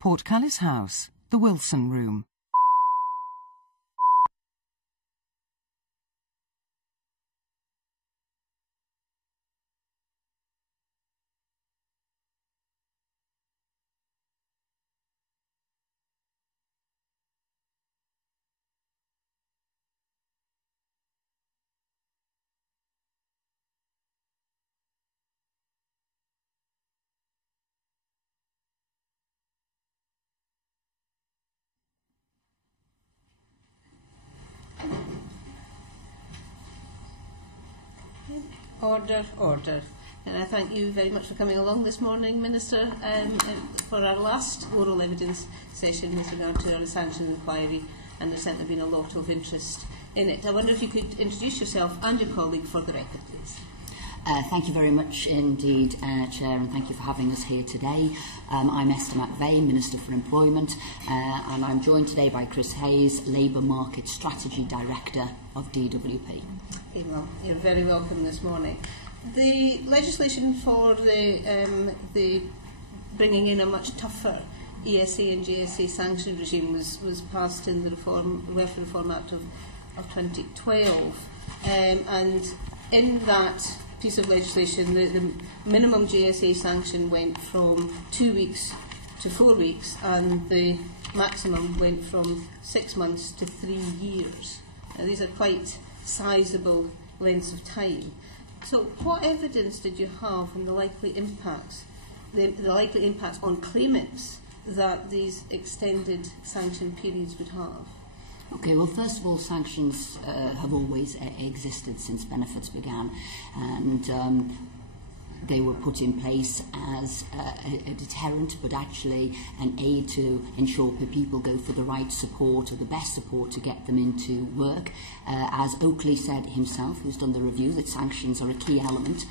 Portcullis House, the Wilson Room. Order, order. And I thank you very much for coming along this morning, Minister, for our last oral evidence session with regard to our sanctions inquiry, and there's certainly been a lot of interest in it. I wonder if you could introduce yourself and your colleague for the record, please. Thank you very much indeed, Chair, and thank you for having us here today. I'm Esther McVey, Minister for Employment, and I'm joined today by Chris Hayes, Labour Market Strategy Director of DWP. Well, you're very welcome this morning. The legislation for the bringing in a much tougher ESA and JSA sanction regime was passed in the Welfare Reform Act of 2012, and in that piece of legislation, the minimum JSA sanction went from 2 weeks to 4 weeks, and the maximum went from 6 months to 3 years. Now, these are quite sizable lengths of time. So, what evidence did you have on the likely impacts, the likely impacts on claimants that these extended sanction periods would have? Okay, well, first of all, sanctions have always existed since benefits began, and they were put in place as a deterrent, but actually an aid to ensure that people go for the right support or the best support to get them into work. As Oakley said himself, who's done the review, that sanctions are a key element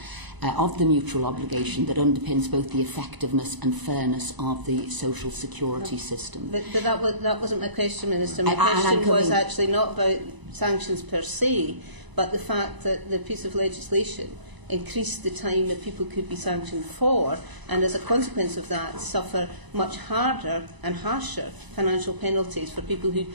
of the mutual obligation that underpins both the effectiveness and fairness of the social security system. But that wasn't my question, Minister. My question was actually not about sanctions per se, but the fact that the piece of legislation increased the time that people could be sanctioned for, and as a consequence of that suffer much harder and harsher financial penalties for people who,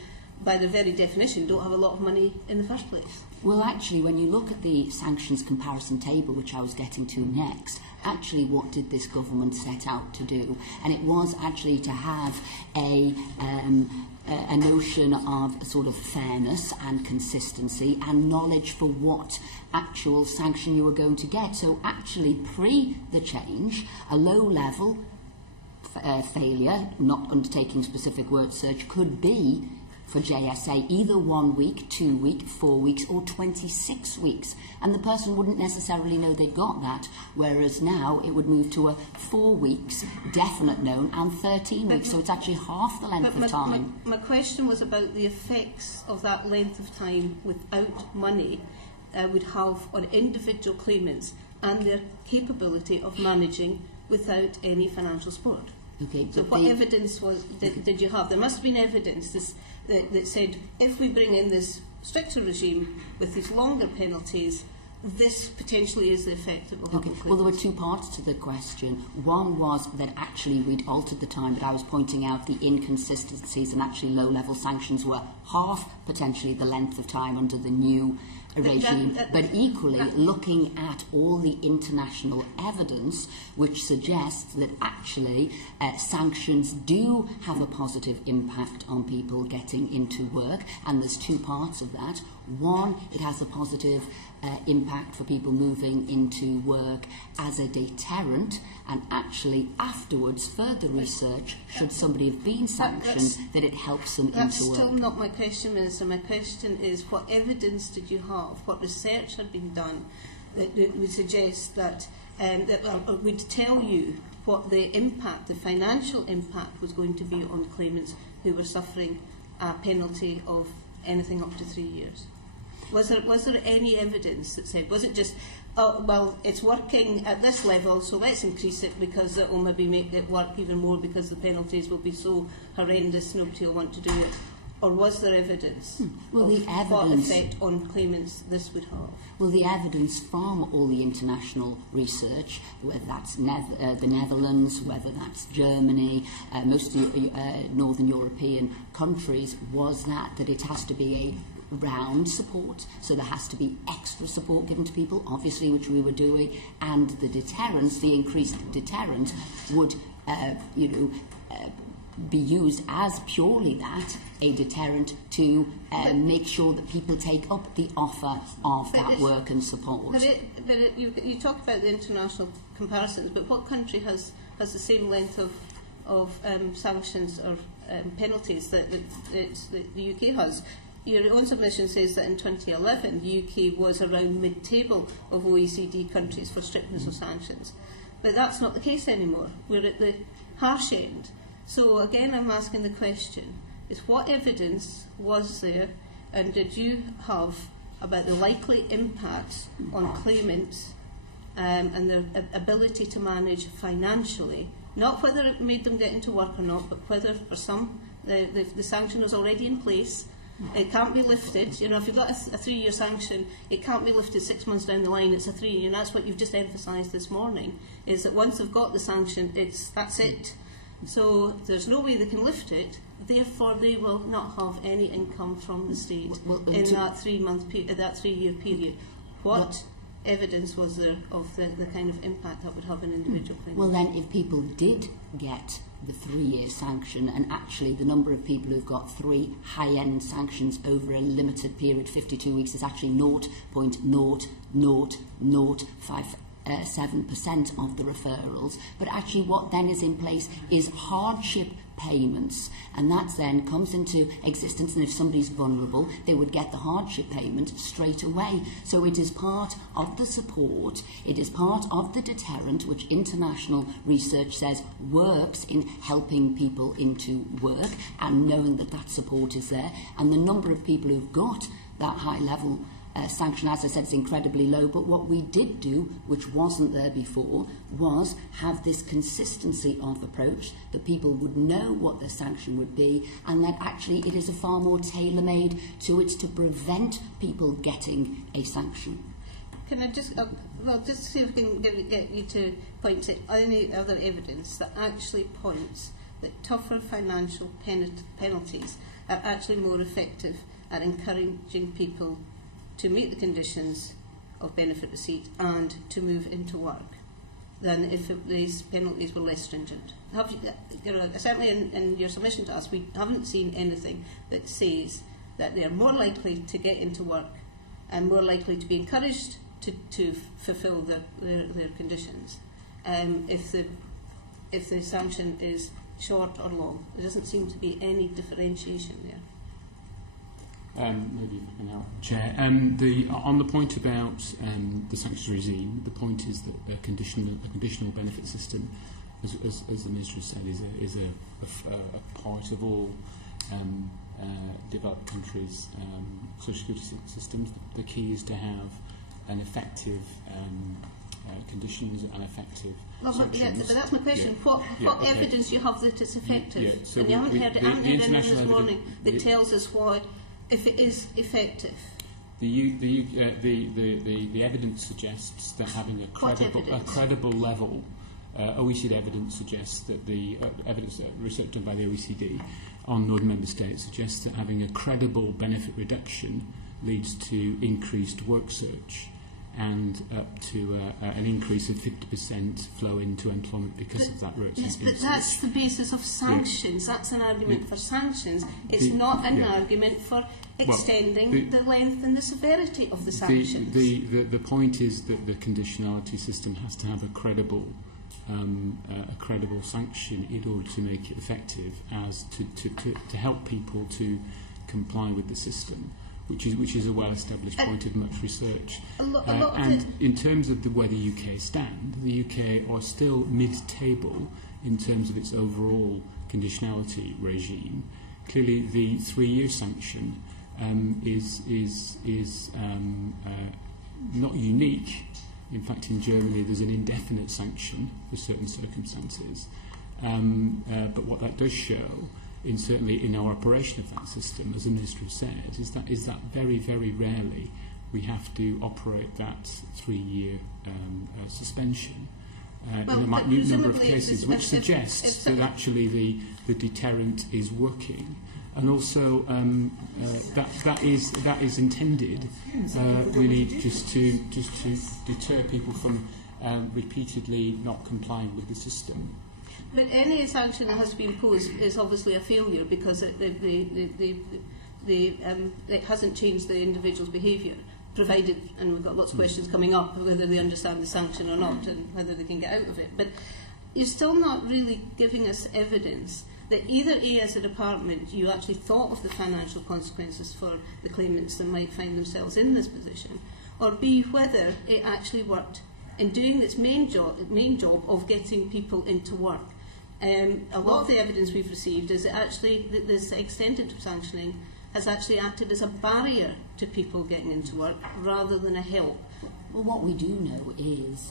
by their very definition, don't have a lot of money in the first place. Well, actually, when you look at the sanctions comparison table, which I was getting to next, actually what did this government set out to do? And it was actually to have a notion of a sort of fairness and consistency and knowledge for what actual sanction you were going to get. So actually, pre the change, a low-level failure, not undertaking specific word search, could be for JSA either 1 week, 2 weeks, 4 weeks or 26 weeks, and the person wouldn't necessarily know they'd got that, whereas now it would move to a 4 weeks definite known and 13 weeks, so it's actually half the length of time. My question was about the effects of that length of time without money would have on individual claimants and their capability of managing without any financial support. Okay, so what evidence did you have? There must have been evidence that said, if we bring in this stricter regime with these longer penalties, this potentially is the effect that will have. Okay. Well, there were two parts to the question. One was that actually we'd altered the time, but I was pointing out the inconsistencies, and actually low-level sanctions were half potentially the length of time under the new regime, but equally looking at all the international evidence which suggests that actually sanctions do have a positive impact on people getting into work, and there's two parts of that. One, it has a positive impact for people moving into work as a deterrent, and actually afterwards further research, should somebody have been sanctioned, that it helps them into work. That's still not my question, Minister. My question is, what evidence did you have, what research had been done that would suggest that, would tell you what the impact, the financial impact was going to be on claimants who were suffering a penalty of anything up to 3 years? Was there any evidence that said, was it just, oh, well, it's working at this level, so let's increase it because it will maybe make it work even more because the penalties will be so horrendous, nobody will want to do it? or was there evidence Well, of the evidence, what effect on claimants this would have? Well, the evidence from all the international research, whether that's the Netherlands, whether that's Germany, most of the Northern European countries, was that it has to be a round support, so there has to be extra support given to people, obviously, which we were doing, and the deterrence, the increased deterrent, would, be used as purely that, a deterrent to make sure that people take up the offer of that work and support. You talk about the international comparisons, but what country has the same length of sanctions or penalties that the UK has? Your own submission says that in 2011 the UK was around mid-table of OECD countries for strictness of sanctions. But that's not the case anymore. We're at the harsh end. So again, I'm asking the question, is what evidence was there and did you have about the likely impacts on claimants and their ability to manage financially, not whether it made them get into work or not, but whether for some the sanction was already in place. It can't be lifted. You know, if you've got a 3-year sanction, it can't be lifted 6 months down the line. It's a 3-year, and that's what you've just emphasised this morning, is that once they've got the sanction, that's it. So there's no way they can lift it, therefore they will not have any income from the state in that 3-year period. What evidence was there of the kind of impact that would have on individual claimants? Well then, if people did get the 3-year sanction, and actually the number of people who've got 3 high-end sanctions over a limited period, 52 weeks, is actually 0.00057% of the referrals. But actually what then is in place is hardship payments, and that then comes into existence, and if somebody's vulnerable, they would get the hardship payment straight away. So it is part of the support, it is part of the deterrent, which international research says works in helping people into work, and knowing that that support is there. And the number of people who've got that high level sanction, as I said, is incredibly low. But what we did do, which wasn't there before, was have this consistency of approach, that people would know what their sanction would be, and that actually it is a far more tailor-made to it to prevent people getting a sanction. Can I just, just see if we can get you to point to any other evidence that actually points that tougher financial penalties are actually more effective at encouraging people to meet the conditions of benefit receipt and to move into work than if these penalties were less stringent? Certainly in your submission to us, we haven't seen anything that says that they are more likely to get into work and more likely to be encouraged to fulfil their conditions if the sanction is short or long. There doesn't seem to be any differentiation there. Maybe I can help, Chair. On the point about the sanctions regime, the point is that a conditional benefit system, as the Minister has said, is a part of all developed countries' social security systems. The key is to have an effective conditions and effective sanctions. But that's my question. What evidence do you have that it's effective? So and you haven't heard anything this morning that tells us why, if it is effective. The evidence suggests that having a credible level, OECD evidence suggests that the evidence research done by the OECD on Northern Member States suggests that having a credible benefit reduction leads to increased work search and up to an increase of 50% flow into employment because of that work. Yes, but that's the basis of sanctions. That's an argument for sanctions. It's not an argument for extending the length and the severity of the sanctions. The point is that the conditionality system has to have a credible sanction in order to make it effective, as to help people to comply with the system, which is a well-established point of much research. And in terms of where the UK stand, the UK are still mid-table in terms of its overall conditionality regime. Clearly, the 3-year sanction is not unique. In fact, in Germany, there's an indefinite sanction for certain circumstances. But what that does show certainly in our operation of that system, as the Minister said, is that very, very rarely we have to operate that 3-year suspension in a minute number of cases, which suggests that actually the deterrent is working. And also that is intended really just to deter people from repeatedly not complying with the system. But any sanction that has to be imposed is obviously a failure because it hasn't changed the individual's behaviour, provided, and we've got lots of questions coming up, whether they understand the sanction or not and whether they can get out of it. But you're still not really giving us evidence that either A, as a department, you actually thought of the financial consequences for the claimants that might find themselves in this position, or B, whether it actually worked in doing its main job of getting people into work. A lot of the evidence we've received is that actually this extended sanctioning has actually acted as a barrier to people getting into work rather than a help. Well, what we do know is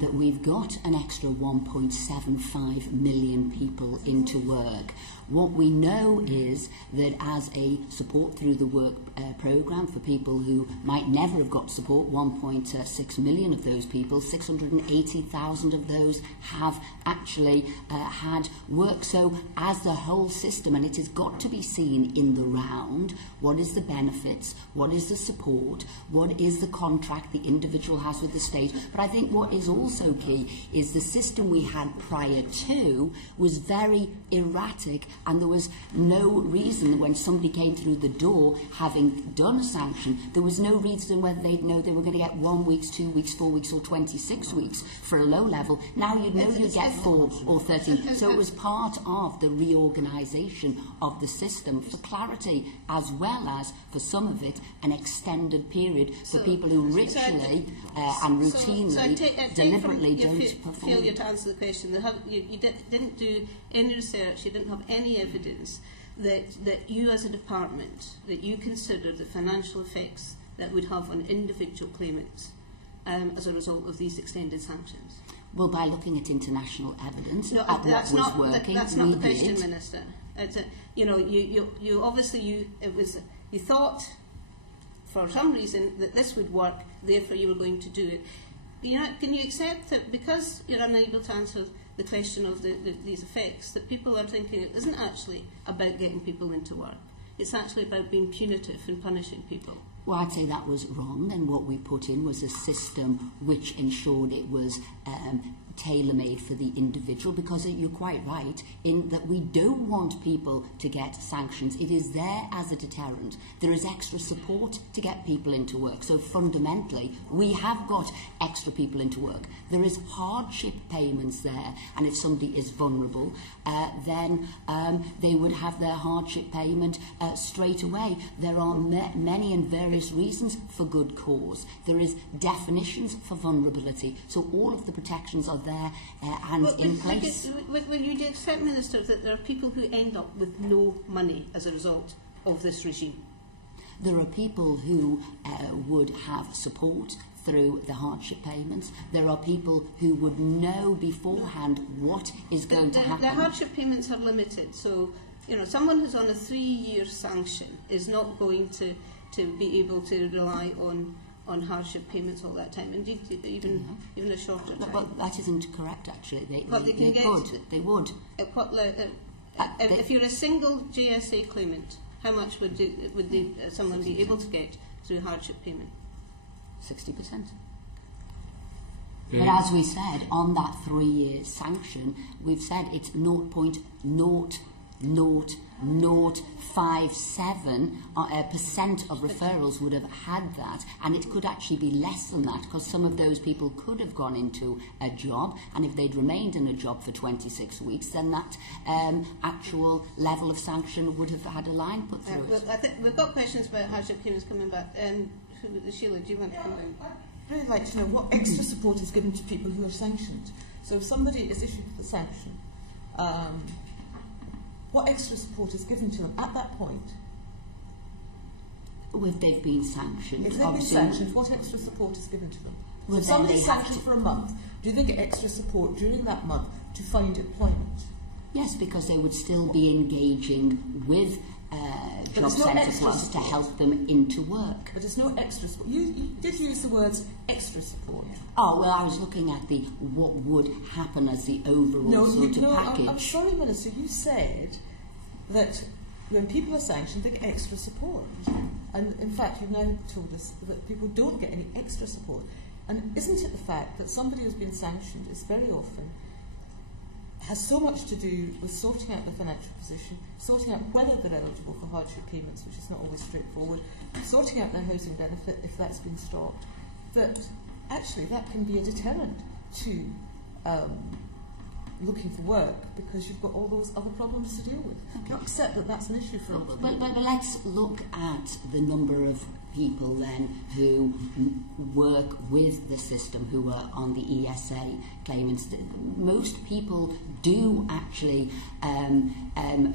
that we've got an extra 1.75 million people into work. What we know is that as a support through the work programme for people who might never have got support, 1.6 million of those people, 680,000 of those have actually had work. So as the whole system, and it has got to be seen in the round, what is the benefits, what is the support, what is the contract the individual has with the state. But I think what is also key is the system we had prior to was very erratic, and there was no reason when somebody came through the door having done a sanction, there was no reason whether they'd know they were going to get 1 week, 2 weeks, 4 weeks or 26 weeks for a low level. Now you'd know you'd get 4 or 13. So it was part of the reorganisation of the system for clarity, as well as for some of it an extended period for people who ritually and routinely deliberately don't perform. Failure to answer the question. You didn't do any research, you didn't have any evidence that you as a department, that you considered the financial effects that would have on individual claimants as a result of these extended sanctions? Well, by looking at international evidence, no, what was working, that's not the question, Minister. You obviously you thought for some reason that this would work, therefore you were going to do it. Can you accept that because you're unable to answer the question of these effects, that people are thinking it isn't actually about getting people into work, it's actually about being punitive and punishing people? Well, I'd say that was wrong, and what we put in was a system which ensured it was tailor-made for the individual, because you're quite right in that we don't want people to get sanctions. It is there as a deterrent. There is extra support to get people into work. So fundamentally, we have got extra people into work. There is hardship payments there, and if somebody is vulnerable, then they would have their hardship payment straight away. There are many and various reasons for good cause. There is definitions for vulnerability. So all of the protections are there and in place. Will you accept, Minister, that there are people who end up with no money as a result of this regime? There are people who would have support through the hardship payments. There are people who would know beforehand what is going to happen. The hardship payments are limited, so someone who's on a 3-year sanction is not going to be able to rely on hardship payments all that time, indeed even a shorter time. Well, that isn't correct, actually. They would. If you're a single GSA claimant, how much would someone be able to get through hardship payment? 60%. But as we said, on that 3-year sanction, we've said it's 0.00057% of referrals would have had that, and it could actually be less than that, because some of those people could have gone into a job, and if they'd remained in a job for 26 weeks, then that actual level of sanction would have had a line put through it. I think we've got questions about hardship payments coming back. Sheila, do you want to come in? I'd really like to know what extra support is given to people who are sanctioned. So if somebody is issued with a sanction, what extra support is given to them at that point? If they've been sanctioned. If they've been sanctioned, what extra support is given to them? So if somebody's sanctioned for a month, do they get extra support during that month to find employment? Yes, because they would still be engaging with Job Centre Plus to help them into work. But there's no extra support. You did use the words extra support. Oh, well, I was looking at the what would happen as the overall package. I'm sorry, Minister, you said that when people are sanctioned, they get extra support. And in fact, you've now told us that people don't get any extra support. And isn't it the fact that somebody who's been sanctioned is very often has so much to do with sorting out their financial position, sorting out whether they're eligible for hardship payments, which is not always straightforward, sorting out their housing benefit if that's been stopped, that actually that can be a deterrent to looking for work because you've got all those other problems to deal with. Okay. Not accept that that's an issue for them. But let's look at the number of people then who work with the system, who are on the ESA claimants. Most people do actually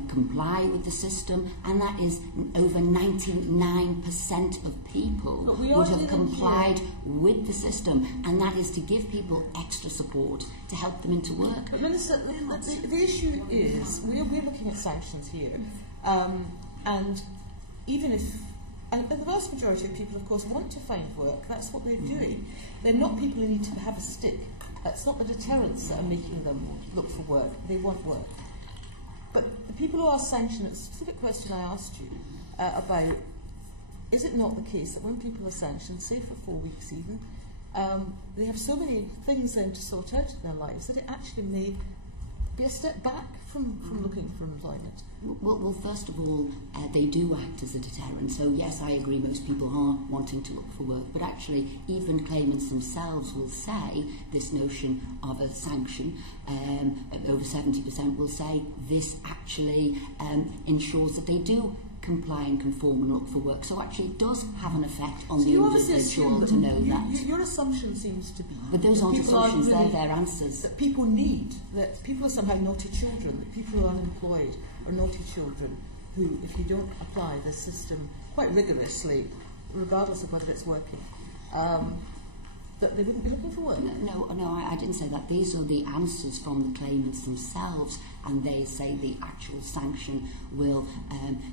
comply with the system, and that is over 99% of people would have complied with the system, and that is to give people extra support to help them into work. But Minister, the issue is, we're looking at sanctions here, and even if and the vast majority of people, of course, want to find work. That's what they're doing. They're not people who need to have a stick. That's not the deterrents that are making them look for work. They want work. But the people who are sanctioned, a specific question I asked you about, is it not the case that when people are sanctioned, say for 4 weeks even, they have so many things then to sort out in their lives that it actually may be a step back from looking for employment? Well, first of all, they do act as a deterrent. So yes, I agree, most people are wanting to look for work, but actually even claimants themselves will say this notion of a sanction, over 70% will say this actually ensures that they do comply and conform and look for work. So actually it does have an effect on the individual to know that. Your assumption seems to be... But those aren't assumptions, they're their answers. That people need, that people are somehow naughty children, that people who are unemployed are naughty children who, if you don't apply the system quite rigorously, regardless of whether it's working, that they wouldn't be looking for work. No, I didn't say that. These are the answers from the claimants themselves, and they say the actual sanction will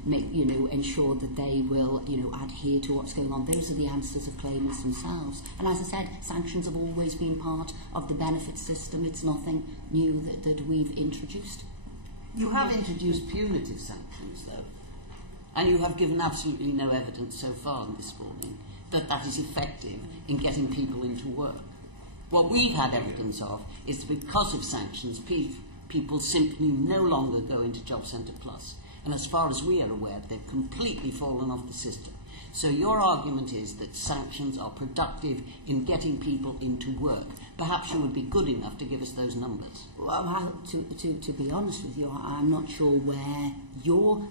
ensure that they will adhere to what's going on. Those are the answers of claimants themselves. And as I said, sanctions have always been part of the benefit system. It's nothing new that we've introduced. You have introduced punitive sanctions, though, and you have given absolutely no evidence so far this morning that is effective in getting people into work. What we've had evidence of is that because of sanctions, people simply no longer go into Job Centre Plus. And as far as we are aware, they've completely fallen off the system. So your argument is that sanctions are productive in getting people into work. Perhaps you would be good enough to give us those numbers. Well, to be honest with you, I'm not sure where your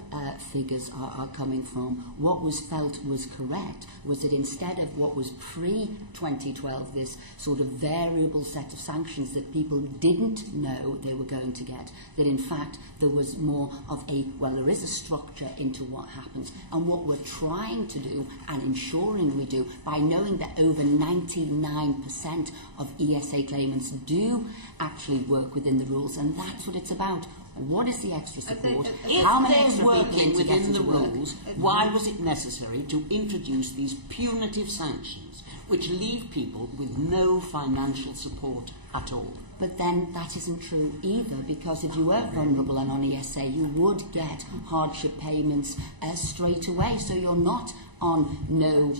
figures are coming from. What was felt was correct was that instead of what was pre-2012, this sort of variable set of sanctions that people didn't know they were going to get, that in fact there was more of there is a structure into what happens. And what we're trying to do, and ensuring we do, by knowing that over 99% of ESA claimants do actually work within the rules, and that's what it's about. What is the extra support? How many extra working within the rules? Why was it necessary to introduce these punitive sanctions, which leave people with no financial support at all? But then that isn't true either, because if you were vulnerable and on ESA, you would get hardship payments straight away. So you're not on no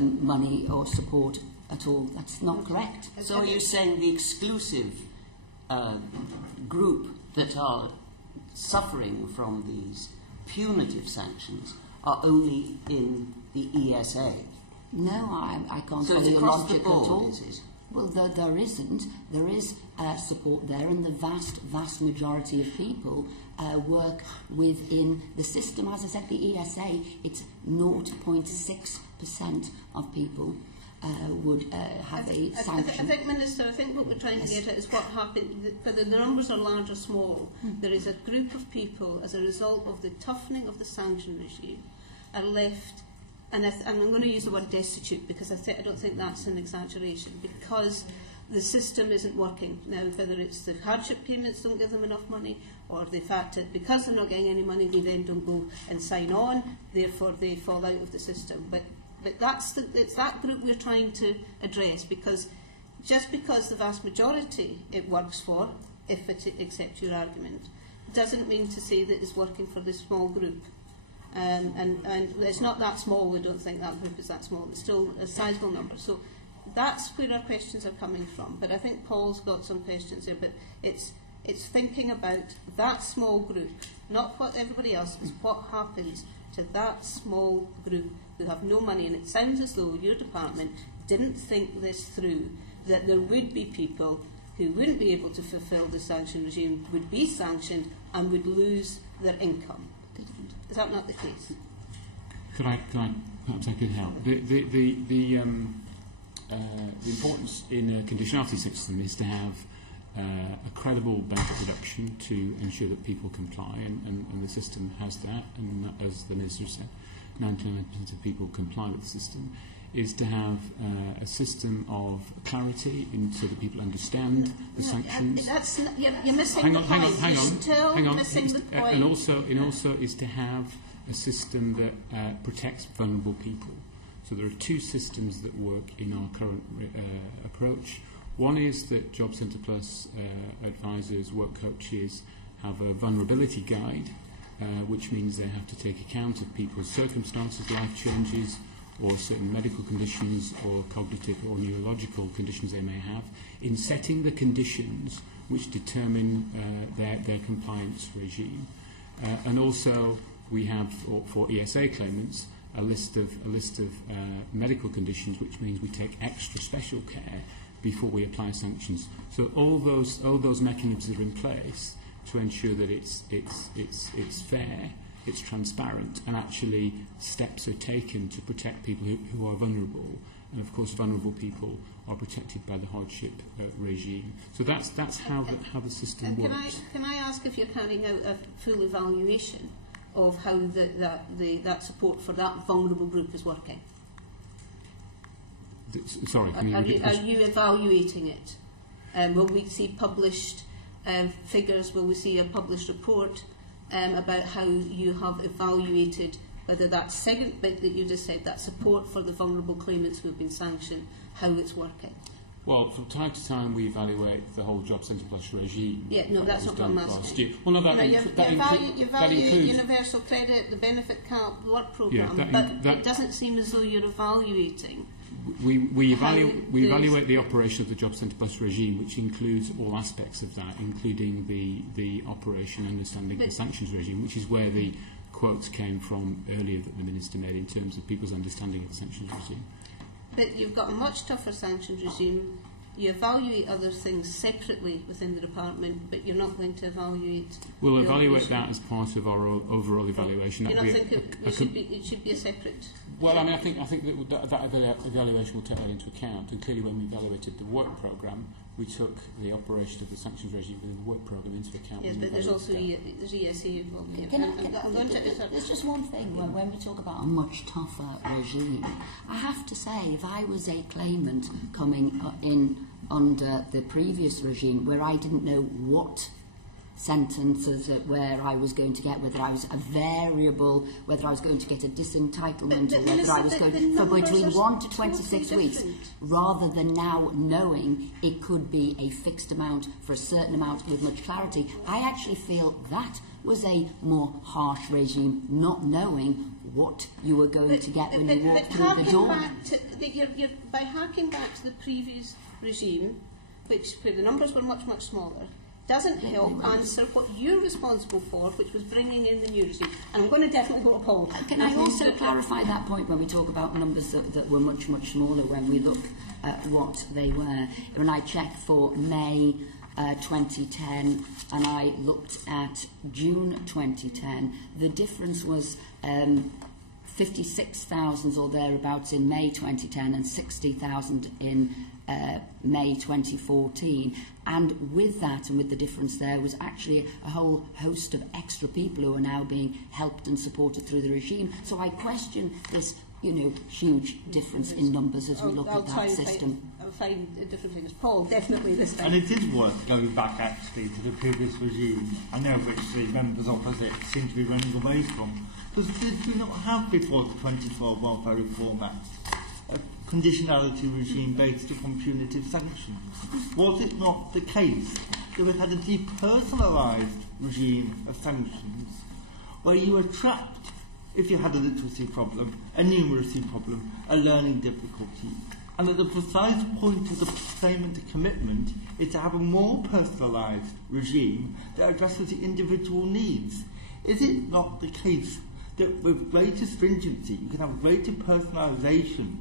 money or support at all. That's not correct. So you're saying the exclusive group that are suffering from these punitive sanctions are only in the ESA? No, I can't so tell you logic at all. Is it? Well, there isn't. There is support there, and the vast majority of people work within the system. As I said, the ESA, it's 0.6% of people would have a sanction. I think, Minister, I think what we're trying to get at is what happened, whether the numbers are large or small. There is a group of people, as a result of the toughening of the sanction regime, are left, and I'm going to use the word destitute because I don't think that's an exaggeration, because the system isn't working. Now, whether it's the hardship payments don't give them enough money, or the fact that because they're not getting any money, they then don't go and sign on, therefore they fall out of the system. But it's that group we're trying to address, because just because the vast majority it works for, if it accepts your argument, doesn't mean to say that it's working for this small group. And it's not that small, we don't think that group is that small, it's still a sizable number. So that's where our questions are coming from. But I think Paul's got some questions there, but it's thinking about that small group, not what everybody else is, what happens to that small group who have no money. And it sounds as though your department didn't think this through, that there would be people who wouldn't be able to fulfil the sanction regime, would be sanctioned and would lose their income. Is that not the case? Could I perhaps I could help? The importance in a conditionality system is to have a credible benefit reduction to ensure that people comply, and the system has that, and as the Minister said, 99% of people comply with the system, is to have a system of clarity so that people understand the sanctions. You're missing the point. You're still missing the point. And also is to have a system that protects vulnerable people. So there are two systems that work in our current approach. One is that Job Centre Plus advisors, work coaches have a vulnerability guide, which means they have to take account of people's circumstances, life changes, or certain medical conditions or cognitive or neurological conditions they may have, in setting the conditions which determine their compliance regime. And also we have for ESA claimants a list of medical conditions, which means we take extra special care before we apply sanctions. So all those mechanisms are in place to ensure that it's fair, it's transparent, and actually steps are taken to protect people who are vulnerable. And of course, vulnerable people are protected by the hardship regime. So that's how the system works. Can I ask if you're carrying out a full evaluation of how that support for that vulnerable group is working? Sorry, can are you evaluating it? Will we see published figures? Will we see a published report about how you have evaluated whether that second bit that you just said, that support for the vulnerable claimants who have been sanctioned, how it's working? Well, from time to time we evaluate the whole Job Centre Plus regime. Yeah, no, that's not what I'm asking. Well, no, you value universal credit, the benefit cap, the work programme, but it doesn't seem as though you're evaluating. We evaluate the operation of the Job Centre Plus regime, which includes all aspects of that, including the operation and understanding the sanctions regime, which is where the quotes came from earlier that the Minister made in terms of people's understanding of the sanctions regime. But you've got a much tougher sanctions regime. You evaluate other things separately within the department, but you're not going to evaluate. We'll evaluate that as part of our overall evaluation. You don't think it should be a separate? Well, I mean, I think that evaluation will take that into account. And clearly, when we evaluated the work programme, we took the operation of the sanctions regime within the work programme into account. Yes, but there's also there's ESA involved. There's just one thing when we talk about a much tougher regime. I have to say, if I was a claimant coming in under the previous regime, where I didn't know what sentences where I was going to get, whether I was a variable, whether I was going to get a disentitlement, or whether I was going for between 1 to 26 weeks, rather than now knowing it could be a fixed amount for a certain amount with much clarity. I actually feel that was a more harsh regime, not knowing what you were going to get when you walked through the door. By harking back to the previous regime, where the numbers were much, much smaller, doesn't help answer what you're responsible for, which was bringing in the new regime. And I'm going to definitely go to Paul. Can I also clarify that point when we talk about numbers that were much, much smaller when we look at what they were? When I checked for May 2010 and I looked at June 2010, the difference was 56,000 or thereabouts in May 2010 and 60,000 in May 2014. And with that and with the difference there was actually a whole host of extra people who are now being helped and supported through the regime. So I question this, huge difference in numbers as we look at that system. I'll find different things. Paul, definitely this time. And it is worth going back actually to the previous regime, I know which the members opposite seem to be running away from. Because did we not have before the 2012 Welfare Reform Act a conditionality regime based upon punitive sanctions? Was it not the case that we had a depersonalised regime of sanctions where you were trapped if you had a literacy problem, a numeracy problem, a learning difficulty, and that the precise point of the claimant commitment is to have a more personalised regime that addresses the individual needs? Is it not the case that with greater stringency you can have greater personalisation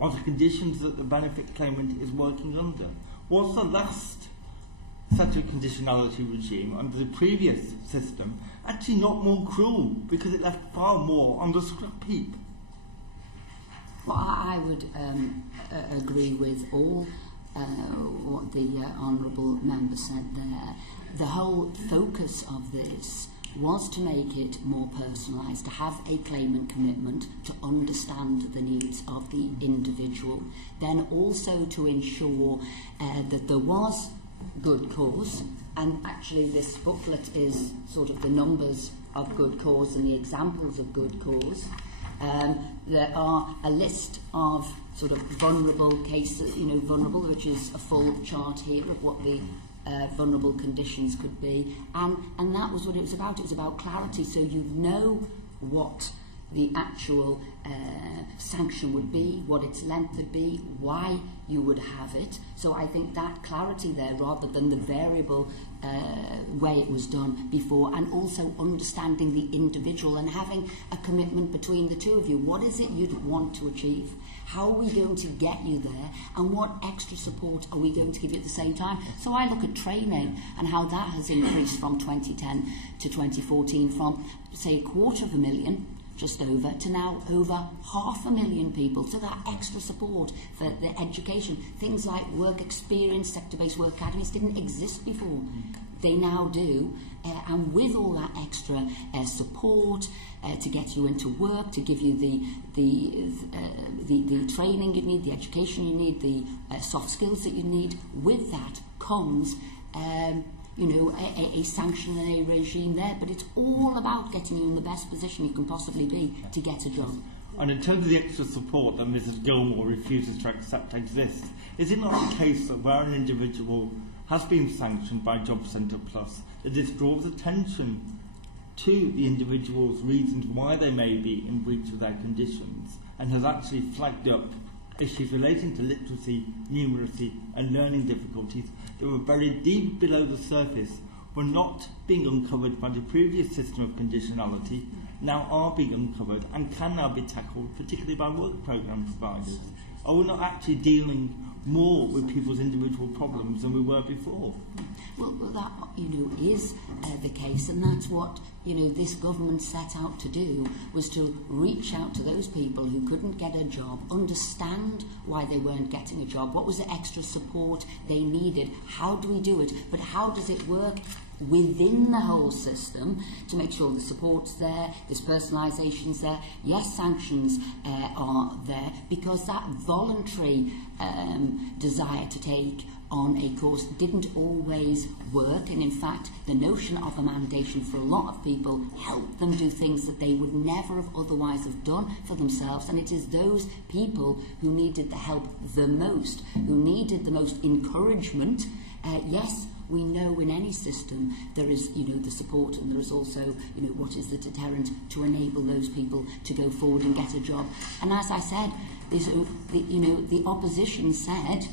of the conditions that the benefit claimant is working under? Was the last such a conditionality regime under the previous system actually not more cruel because it left far more on the scrap heap? Well, I would agree with all what the honourable member said there. The whole focus of this was to make it more personalised, to have a claimant commitment, to understand the needs of the individual, then also to ensure that there was good cause, and actually this booklet is sort of the numbers of good cause and the examples of good cause. There are a list of sort of vulnerable cases, vulnerable, which is a full chart here of what the vulnerable conditions could be, and that was what it was about. It was about clarity, so you know what the actual sanction would be, what its length would be, why you would have it. So I think that clarity there, rather than the variable way it was done before, and also understanding the individual and having a commitment between the two of you. What is it you'd want to achieve? How are we going to get you there? And what extra support are we going to give you at the same time? So I look at training and how that has increased from 2010 to 2014 from, say, 250,000 just over, to now over 500,000 people. So that extra support for the education, things like work experience, sector-based work academies didn't exist before. They now do, and with all that extra support to get you into work, to give you the training you need, the education you need, the soft skills that you need, with that comes a sanctionary regime there, but it's all about getting you in the best position you can possibly be to get a job. And in terms of the extra support that Mrs Gilmore refuses to accept exists, is it not the case that where an individual has been sanctioned by Job Centre Plus, that this draws attention to the individual's reasons why they may be in breach of their conditions, and has actually flagged up issues relating to literacy, numeracy and learning difficulties that were buried deep below the surface, were not being uncovered by the previous system of conditionality, now are being uncovered and can now be tackled, particularly by work programme providers? Are we not actually dealing more with people's individual problems than we were before? Well, that is the case, and that's what this government set out to do, was to reach out to those people who couldn't get a job, understand why they weren't getting a job, what was the extra support they needed, how do we do it, but how does it work within the whole system to make sure the support's there, there's personalisation's there. Yes, sanctions are there, because that voluntary desire to take on a course didn't always work, and in fact the notion of a mandation for a lot of people helped them do things that they would never have otherwise have done for themselves, and it is those people who needed the help the most, who needed the most encouragement. Yes, we know in any system there is the support, and there is also what is the deterrent to enable those people to go forward and get a job. And as I said, the opposition said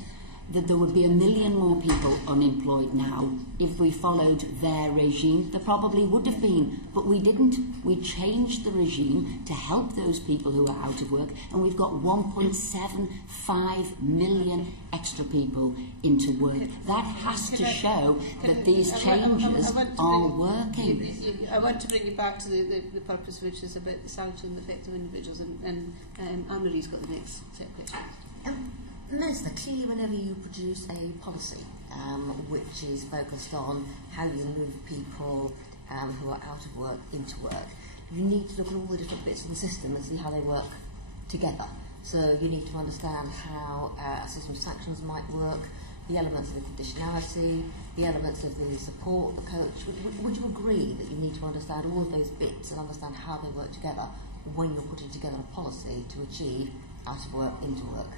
that there would be 1 million more people unemployed now if we followed their regime. There probably would have been, but we didn't. We changed the regime to help those people who are out of work, and we've got 1.75 million extra people into work. That has to show that these changes are working. I want to bring you back to the purpose, which is about the sanction effect of individuals, and Anne-Marie's got the next set of questions. Minister, clearly whenever you produce a policy which is focused on how you move people who are out of work into work, you need to look at all the different bits of the system and see how they work together. So you need to understand how a system of sanctions might work, the elements of the conditionality, the elements of the support, the coach. Would you agree that you need to understand all of those bits and understand how they work together when you're putting together a policy to achieve out of work, into work?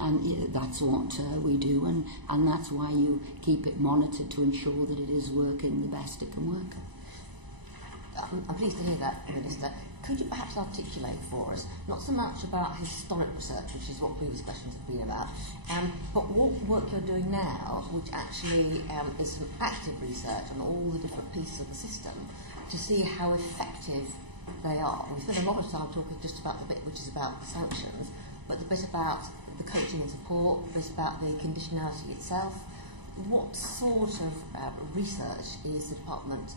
And that's what we do, and that's why you keep it monitored to ensure that it is working the best it can work. I'm pleased to hear that, Minister. Could you perhaps articulate for us, not so much about historic research, which is what previous questions have been about, but what work you're doing now, which actually is some active research on all the different pieces of the system, to see how effective they are. We spend a lot of time talking just about the bit which is about the sanctions, but the bit about the coaching and support, the bit about the conditionality itself. What sort of research is the department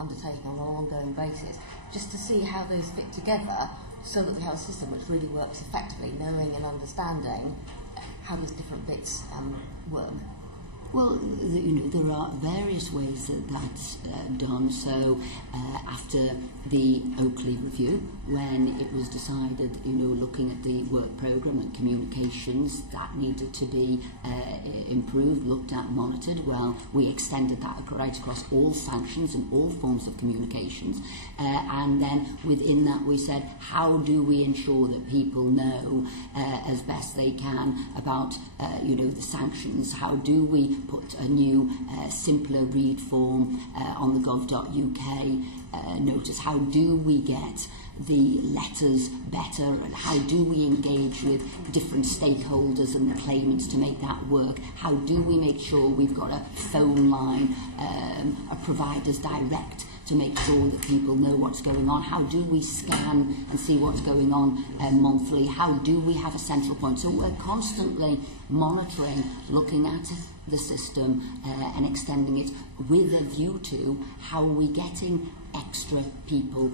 undertaking on an ongoing basis, just to see how those fit together, so that we have a system which really works effectively, knowing and understanding how those different bits work? Well, there are various ways that that's done. So after the Oakley review, when it was decided, looking at the work programme and communications, that needed to be improved, looked at, monitored, well, we extended that right across all sanctions and all forms of communications. And then within that we said, how do we ensure that people know as best they can about, the sanctions? How do we put a new, simpler read form on the gov.uk notice? How do we get the letters better, and how do we engage with different stakeholders and the claimants to make that work? How do we make sure we've got a phone line, a provider's direct, to make sure that people know what's going on? How do we scan and see what's going on monthly? How do we have a central point? So we're constantly monitoring, looking at the system and extending it with a view to how are we getting extra people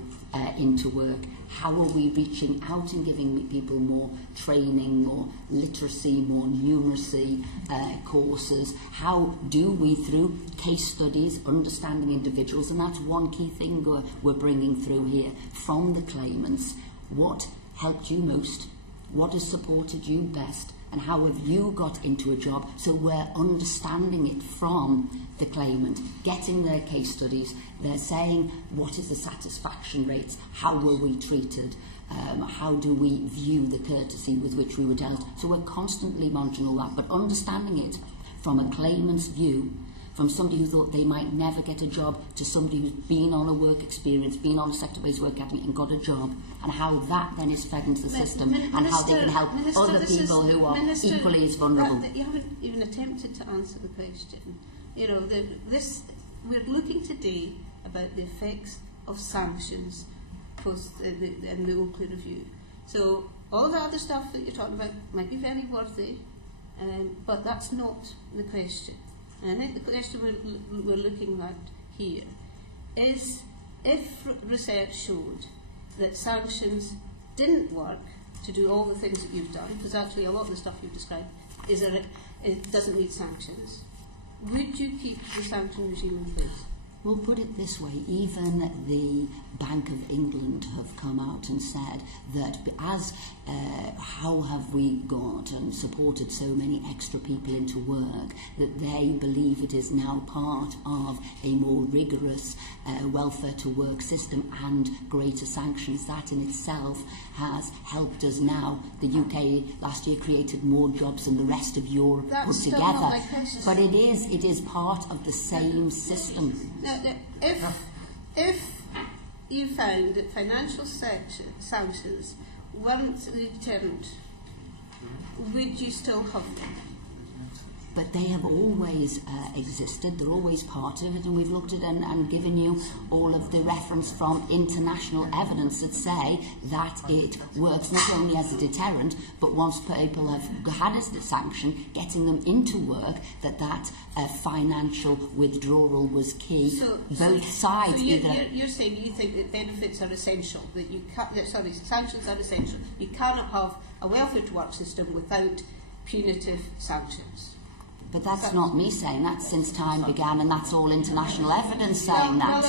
into work? How are we reaching out and giving people more training, more literacy, more numeracy courses? How do we, through case studies, understanding individuals, and that's one key thing we're bringing through here from the claimants. What helped you most? What has supported you best? And how have you got into a job? So we're understanding it from the claimant, getting their case studies. They're saying, what is the satisfaction rates? How were we treated? How do we view the courtesy with which we were dealt? So we're constantly monitoring all that, but understanding it from a claimant's view, from somebody who thought they might never get a job to somebody who's been on a work experience, been on a sector-based work academy and got a job, and how that then is fed into the system, and how they can help other people who are equally as vulnerable. You haven't even attempted to answer the question. We're looking today about the effects of sanctions post in the Oakley review. So all the other stuff that you're talking about might be very worthy, but that's not the question. And the question we're looking at here is, if research showed that sanctions didn't work to do all the things that you've done, because actually a lot of the stuff you've described it doesn't need sanctions, would you keep the sanction regime in place? We'll put it this way, even the Bank of England have come out and said that how have we got and supported so many extra people into work, that they believe it is now part of a more rigorous welfare to work system and greater sanctions. That in itself has helped us now. The UK last year created more jobs than the rest of Europe put together. But it is part of the same system. Now, if you found that financial sanctions weren't the deterrent, would you still have them? But they have always existed, they're always part of it, and we've looked at and given you all of the reference from international evidence that say that it works not only as a deterrent, but once people have had a sanction, getting them into work, that financial withdrawal was key. So both sides. You're saying you think that benefits are essential, that sanctions are essential. You cannot have a welfare to work system without punitive sanctions. But that's not me saying that. Since time began, and that's all international evidence saying that.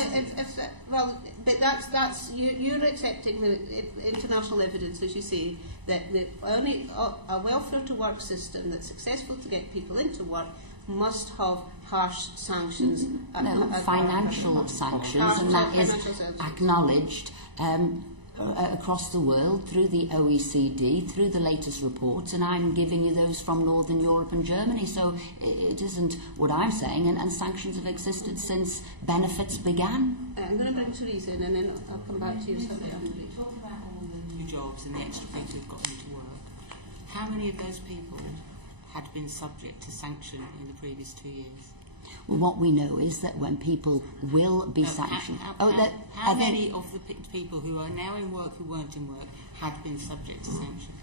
But that's you're accepting the international evidence, as you say, that only a welfare to work system that's successful to get people into work must have harsh sanctions. Financial sanctions, and that is acknowledged across the world through the OECD, through the latest reports, and I'm giving you those from Northern Europe and Germany, so it isn't what I'm saying, and sanctions have existed since benefits began. I'm going to bring Theresa in and then I'll come back to you. You talk about all the new jobs and the extra people who've got into work. How many of those people had been subject to sanction in the previous 2 years? Well, what we know is that when people will be sanctioned... How many of the people who are now in work who weren't in work had been subject to sanction?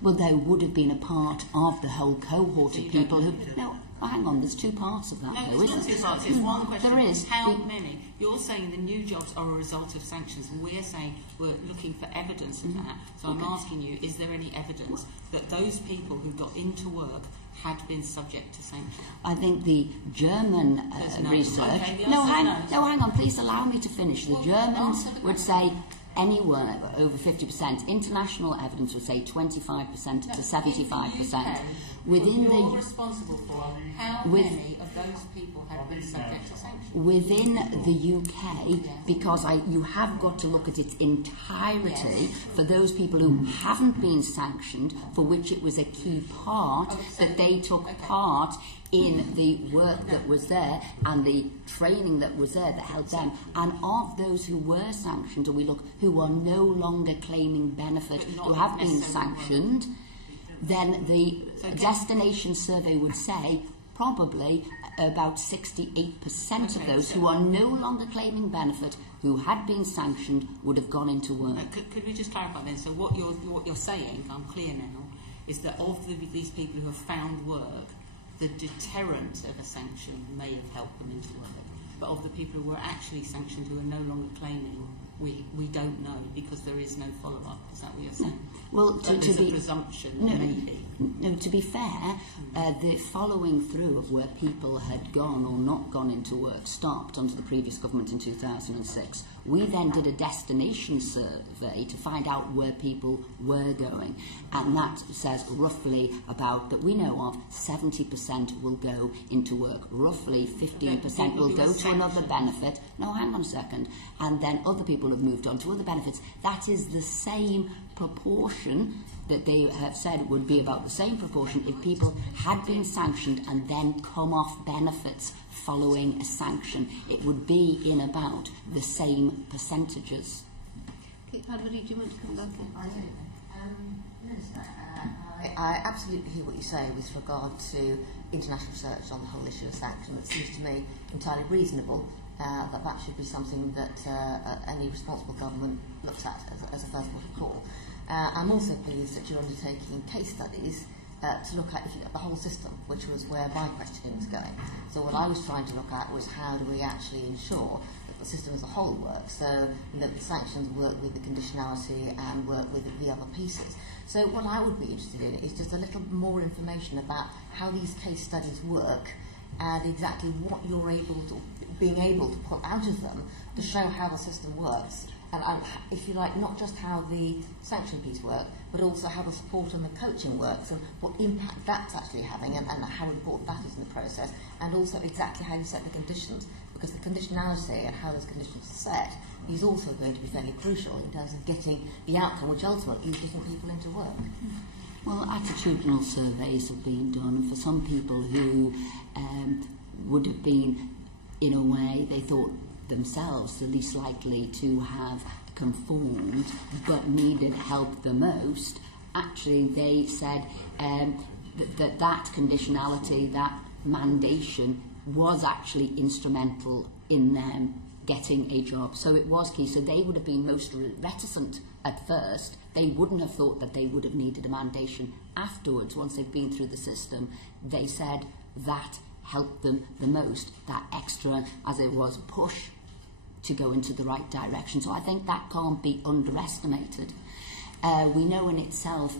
Well, there would have been a part of the whole cohort of people who... No, hang on, there's two parts of that, though, isn't there? It's one question. There is. How many? You're saying the new jobs are a result of sanctions, and we're saying we're looking for evidence of that. So I'm asking you, is there any evidence that those people who got into work had been subject to sanctions? I think the German research... Okay, hang on, please allow me to finish. The Germans would say anywhere over 50%. International evidence would say 25% to 75%. Within you're responsible for how many of those people had been subject to sanctions? Within the UK, because you have got to look at its entirety for those people who haven't been sanctioned, for which it was a key part that they took part in the work that was there and the training that was there that helped them. And of those who were sanctioned, and we look who are no longer claiming benefit, who have been sanctioned, then the destination survey would say probably about 68% of those who are no longer claiming benefit, who had been sanctioned, would have gone into work. Could we just clarify then? So what you're saying, if I'm clear now, is that of these people who have found work, the deterrent of a sanction may have helped them into work. But of the people who were actually sanctioned who are no longer claiming, we don't know because there is no follow-up. Is that what you're saying? Well, to be a presumption, maybe. No, to be fair, the following through of where people had gone or not gone into work stopped under the previous government in 2006. We then did a destination survey to find out where people were going, and that says roughly about, that we know of, 70% will go into work, roughly 15% will go to another benefit. No, hang on a second. And then other people have moved on to other benefits. That is the same proportion that they have said would be about the same proportion if people had been sanctioned and then come off benefits following a sanction. It would be in about the same percentages. Okay, Anne-Marie, do you want to come back in? I absolutely hear what you say with regard to international research on the whole issue of sanction. It seems to me entirely reasonable that should be something that any responsible government looks at as a first port of call. I'm also pleased that you're undertaking case studies to look at the whole system, which was where my questioning was going. So what I was trying to look at was how do we actually ensure that the system as a whole works, so that the sanctions work with the conditionality and work with the other pieces. So what I would be interested in is just a little more information about how these case studies work and exactly what you're being able to pull out of them to show how the system works. And if you like, not just how the sanction piece works, but also how the support and the coaching works and what impact that's actually having and how important that is in the process, and also exactly how you set the conditions, because the conditionality and how those conditions are set is also going to be fairly crucial in terms of getting the outcome which ultimately is getting people into work. Well, attitudinal surveys have been done for some people who would have been, in a way, they thought themselves the least likely to have conformed but needed help the most. Actually, they said that conditionality, that mandation, was actually instrumental in them getting a job. So it was key. So they would have been most reticent at first. They wouldn't have thought that they would have needed a mandation afterwards. Once they've been through the system, they said that helped them the most, that extra, as it was, push to go into the right direction. So I think that can't be underestimated. We know in itself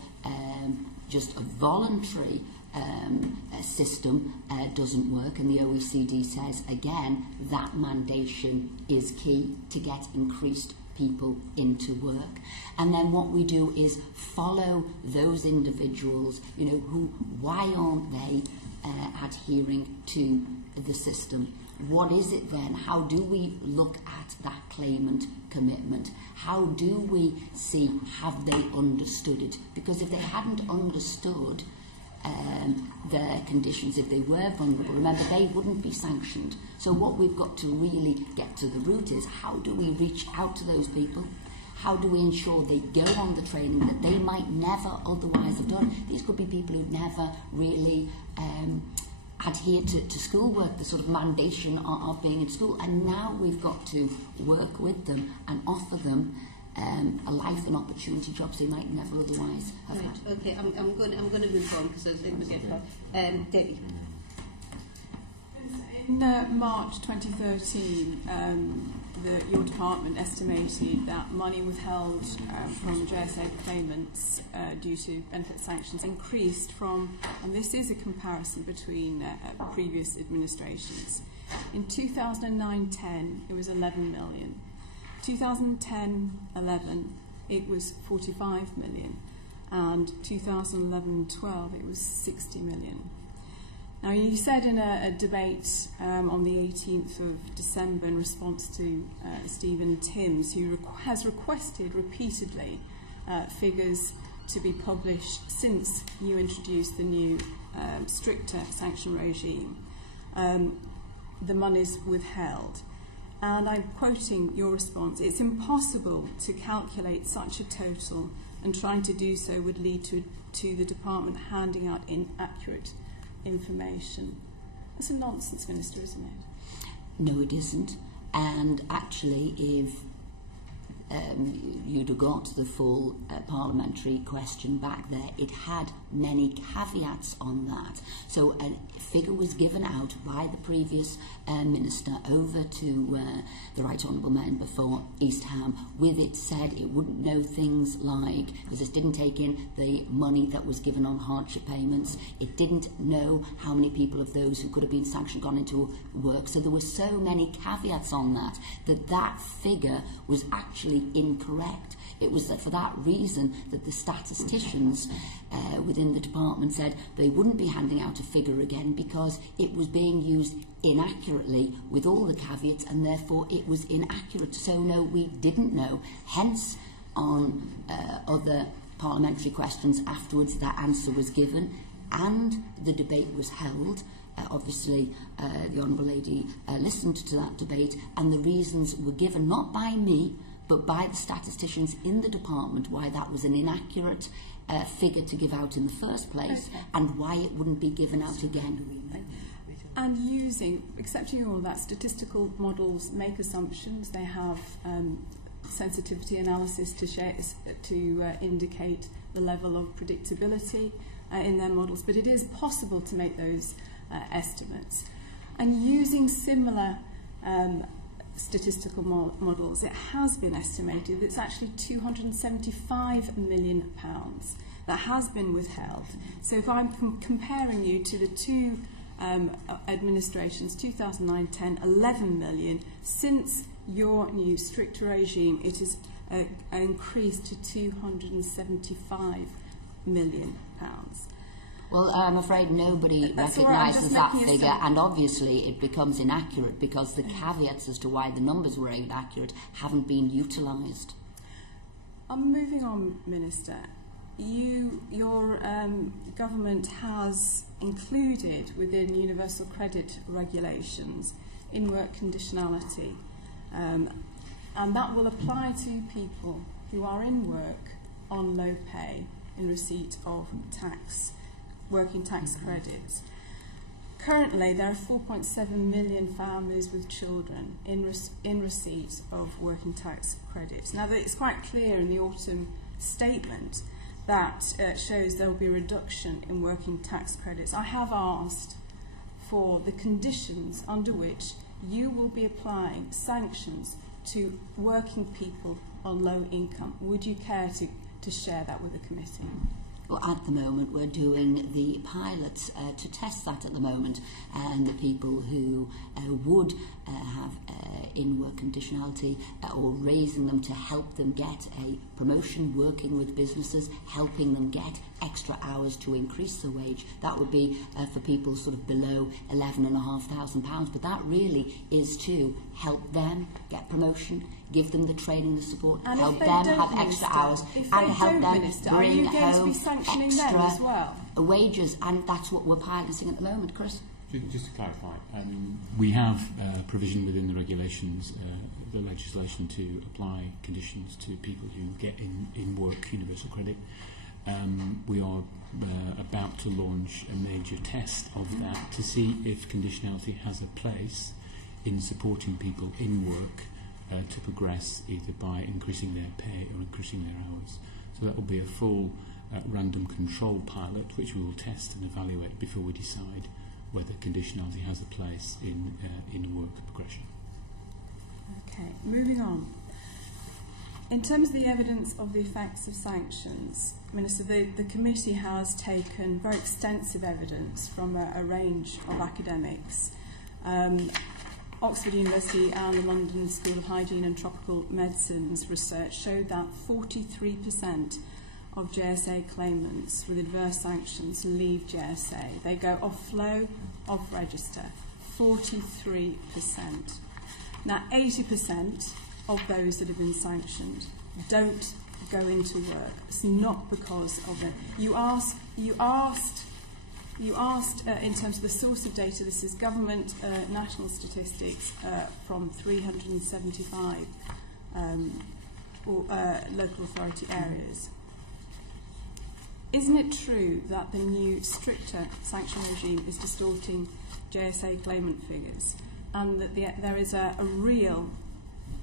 just a voluntary system doesn't work, and the OECD says again that mandation is key to get increased people into work. And then what we do is follow those individuals, who, why aren't they adhering to the system? What is it then? How do we look at that claimant commitment? How do we see, have they understood it? Because if they hadn't understood their conditions, if they were vulnerable, remember, they wouldn't be sanctioned. So what we've got to really get to the root is, how do we reach out to those people? How do we ensure they go on the training that they might never otherwise have done? These could be people who've never really adhere to schoolwork, the sort of mandation of being in school, and now we've got to work with them and offer them a life and opportunity jobs they might never otherwise have had. Okay, I'm going to move on because I think we get Debbie. In March 2013, your department estimated that money withheld from JSA claimants due to unfit sanctions increased from, and this is a comparison between previous administrations. In 2009-10, it was 11 million. 2010-11, it was 45 million. And 2011-12, it was 60 million. Now, you said in a debate on the 18th of December in response to Stephen Timms, who has requested repeatedly figures to be published since you introduced the new stricter sanction regime, the money's withheld. And I'm quoting your response: "It's impossible to calculate such a total, and trying to do so would lead to the department handing out inaccurate information." That's a nonsense, Minister, isn't it? No, it isn't. And actually, if you'd have got the full parliamentary question back there, it had many caveats on that. So a figure was given out by the previous minister over to the Right Honourable Member for East Ham, with it said it wouldn't know things like, because it didn't take in the money that was given on hardship payments, it didn't know how many people of those who could have been sanctioned gone into work. So there were so many caveats on that that figure was actually incorrect. It was for that reason that the statisticians within the department said they wouldn't be handing out a figure again, because it was being used inaccurately with all the caveats, and therefore it was inaccurate. So no, we didn't know. Hence, on other parliamentary questions afterwards, that answer was given and the debate was held. Obviously, the Honourable Lady listened to that debate, and the reasons were given not by me but by the statisticians in the department why that was an inaccurate figure to give out in the first place, and why it wouldn't be given out again. And accepting all that, statistical models make assumptions. They have sensitivity analysis to indicate the level of predictability in their models, but it is possible to make those estimates. And using similar statistical models, it has been estimated that it's actually £275 million that has been withheld. So if I'm comparing you to the two administrations, 2009-10, 11 million, since your new stricter regime, it is increased to £275 million. Well, I'm afraid nobody recognises that figure, and obviously it becomes inaccurate because the caveats as to why the numbers were inaccurate haven't been utilised. I'm moving on, Minister. Your government has included within universal credit regulations in-work conditionality, and that will apply to people who are in work on low pay in receipt of working tax credits. Currently, there are 4.7 million families with children in receipt of working tax credits. Now, it's quite clear in the autumn statement that shows there will be a reduction in working tax credits. I have asked for the conditions under which you will be applying sanctions to working people on low income. Would you care to share that with the committee? Well, at the moment, we're doing the pilots to test that at the moment, and the people who would have in-work conditionality, or raising them to help them get a promotion, working with businesses, helping them get extra hours to increase the wage. That would be for people sort of below £11,500, but that really is to help them get promotion, give them the training, the support, and help them have extra hours, and help them bring home extra wages, and that's what we're piloting at the moment. Chris? Just to clarify, we have provision within the regulations, the legislation, to apply conditions to people who get in work universal credit. We are about to launch a major test of that to see if conditionality has a place in supporting people in work to progress, either by increasing their pay or increasing their hours. So that will be a full random control pilot which we will test and evaluate before we decide whether conditionality has a place in work progression. Okay, moving on. In terms of the evidence of the effects of sanctions, Minister, the committee has taken very extensive evidence from a range of academics. Oxford University and the London School of Hygiene and Tropical Medicine's research showed that 43% of JSA claimants with adverse sanctions leave JSA. They go off flow, off register. 43%. Now, 80% of those that have been sanctioned don't go into work. It's not because of it. You asked in terms of the source of data. This is government national statistics from 375 local authority areas. Isn't it true that the new stricter sanction regime is distorting JSA claimant figures, and that there is a real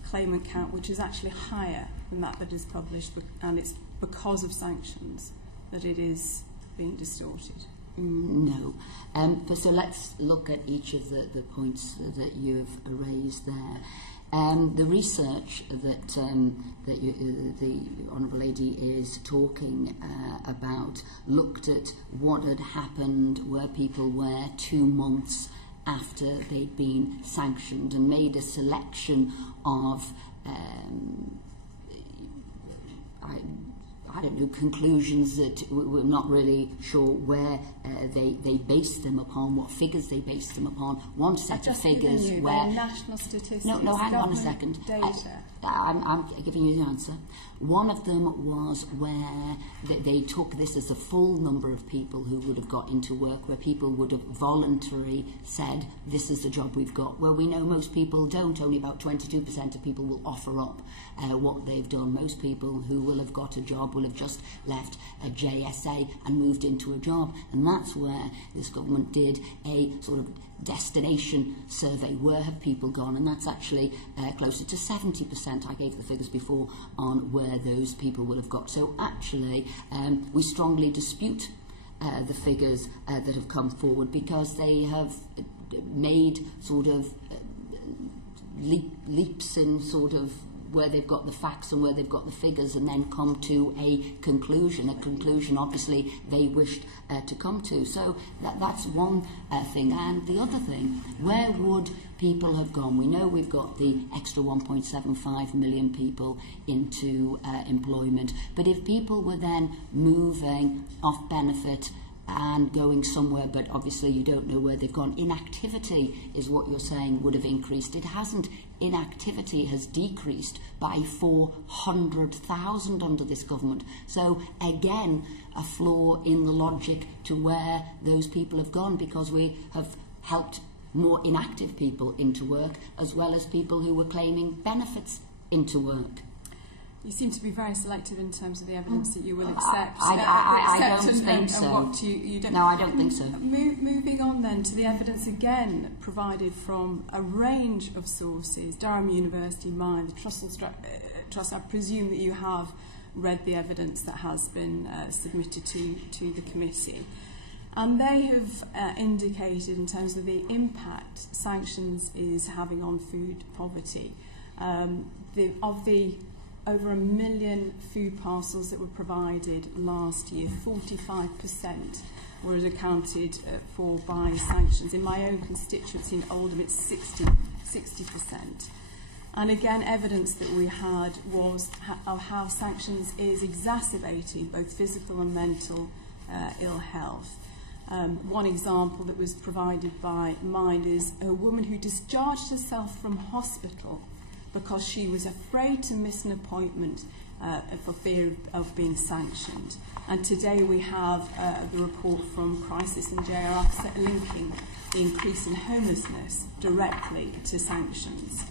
claimant count which is actually higher than that is published, and it's because of sanctions that it is being distorted? No. So let's look at each of the points that you've raised there. The research that the Honourable Lady is talking about looked at what had happened where people were 2 months after they'd been sanctioned, and made a selection of I don't know, conclusions that we're not really sure where they based them upon, what figures they based them upon. One set of figures where... national statistics. No, hang on a second. I'm giving you the answer. One of them was where they took this as a full number of people who would have got into work, where people would have voluntarily said, this is the job we've got, where we know most people don't. Only about 22% of people will offer up what they've done. Most people who will have got a job will have just left a JSA and moved into a job. And that's where this government did a sort of destination survey. Where have people gone? And that's actually closer to 70%. I gave the figures before on where those people will have got. So actually we strongly dispute the figures that have come forward, because they have made sort of leaps in sort of where they've got the facts and where they've got the figures, and then come to a conclusion obviously they wished to come to. So that's one thing. And the other thing, where would people have gone? We know we've got the extra 1.75 million people into employment, but if people were then moving off benefit and going somewhere, but obviously you don't know where they've gone. Inactivity is what you're saying would have increased. It hasn't. Inactivity has decreased by 400,000 under this government. So again, a flaw in the logic to where those people have gone, because we have helped more inactive people into work, as well as people who were claiming benefits into work. You seem to be very selective in terms of the evidence that you will accept. I don't think so. What you don't. No, I don't think so. Moving on then to the evidence again provided from a range of sources, Durham University, mine, the Trust. I presume that you have read the evidence that has been submitted to the committee. And they have indicated, in terms of the impact sanctions is having on food poverty, over 1 million food parcels that were provided last year, 45% were accounted for by sanctions. In my own constituency in Oldham, it's 60%. And again, evidence that we had was of how sanctions is exacerbating both physical and mental ill health. One example that was provided by Mind is a woman who discharged herself from hospital because she was afraid to miss an appointment for fear of being sanctioned. And today we have the report from Crisis and JRF linking the increase in homelessness directly to sanctions.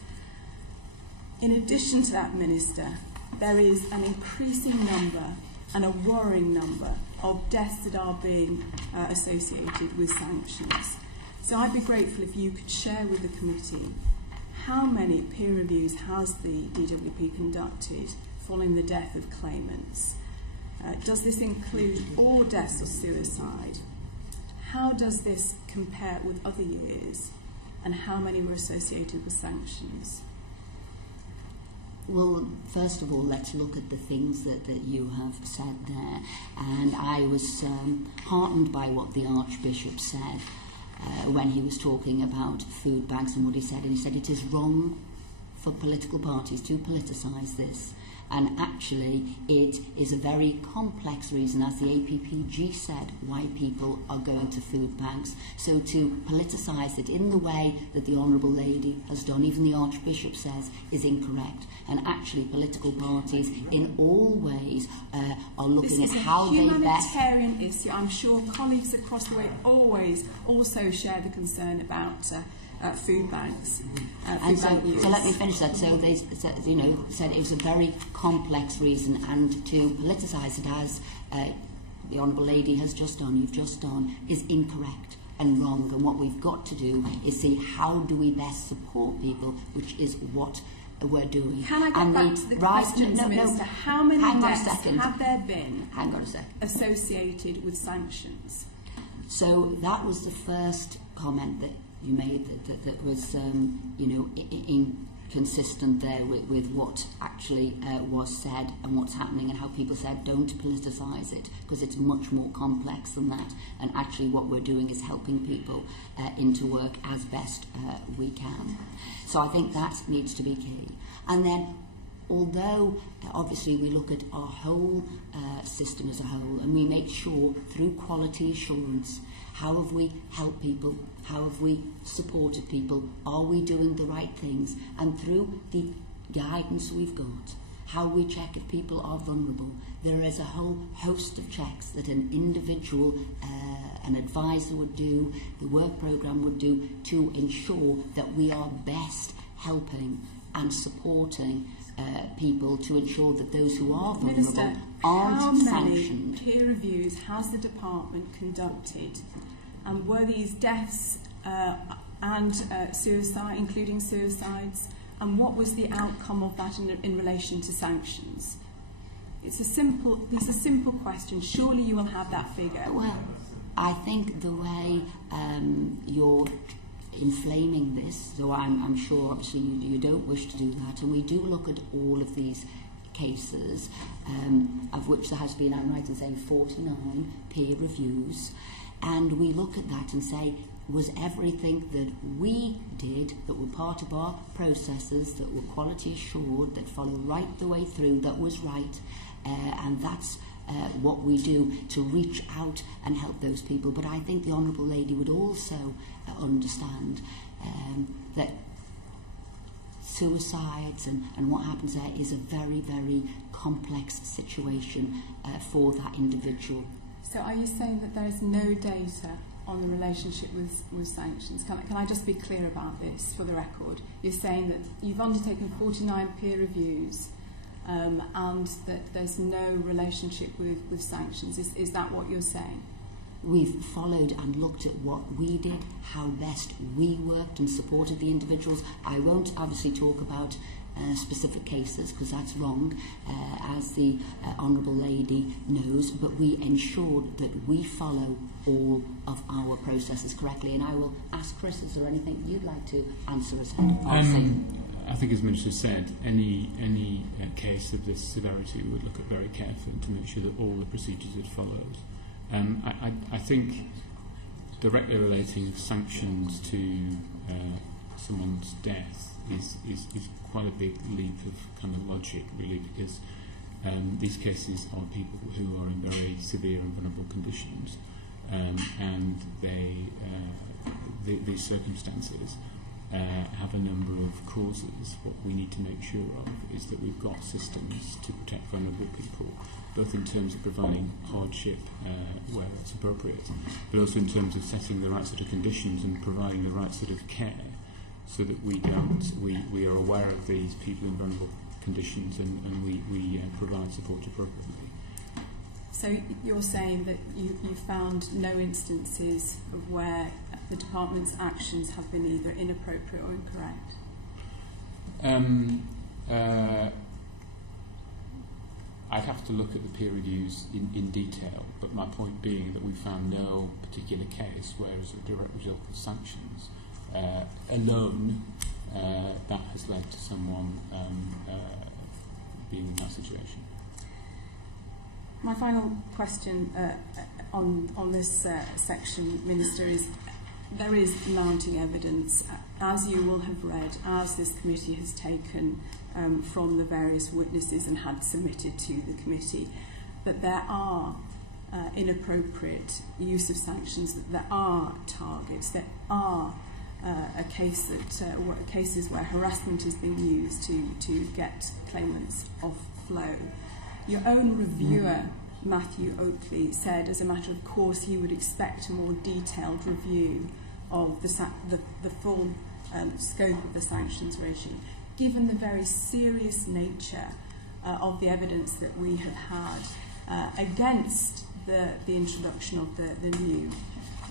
In addition to that, Minister, there is an increasing number and a worrying number of deaths that are being associated with sanctions. So I'd be grateful if you could share with the committee how many peer reviews has the DWP conducted following the death of claimants. Does this include all deaths or suicide? How does this compare with other years? And how many were associated with sanctions? Well, first of all, let's look at the things that you have said there. And I was heartened by what the Archbishop said when he was talking about food banks and what he said. And he said it is wrong for political parties to politicise this. And actually, it is a very complex reason, as the APPG said, why people are going to food banks. So to politicise it in the way that the Honourable Lady has done, even the Archbishop says, is incorrect. And actually, political parties, in all ways, are looking at how they best... This is a humanitarian issue. I'm sure colleagues across the way always also share the concern about food banks. So let me finish that. So they said, said it was a very complex reason, and to politicise it as the Honourable Lady has just done, you've just done, is incorrect and wrong. And what we've got to do is see how do we best support people, which is what we're doing. Can I get back to the questions, Minister? How many deaths have there been associated with sanctions? So that was the first comment that you made that was, inconsistent there with what actually was said and what's happening, and how people said don't politicise it, because it's much more complex than that. And actually what we're doing is helping people into work as best we can. So I think that needs to be key. And then, although obviously we look at our whole system as a whole, and we make sure through quality assurance, how have we helped people, how have we supported people, are we doing the right things, and through the guidance we've got, how we check if people are vulnerable. There is a whole host of checks that an individual, an advisor would do, the work programme would do, to ensure that we are best helping and supporting people, to ensure that those who are vulnerable Minister, aren't sanctioned. How many peer reviews has the department conducted, and were these deaths and suicide, including suicides, and what was the outcome of that in relation to sanctions? It's a simple question. Surely you will have that figure. Well, I think the way you're inflaming this, so I'm sure obviously you don't wish to do that, and we do look at all of these cases, of which there has been, I'm right in saying, 49 peer reviews, and we look at that and say, was everything that we did, that were part of our processes, that were quality assured, that follow right the way through, that was right, and that's what we do to reach out and help those people. But I think the Honourable Lady would also understand that suicides and what happens there is a very, very complex situation for that individual. So are you saying that there is no data on the relationship with sanctions? Can I just be clear about this for the record? You're saying that you've undertaken 49 peer reviews and that there's no relationship with sanctions. Is that what you're saying? We've followed and looked at what we did, how best we worked and supported the individuals. I won't obviously talk about specific cases, because that's wrong, as the Honourable Lady knows, but we ensured that we follow all of our processes correctly. And I will ask Chris, is there anything you'd like to answer as I think, as Minister said, any case of this severity we would look at very carefully to make sure that all the procedures are followed. I think directly relating sanctions to someone's death is quite a big leap of kind of logic, really, because these cases are people who are in very severe and vulnerable conditions, and these circumstances have a number of causes. What we need to make sure of is that we've got systems to protect vulnerable people, both in terms of providing hardship where that's appropriate, but also in terms of setting the right sort of conditions and providing the right sort of care, so that we are aware of these people in vulnerable conditions and we provide support appropriately. So you're saying that you found no instances of where the department's actions have been either inappropriate or incorrect? I'd have to look at the peer reviews in detail, but my point being that we found no particular case where, as a direct result of sanctions alone, that has led to someone being in that situation. My final question on this section, Minister, is there is mounting evidence, as you will have read, as this committee has taken from the various witnesses and had submitted to the committee, that there are inappropriate use of sanctions, that there are targets, there are cases where harassment is being used to get claimants off flow. Your own reviewer, Matthew Oakley, said as a matter of course he would expect a more detailed review of the full scope of the sanctions regime, given the very serious nature of the evidence that we have had against the introduction of the new,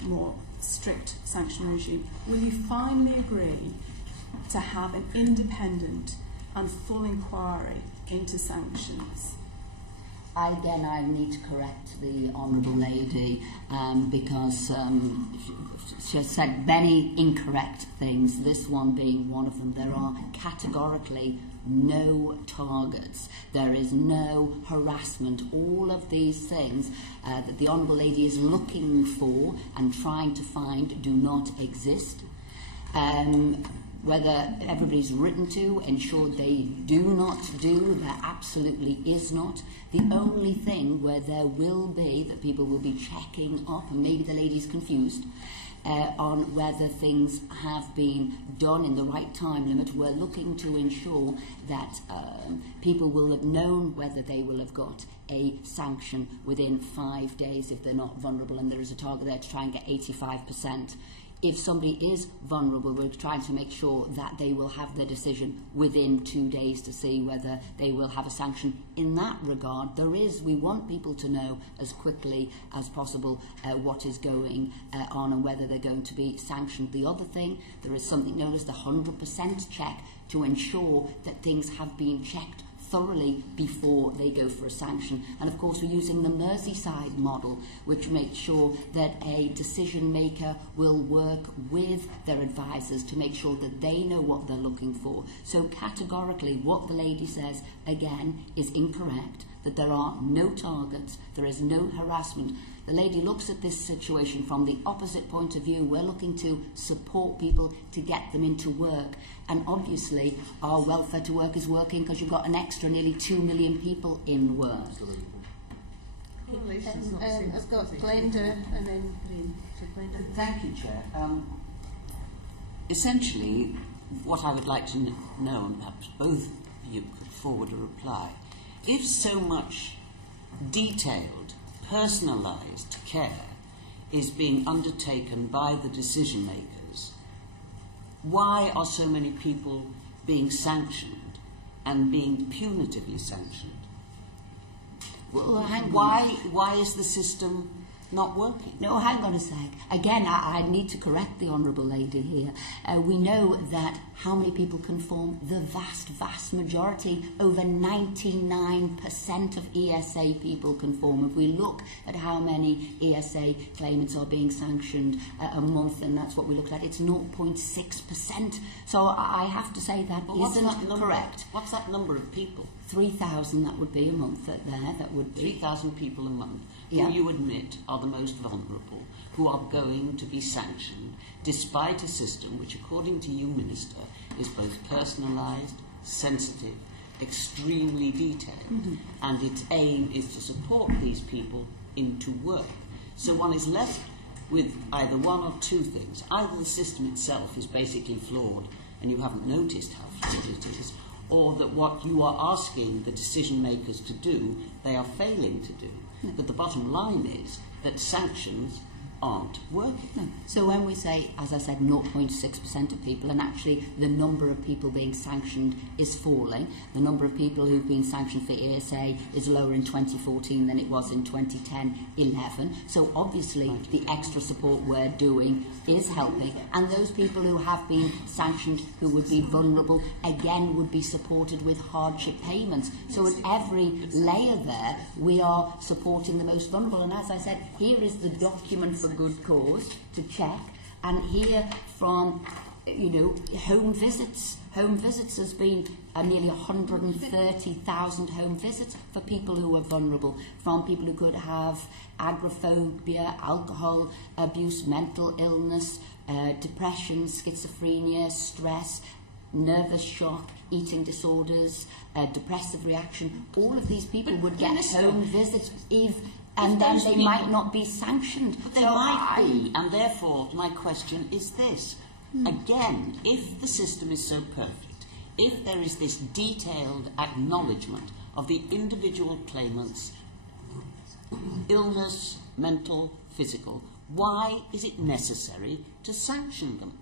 more strict sanction regime. Will you finally agree to have an independent and full inquiry into sanctions? Again, I need to correct the Honourable Lady because she has said many incorrect things, this one being one of them. There are categorically no targets. There is no harassment. All of these things that the Honourable Lady is looking for and trying to find do not exist. Whether everybody's written to, ensured they do not do, there absolutely is not. The only thing where there will be, that people will be checking up, and maybe the lady's confused, on whether things have been done in the right time limit. We're looking to ensure that people will have known whether they will have got a sanction within 5 days if they're not vulnerable, and there is a target there to try and get 85%. If somebody is vulnerable, we're trying to make sure that they will have their decision within 2 days to see whether they will have a sanction. In that regard, we want people to know as quickly as possible what is going on and whether they're going to be sanctioned. The other thing, there is something known as the 100% check to ensure that things have been checked thoroughly before they go for a sanction. And of course we're using the Merseyside model, which makes sure that a decision maker will work with their advisors to make sure that they know what they're looking for. So categorically what the lady says, again, is incorrect, that there are no targets, there is no harassment. The lady looks at this situation from the opposite point of view. We're looking to support people to get them into work. And obviously, our welfare to work is working because you've got an extra nearly 2 million people in work. I've got Glenda and then Glenda. Thank you, Chair. Essentially, what I would like to know, and perhaps both of you could forward a reply, if so much detailed, personalised care is being undertaken by the decision makers, why are so many people being sanctioned and being punitively sanctioned? Well, why is the system not working? No, hang on a sec. Again, I need to correct the Honourable Lady here. We know that how many people conform? The vast, vast majority, over 99% of ESA people conform. If we look at how many ESA claimants are being sanctioned a month, and that's what we looked at, it's 0.6%. So I have to say that isn't correct. What's that number of people? 3,000, that would be a month there. That would be 3,000 people a month. who you admit are the most vulnerable, who are going to be sanctioned, despite a system which, according to you, Minister, is both personalised, sensitive, extremely detailed, and its aim is to support these people into work. So one is left with either one or two things. Either the system itself is basically flawed and you haven't noticed how flawed it is, or that what you are asking the decision makers to do, they are failing to do. But the bottom line is that sanctions aren't working. No. So when we say, as I said, 0.6% of people, and actually the number of people being sanctioned is falling, the number of people who've been sanctioned for ESA is lower in 2014 than it was in 2010-11. So obviously the extra support we're doing is helping, and those people who have been sanctioned, who would be vulnerable, again would be supported with hardship payments. So at every layer there, we are supporting the most vulnerable. And as I said, here is the document for good cause to check, and here from home visits. Home visits has been nearly 130,000 home visits for people who are vulnerable, from people who could have agoraphobia, alcohol abuse, mental illness, depression, schizophrenia, stress, nervous shock, eating disorders, depressive reaction. All of these people would get home visits and then they might not be sanctioned. They might be, and therefore my question is this. Again, if the system is so perfect, if there is this detailed acknowledgement of the individual claimant's illness, mental, physical, why is it necessary to sanction them?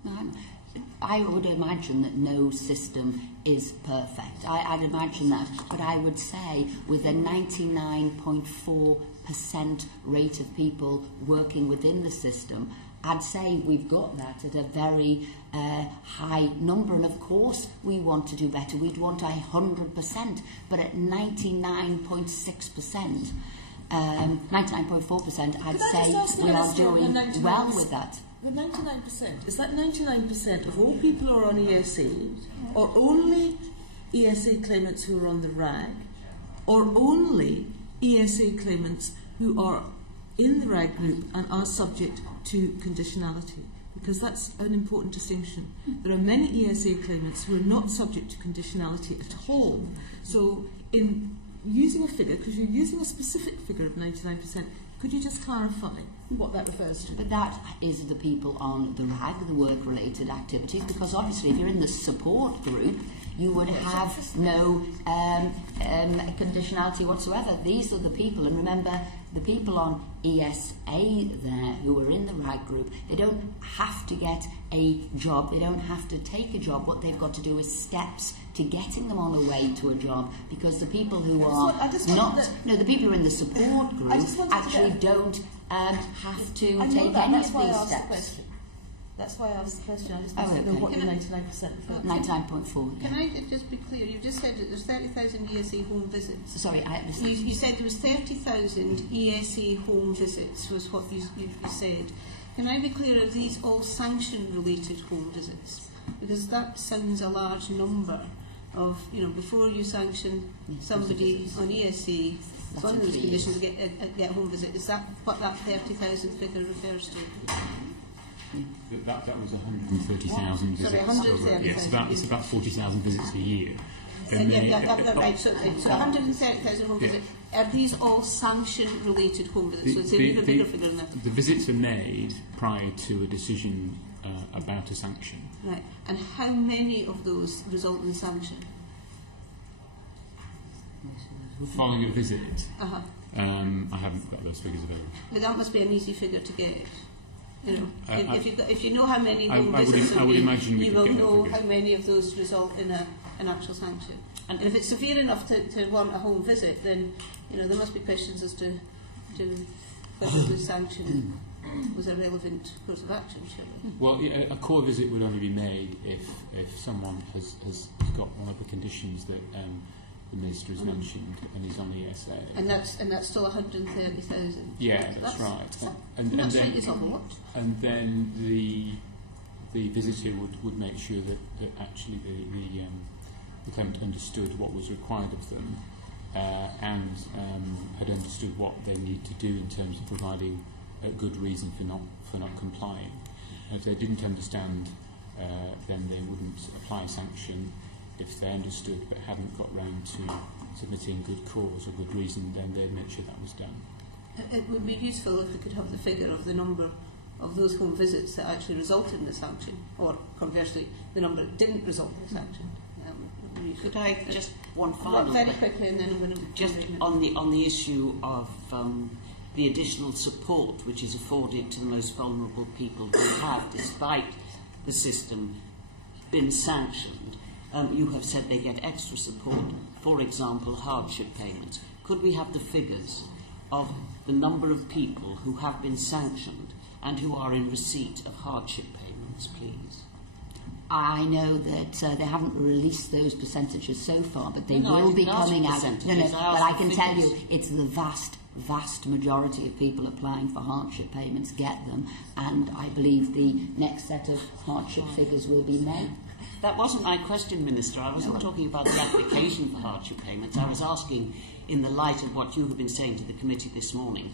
I would imagine that no system is perfect. I'd imagine that. But I would say with a 99.4% rate of people working within the system, I'd say we've got that at a very high number. And of course we want to do better. We'd want 100%. But at 99.6%, 99.4%, I'd say we are doing well with that. The 99%, is that 99% of all people who are on ESE, or only ESE claimants who are on the RAG, or only ESE claimants who are in the RAG group and are subject to conditionality? Because that's an important distinction. There are many ESE claimants who are not subject to conditionality at all. So in using a figure, because you're using a specific figure of 99%, could you just clarify what that refers to? But that is the people on the RAG, the work-related activities, because obviously if you're in the support group, you would have no conditionality whatsoever. These are the people, and remember, the people on ESA there who are in the RAG group, they don't have to get a job, they don't have to take a job. What they've got to do is steps to getting them on the way to a job, because the people who are the people who are in the support group actually don't have to take any of these steps. That's why I asked the question. I just want to know what your 99% for. 99.4. Can I just be clear? You just said that there's 30,000 ESE home visits. Sorry, you said there was 30,000 ESE home visits was what you said. Can I be clear? Are these all sanction-related home visits? Because that sounds a large number of, before you sanction somebody on ESE, one of those conditions to get a home visit. Is that what that 30,000 figure refers to? That was 130,000 visits. Sorry, 130,000. Yes, it's about 40,000 visits a year. Right. So 130,000 home visits. Are these all sanction-related home visits? So it's an even bigger figure than that. The visits are made prior to a decision about a sanction. Right. And how many of those result in sanction? Following a visit, I haven't got those figures available. But that must be an easy figure to get. If you know how many home visits you will know how many of those result in an actual sanction. And if it's severe enough to want a home visit, then there must be questions as to whether the sanction was a relevant course of action. Surely. Well, a core visit would only be made if someone has got one of the conditions that the Minister has mentioned and is on the ESA. And that's still 130,000. Yeah, that's right. And that's then, right, it's a lot. And then the visitor would make sure that actually the claimant understood what was required of them, and had understood what they need to do in terms of providing a good reason for not complying. And if they didn't understand, then they wouldn't apply a sanction. If they understood but hadn't got round to submitting good cause or good reason, then they'd make sure that was done. It would be useful if we could have the figure of the number of those home visits that actually resulted in the sanction, or conversely, the number that didn't result in the sanction. Could I just one final very quickly, and then I'm going to just on the issue of the additional support which is afforded to the most vulnerable people who have, despite the system, been sanctioned. You have said they get extra support, for example, hardship payments. Could we have the figures of the number of people who have been sanctioned and who are in receipt of hardship payments, please? I know that they haven't released those percentages so far, but they will be coming out. But I can tell you it's the vast majority of people applying for hardship payments get them, and I believe the next set of hardship figures will be made. That wasn't my question, Minister. I wasn't talking about the application for hardship payments. I was asking, in the light of what you have been saying to the committee this morning,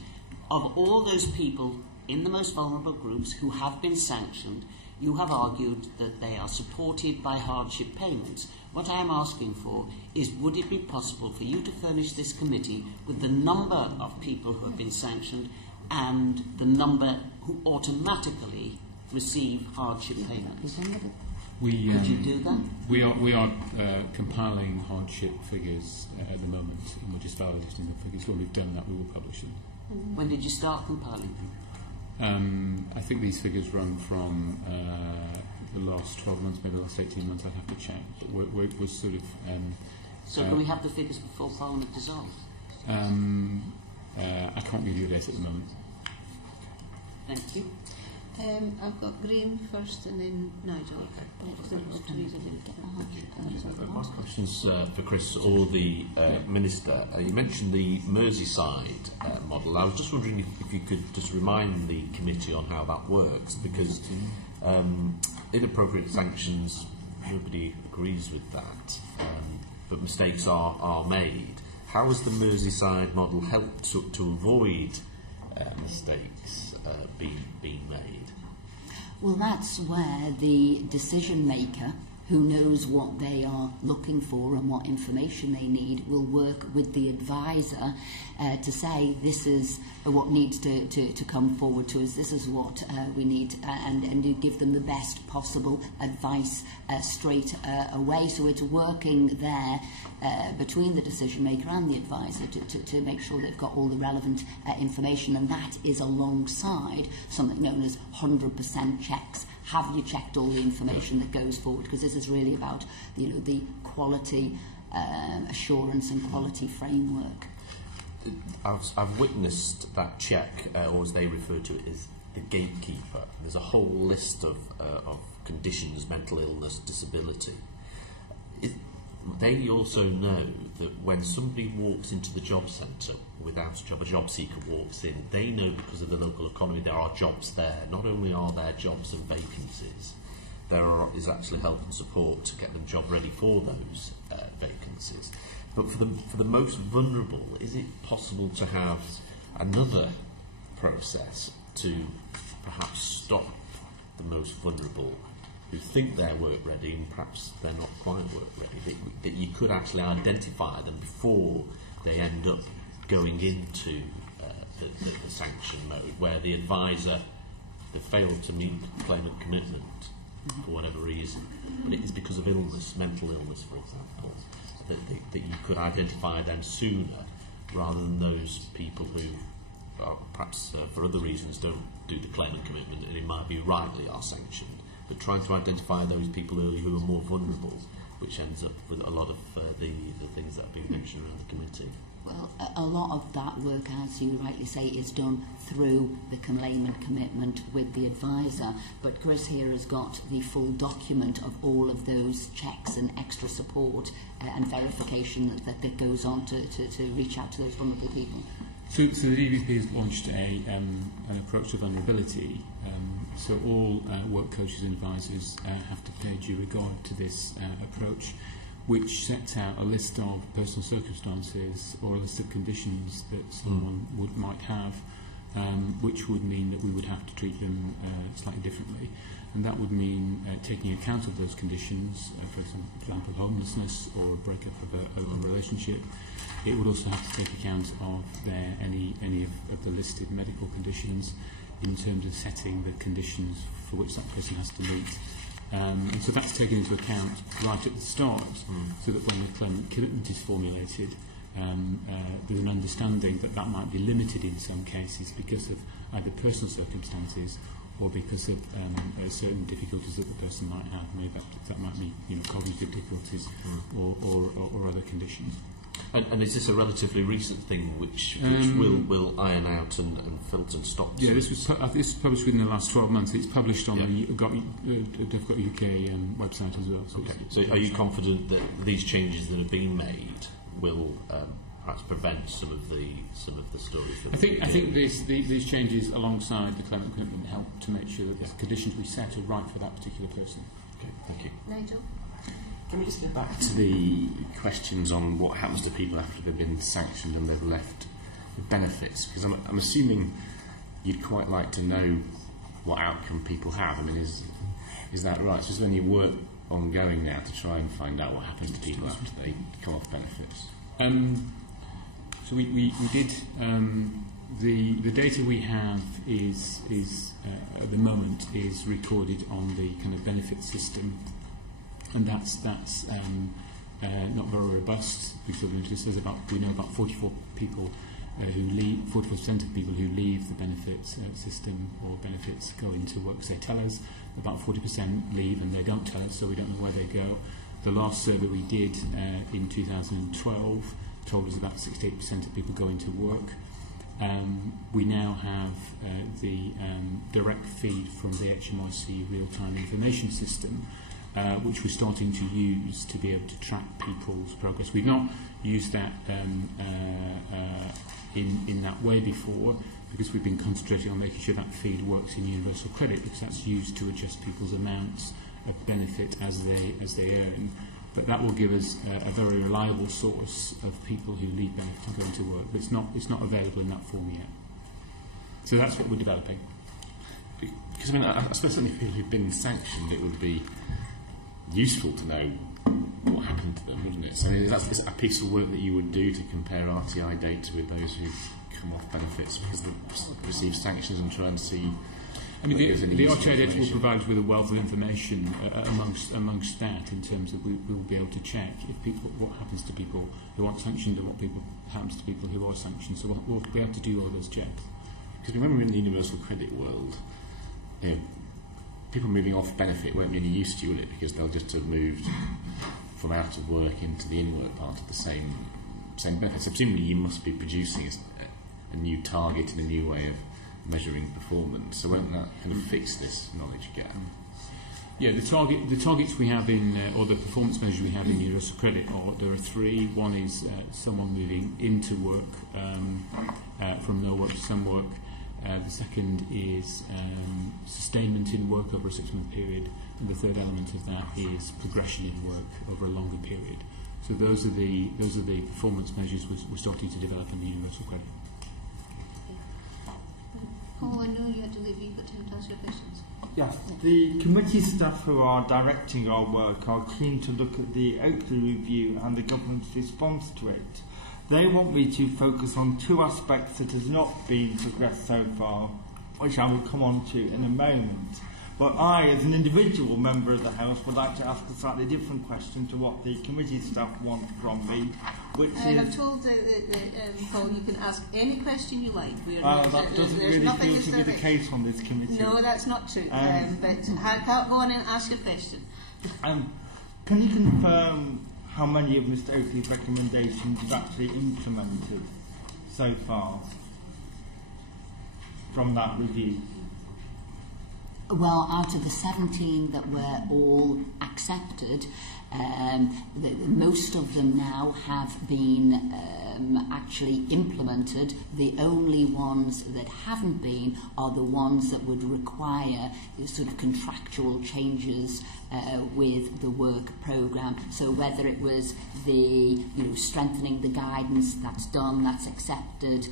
of all those people in the most vulnerable groups who have been sanctioned, you have argued that they are supported by hardship payments. What I am asking for is, would it be possible for you to furnish this committee with the number of people who have been sanctioned and the number who automatically receive hardship payments? Could you do that? We are compiling hardship figures at the moment, and we're just validating the figures. When we've done that, we will publish them. When did you start compiling them? I think these figures run from the last 12 months, maybe the last 18 months. I'd have to check. But we're sort of... so can we have the figures before Parliament dissolves? I can't give you a date at the moment. Thank you. I've got Graham first and then Nigel. My question's for Chris or the Minister. You mentioned the Merseyside model. I was just wondering if you could just remind the committee on how that works, because inappropriate sanctions, nobody agrees with that, but mistakes are made. How has the Merseyside model helped to avoid mistakes being made? Well, that's where the decision maker, who knows what they are looking for and what information they need, will work with the advisor to say this is what needs to come forward to us, this is what we need, and you give them the best possible advice straight away. So it's working there between the decision maker and the advisor to make sure they've got all the relevant information, and that is alongside something known as 100% checks. Have you checked all the information that goes forward? Because this is really about, the quality assurance and quality framework. I've witnessed that check, or as they refer to it, as the gatekeeper. There's a whole list of conditions: mental illness, disability. They also know that when somebody walks into the job centre without a job, a job seeker walks in, they know because of the local economy there are jobs there. Not only are there jobs and vacancies, there is actually help and support to get them job ready for those vacancies. But for the most vulnerable, is it possible to have another process to perhaps stop the most vulnerable who think they're work ready and perhaps they're not quite work ready, that you could actually identify them before they end up going into the sanction mode, where the advisor, they failed to meet the claimant commitment for whatever reason, but it is because of illness, mental illness for example, that you could identify them sooner rather than those people who perhaps for other reasons don't do the claimant commitment, and it might be rightly are sanctioned, but trying to identify those people early who are more vulnerable, which ends up with a lot of the things that have been mentioned around the committee. Well, a lot of that work, as you rightly say, is done through the claimant commitment with the advisor. But Chris here has got the full document of all of those checks and extra support and verification that goes on to reach out to those vulnerable people. So the DWP has launched an approach to vulnerability. So all work coaches and advisors have to pay due regard to this approach. which sets out a list of personal circumstances or a list of conditions that someone might have, which would mean that we would have to treat them slightly differently. And that would mean taking account of those conditions, for example, homelessness or a breakup of a relationship. It would also have to take account of any of the listed medical conditions in terms of setting the conditions for which that person has to meet. And so that's taken into account right at the start, so that when the claimant commitment is formulated, there's an understanding that that might be limited in some cases because of either personal circumstances or because of certain difficulties that the person might have. Maybe that might be cognitive difficulties or other conditions. And is this a relatively recent thing which will iron out and filter and stop? Yeah, this was published within the last 12 months. It's published on the DWP UK website as well. So are you confident that these changes that have been made will perhaps prevent some of the stories? I think these changes alongside the claimant commitment help to make sure that the conditions we set are right for that particular person. Okay, thank you. Nigel? Can we just go back to the questions on what happens to people after they've been sanctioned and they've left with benefits? Because I'm assuming you'd quite like to know what outcome people have. I mean, is that right? So is there any work ongoing now to try and find out what happens to people after they come off benefits? So we did. The data we have is at the moment is recorded on the kind of benefit system. And that's not very robust. We know about 44 people who leave. 44% of people who leave the benefit system or benefits go into work. They tell us about 40% leave and they don't tell us, so we don't know where they go. The last survey we did in 2012 told us about 68% of people go into work. We now have the direct feed from the HMRC real-time information system, which we're starting to use to be able to track people's progress. We've not used that in that way before, because we've been concentrating on making sure that feed works in universal credit, because that's used to adjust people's amounts of benefit as they earn. But that will give us a very reliable source of people who leave benefit and go into work. But it's not available in that form yet. So that's what we're developing. Because I suppose certainly people who've been sanctioned, it would be useful to know what happened to them, wouldn't it? So that's a piece of work that you would do to compare RTI data with those who've come off benefits because they've received sanctions and try and see. I mean, the RTI data will provide us with a wealth of information amongst that, in terms of we will be able to check what happens to people who aren't sanctioned and what happens to people who are sanctioned. So we'll be able to do all those checks. Because remember, in the universal credit world, people moving off benefit won't be any use to you, will it? Because they'll just have moved from out of work into the in-work part of the same benefit. So presumably you must be producing a new target and a new way of measuring performance. So won't that kind of fix this knowledge gap? Yeah, the targets we have or the performance measures we have in universal credit, there are three. One is someone moving into work from no work to some work. The second is sustainment in work over a 6-month period, and the third element of that is progression in work over a longer period. So those are the performance measures we're starting to develop in the universal credit. Paul, I know you had to leave. You've got time to answer your questions. Yes, the committee staff who are directing our work are keen to look at the Oakley review and the government's response to it. They want me to focus on two aspects that has not been progressed so far, which I will come on to in a moment. But I, as an individual member of the House, would like to ask a slightly different question to what the committee staff want from me, which is... I've told Paul you can ask any question you like. That doesn't really feel to be the case on this committee. No, that's not true. But go on and ask your question. Can you confirm how many of Mr Oakley's recommendations you've actually implemented so far from that review? Well, out of the 17 that were all accepted, most of them now have been actually implemented. The only ones that haven't been are the ones that would require sort of contractual changes with the work programme. So whether it was the strengthening the guidance, that's done, that's accepted,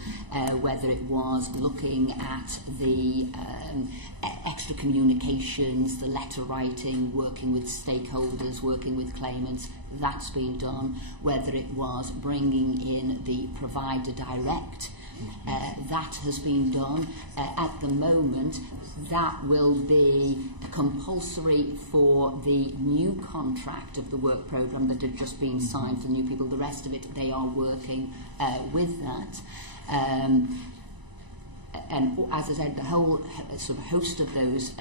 whether it was looking at the extra communications, the letter writing, working with stakeholders, working with claimants, that's been done, whether it was bringing in the provider direct, that has been done. At the moment, that will be compulsory for the new contract of the work programme that had just been signed for new people. The rest of it, they are working with that. And as I said, the whole sort of host of those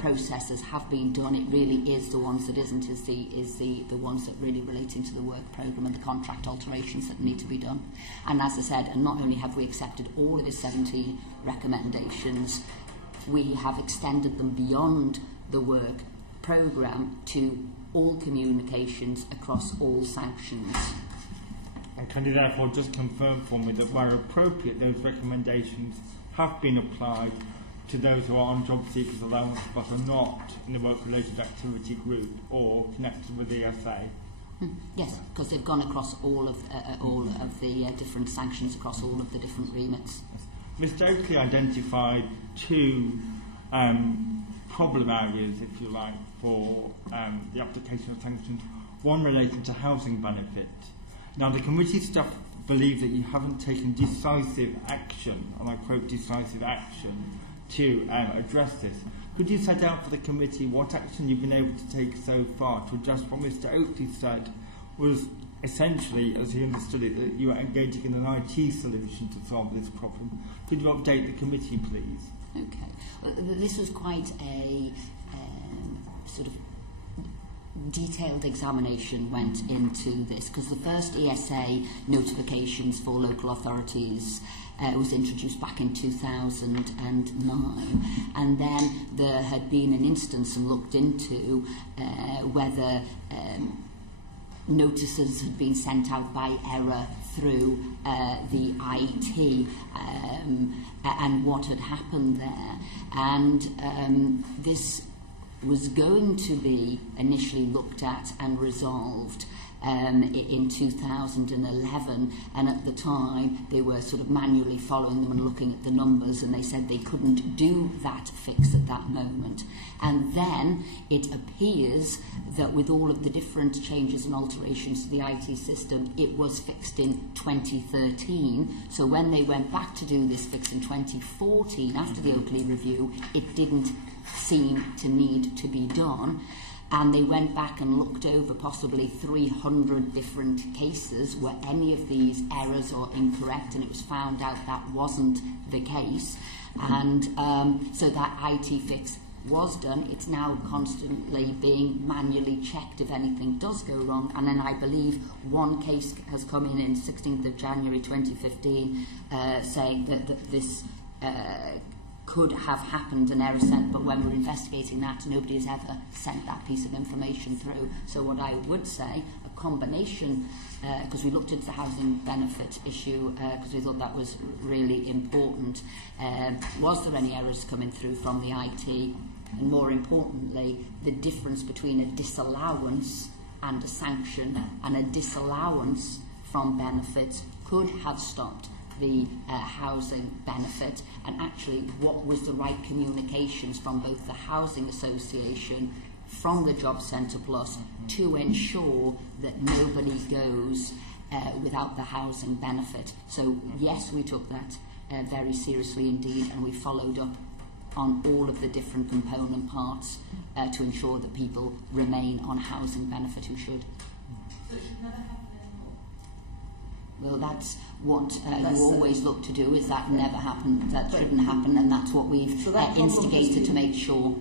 processes have been done. It really is the ones that isn't is the ones that really relate into the work programme and the contract alterations that need to be done. And as I said, and not only have we accepted all of the 17 recommendations, we have extended them beyond the work programme to all communications across all sanctions. And can you therefore just confirm for me that where appropriate those recommendations have been applied to those who are on job seekers allowance but are not in the work-related activity group or connected with ESA? Yes, because they've gone across all of the different sanctions across all of the different remits. Mr. Oakley identified two problem areas, if you like, for the application of sanctions. One related to housing benefit. Now, the committee staff believe that you haven't taken decisive action, and I quote, decisive action, to address this. Could you set out for the committee what action you've been able to take so far to address what Mr. Oakley said was essentially, as he understood it, that you were engaging in an IT solution to solve this problem? Could you update the committee, please? Okay. This was quite a sort of detailed examination went into this, because the first ESA notifications for local authorities was introduced back in 2009, and then there had been an instance and looked into whether notices had been sent out by error through the IT and what had happened there. And this was going to be initially looked at and resolved in 2011, and at the time they were sort of manually following them and looking at the numbers, and they said they couldn't do that fix at that moment. And then it appears that with all of the different changes and alterations to the IT system, it was fixed in 2013. So when they went back to do this fix in 2014 after the Oakley review, it didn't seem to need to be done. And they went back and looked over possibly 300 different cases where any of these errors are incorrect, and it was found out that wasn't the case. And so that IT fix was done. It's now constantly being manually checked if anything does go wrong. And then I believe one case has come in 16th of January 2015 saying that this could have happened, an error sent, but when we're investigating that, nobody has ever sent that piece of information through. So what I would say, a combination, because we looked into the housing benefit issue, because we thought that was really important, was there any errors coming through from the IT? And more importantly, the difference between a disallowance and a sanction, and a disallowance from benefits could have stopped the housing benefit, and actually what was the right communications from both the Housing Association, from the Job Centre Plus, to ensure that nobody goes without the housing benefit. So yes, we took that very seriously indeed, and we followed up on all of the different component parts to ensure that people remain on housing benefit who should. So it should never happen anymore? Well, that's what you always look to do, is that never happen, that shouldn't happen, and that's what we've instigated to make sure.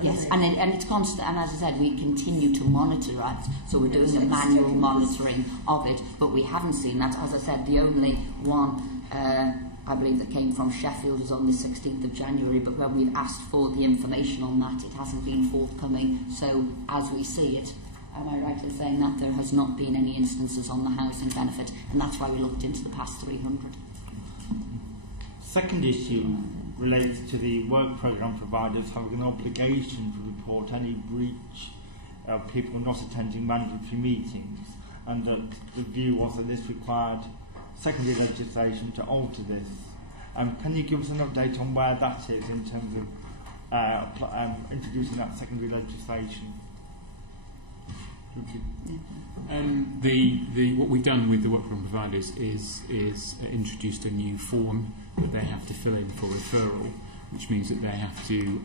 Yes, and it's constant, and as I said, we continue to monitor it, so we're doing a manual monitoring of it, but we haven't seen that. As I said, the only one I believe that came from Sheffield was on the 16th of January, but when we've asked for the information on that, it hasn't been forthcoming. So as we see it, am I right in saying that there has not been any instances on the housing benefit, and that's why we looked into the past 300? Second issue relates to the work programme providers having an obligation to report any breach of people not attending mandatory meetings, and that the view was that this required secondary legislation to alter this. Can you give us an update on where that is in terms of introducing that secondary legislation? What we've done with the work programme providers is introduced a new form that they have to fill in for referral, which means that they have to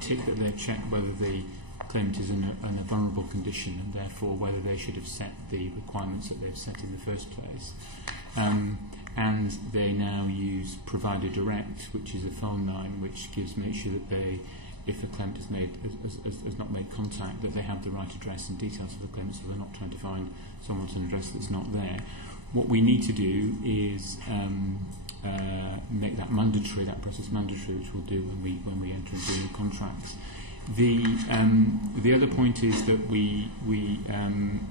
tick that they've checked whether the claimant is in a vulnerable condition, and therefore whether they should have set the requirements that they've set in the first place. And they now use Provider Direct, which is a phone line which makes sure that they, if the claimant has not made contact, that they have the right address and details of the claimant, so they're not trying to find someone's address that's not there. What we need to do is make that mandatory, that process mandatory, which we'll do when we enter into the contracts. The other point is that we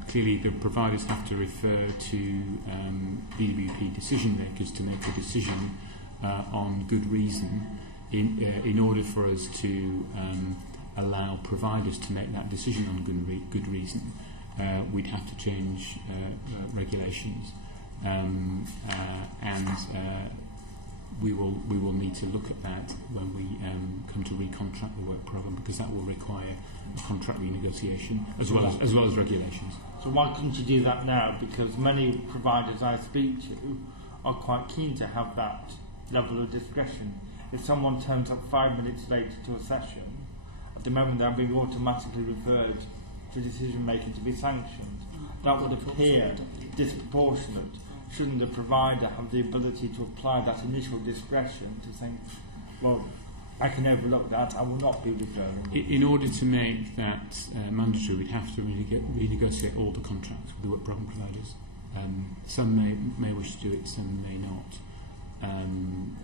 clearly the providers have to refer to DWP decision makers to make a decision on good reason in order for us to allow providers to make that decision on good reason. We'd have to change regulations, and we will need to look at that when we come to recontract the work programme, because that will require a contract renegotiation as well as regulations. So why couldn't you do that now? Because many providers I speak to are quite keen to have that level of discretion. If someone turns up 5 minutes late to a session, at the moment they're being automatically referred to decision making to be sanctioned. That would appear disproportionate. Shouldn't the provider have the ability to apply that initial discretion to think, well, I can overlook that, I will not be referring? In order to make that mandatory, we'd have to renegotiate all the contracts with the work programme providers. Some may wish to do it, some may not. And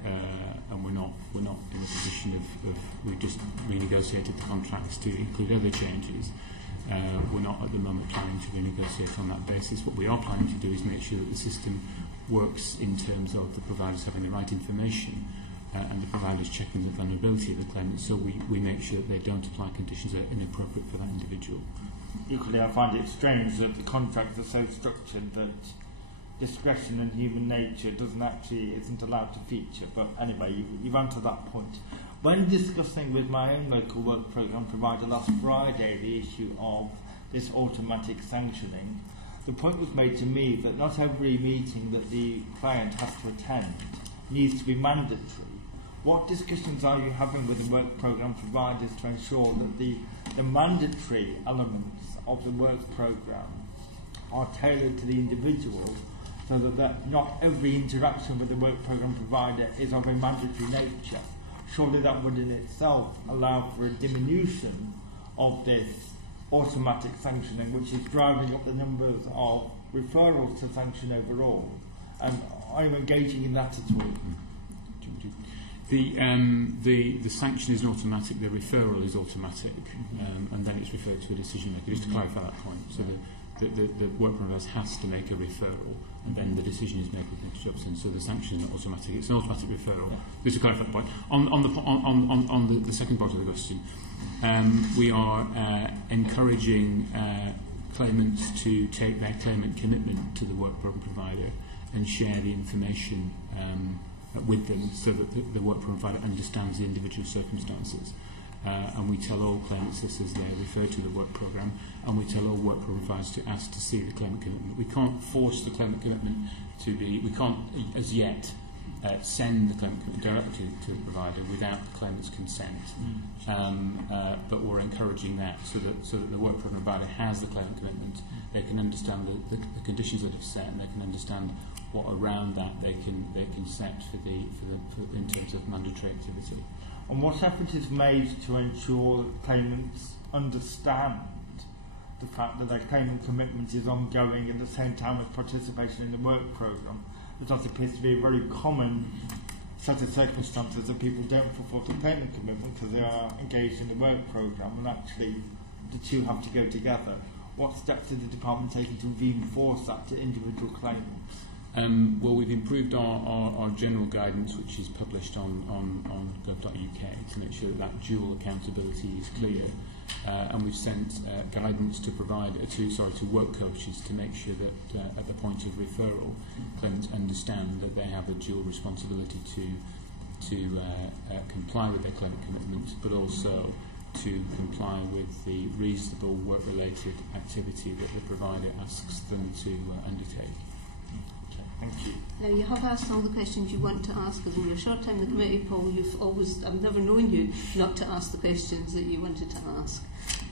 we're not in a position of we've just renegotiated the contracts to include other changes. We're not at the moment planning to renegotiate on that basis. What we are planning to do is make sure that the system works in terms of the providers having the right information and the providers checking the vulnerability of the claimant, so we make sure that they don't apply conditions that are inappropriate for that individual. Equally, I find it strange that the contracts are so structured that discretion and human nature isn't allowed to feature. But anyway, you've answered that point. When discussing with my own local work programme provider last Friday the issue of this automatic sanctioning, the point was made to me that not every meeting that the client has to attend needs to be mandatory. What discussions are you having with the work programme providers to ensure that the mandatory elements of the work programme are tailored to the individual, so that not every interaction with the work programme provider is of a mandatory nature? Surely that would in itself allow for a diminution of this automatic sanctioning, which is driving up the numbers of referrals to sanction overall. And are you engaging in that at all? The sanction is automatic, the referral is automatic, and then it's referred to a decision maker. Just to clarify that point, so the work provider has to make a referral, and then the decision is made within the job centre. So the sanction is not automatic; it's an automatic referral. Just to clarify that point. On the second part of the question, we are encouraging claimants to take their claimant commitment to the work programme provider and share the information with them, so that the work provider understands the individual circumstances. And we tell all claimants this as they refer to the work programme, and we tell all work providers to ask to see the claimant commitment. We can't force the claimant commitment to be, we can't as yet send the claimant commitment directly to the provider without the claimant's consent. But we're encouraging that so that the work programme provider has the claimant commitment. They can understand the conditions that are set, and they can understand what around that they can set for in terms of mandatory activity. And what effort is made to ensure claimants understand the fact that their claimant commitment is ongoing at the same time as participation in the work programme? It does appear to be a very common set of circumstances that people don't fulfil the claimant commitment because they are engaged in the work programme, and actually the two have to go together. What steps is the department taking to reinforce that to individual claimants? Well, we've improved our general guidance, which is published on gov.uk, to make sure that dual accountability is clear. And we've sent guidance to to work coaches to make sure that at the point of referral, claimants understand that they have a dual responsibility to comply with their claimant commitments, but also to comply with the reasonable work-related activity that the provider asks them to undertake. Thank you. Now, you have asked all the questions you want to ask, because in your short time in the committee, Paul, I've never known you not to ask the questions that you wanted to ask.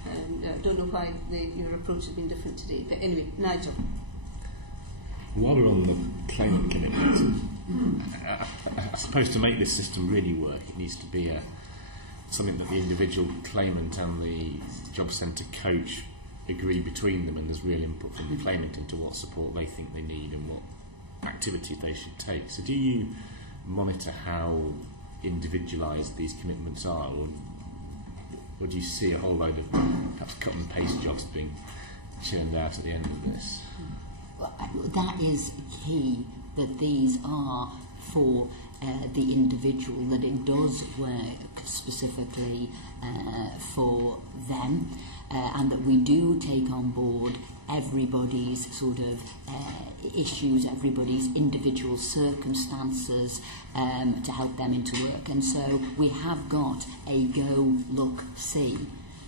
I don't know why your approach has been different today. But anyway, Nigel. While we're on the claimant commitment, I suppose to make this system really work, it needs to be something that the individual claimant and the job centre coach agree between them, and there's real input from the claimant into what support they think they need and what activities they should take. So do you monitor how individualised these commitments are, or do you see a whole load of perhaps cut and paste jobs being churned out at the end of this? Well, that is key, that these are for the individual, that it does work specifically for them, and that we do take on board everybody's sort of issues, everybody's individual circumstances to help them into work. And so we have got a go, look, see.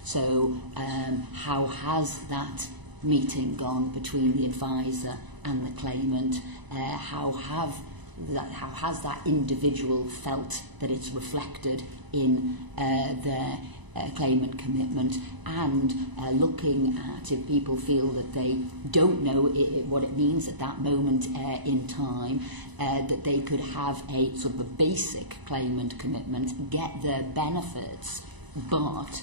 So how has that meeting gone between the advisor and the claimant? How has that individual felt that it's reflected in their claimant commitment, and looking at if people feel that they don't know what it means at that moment in time, that they could have a sort of a basic claimant commitment, get their benefits, but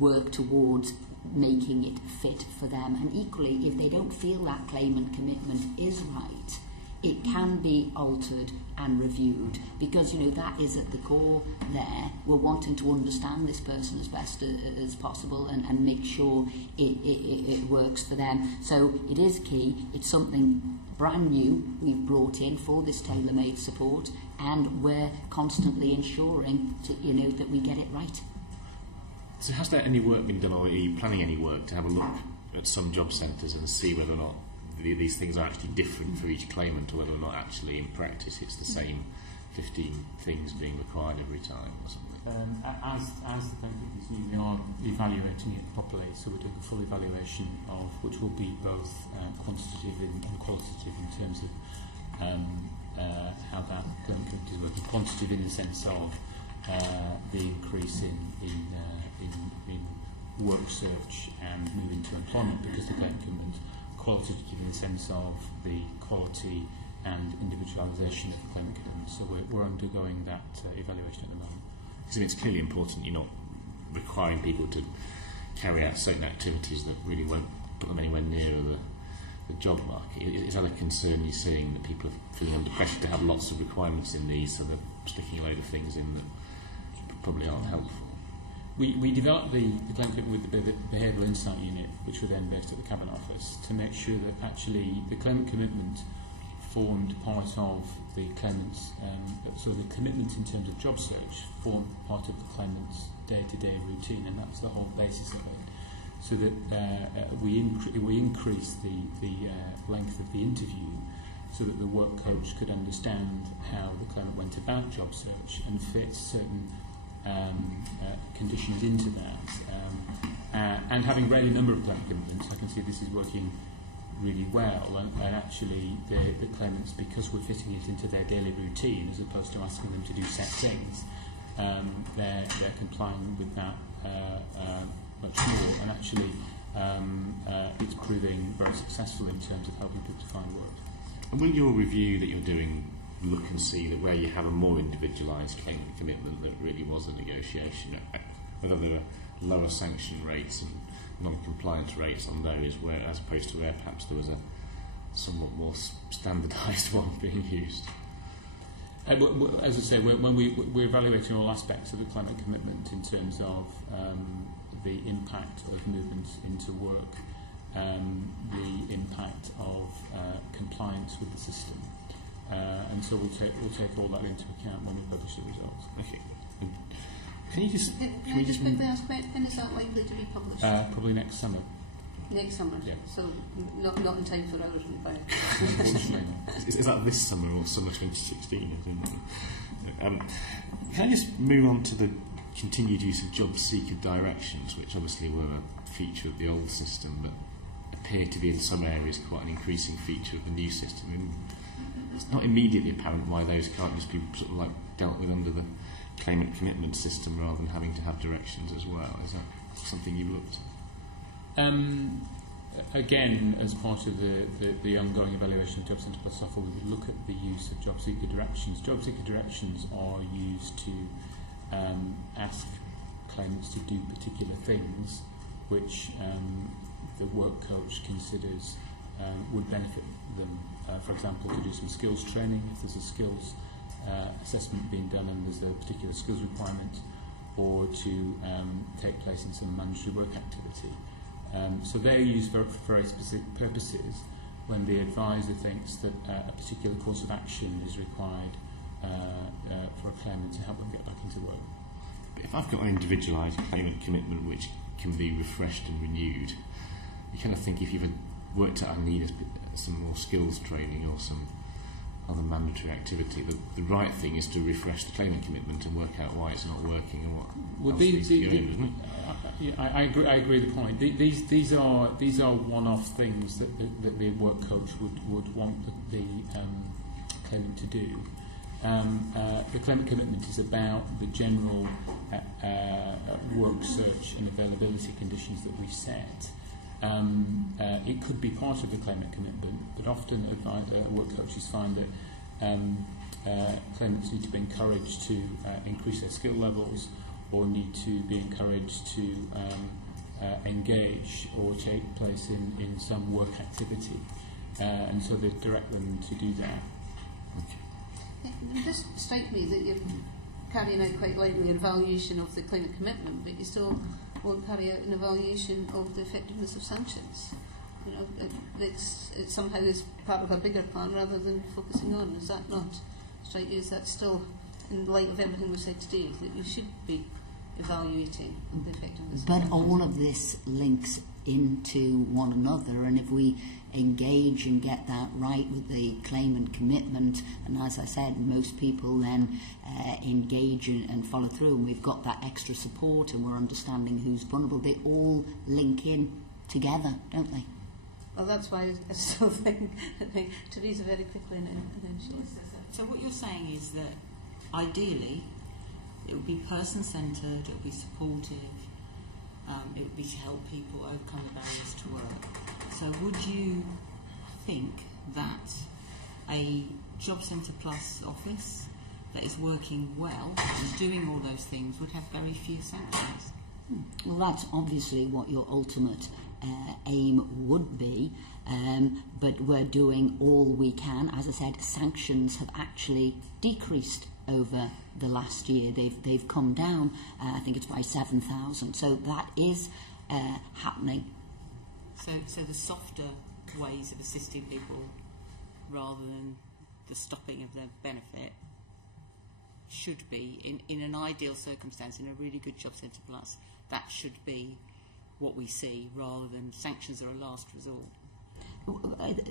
work towards making it fit for them. And equally, if they don't feel that claimant commitment is right, it can be altered and reviewed, because that is at the core there. We're wanting to understand this person as best as possible and make sure it works for them. So it is key. It's something brand new we've brought in for this tailor-made support, and we're constantly ensuring that we get it right. So has there any work been done, or are you planning any work to have a look at some job centres and see whether or not these things are actually different for each claimant, or whether or not actually in practice it's the same 15 things being required every time or something? As the claimant is new, we are evaluating it properly, so we're doing a full evaluation of which will be both quantitative and qualitative in terms of how that claimant is working. Quantitative in the sense of the increase in work search and moving to employment because the claimant commitment. Qualitative in the sense of the quality and individualisation of the claimant commitment. So we're undergoing that evaluation at the moment. So it's clearly important you're not requiring people to carry out certain activities that really won't put them anywhere near the job market. Is that a concern you're seeing, that people are feeling under pressure to have lots of requirements in these, so they're sticking a load of things in that probably aren't helpful? We developed the claim commitment with the Behavioural Insight Unit, which were then based at the Cabinet Office, to make sure that actually the claimant commitment formed part of the claimant's, so the commitment in terms of job search formed part of the claimant's day-to-day routine, and that's the whole basis of it. So that we increase the length of the interview, so that the work coach could understand how the claimant went about job search and fit certain conditions into that, and having read a number of claimant commitments, I can see this is working really well, and actually the claimants, because we're fitting it into their daily routine as opposed to asking them to do set things, they're complying with that much more, and actually it's proving very successful in terms of helping people to find work. And will your review that you're doing look and see that where you have a more individualised claimant commitment that really was a negotiation, whether there are lower sanction rates and non-compliance rates on those, where as opposed to where perhaps there was a somewhat more standardised one being used? As I say, when we're evaluating all aspects of the climate commitment in terms of the impact of movement into work, the impact of compliance with the system, and so we'll take all that into account when we publish the results. Okay. Can you just quickly ask when is that likely to be published? Probably next summer. Next summer. Yeah. So not in time for ours and fire. Is that this summer or summer 2016? Can I just move on to the continued use of job seeker directions, which obviously were a feature of the old system, but appear to be in some areas quite an increasing feature of the new system. And it's not immediately apparent why those can't just be sort of like dealt with under the claimant commitment system rather than having to have directions as well. Is that something you looked at? Again, as part of the ongoing evaluation of Job Centre Plus software, we would look at the use of job seeker directions. Job seeker directions are used to ask claimants to do particular things which the work coach considers would benefit them. For example, to do some skills training if there's a skills assessment being done and there's a particular skills requirement, or to take place in some mandatory work activity. So they're used for very specific purposes when the advisor thinks that a particular course of action is required for a claimant to help them get back into work. If I've got an individualised claimant commitment which can be refreshed and renewed, you kind of think if you've worked out I need some more skills training or some other mandatory activity, the right thing is to refresh the claimant commitment and work out why it's not working and what else needs to go in, isn't it? I agree with the point. These are one-off things that the work coach would want the claimant to do. The claimant commitment is about the general work search and availability conditions that we set. It could be part of the claimant commitment, but often work coaches find that claimants need to be encouraged to increase their skill levels, or need to be encouraged to engage or take place in some work activity, and so they direct them to do that. It does strike me that you're carrying out quite lightly an evaluation of the claimant commitment, but you still won't carry out an evaluation of the effectiveness of sanctions. You know, it somehow is part of a bigger plan rather than focusing on. Is that not strike you? Is that still, in light of everything we've said today, that we should be evaluating the effectiveness? But all of this links into one another, and if we engage and get that right with the claimant commitment, and as I said, most people then engage and follow through, and we've got that extra support and we're understanding who's vulnerable, they all link in together, don't they? Well, that's why I still think Teresa very quickly and then she. So what you're saying is that ideally it would be person-centred, it would be supportive, it would be to help people overcome the barriers to work. So would you think that a Job Centre Plus office that is working well and doing all those things would have very few sanctions? Well, that's obviously what your ultimate aim would be, but we're doing all we can. As I said, sanctions have actually decreased over the last year. They've come down, I think it's by 7,000, so that is happening. So the softer ways of assisting people rather than the stopping of their benefit should be, in an ideal circumstance, in a really good Job Centre Plus, that should be what we see, rather than sanctions are a last resort.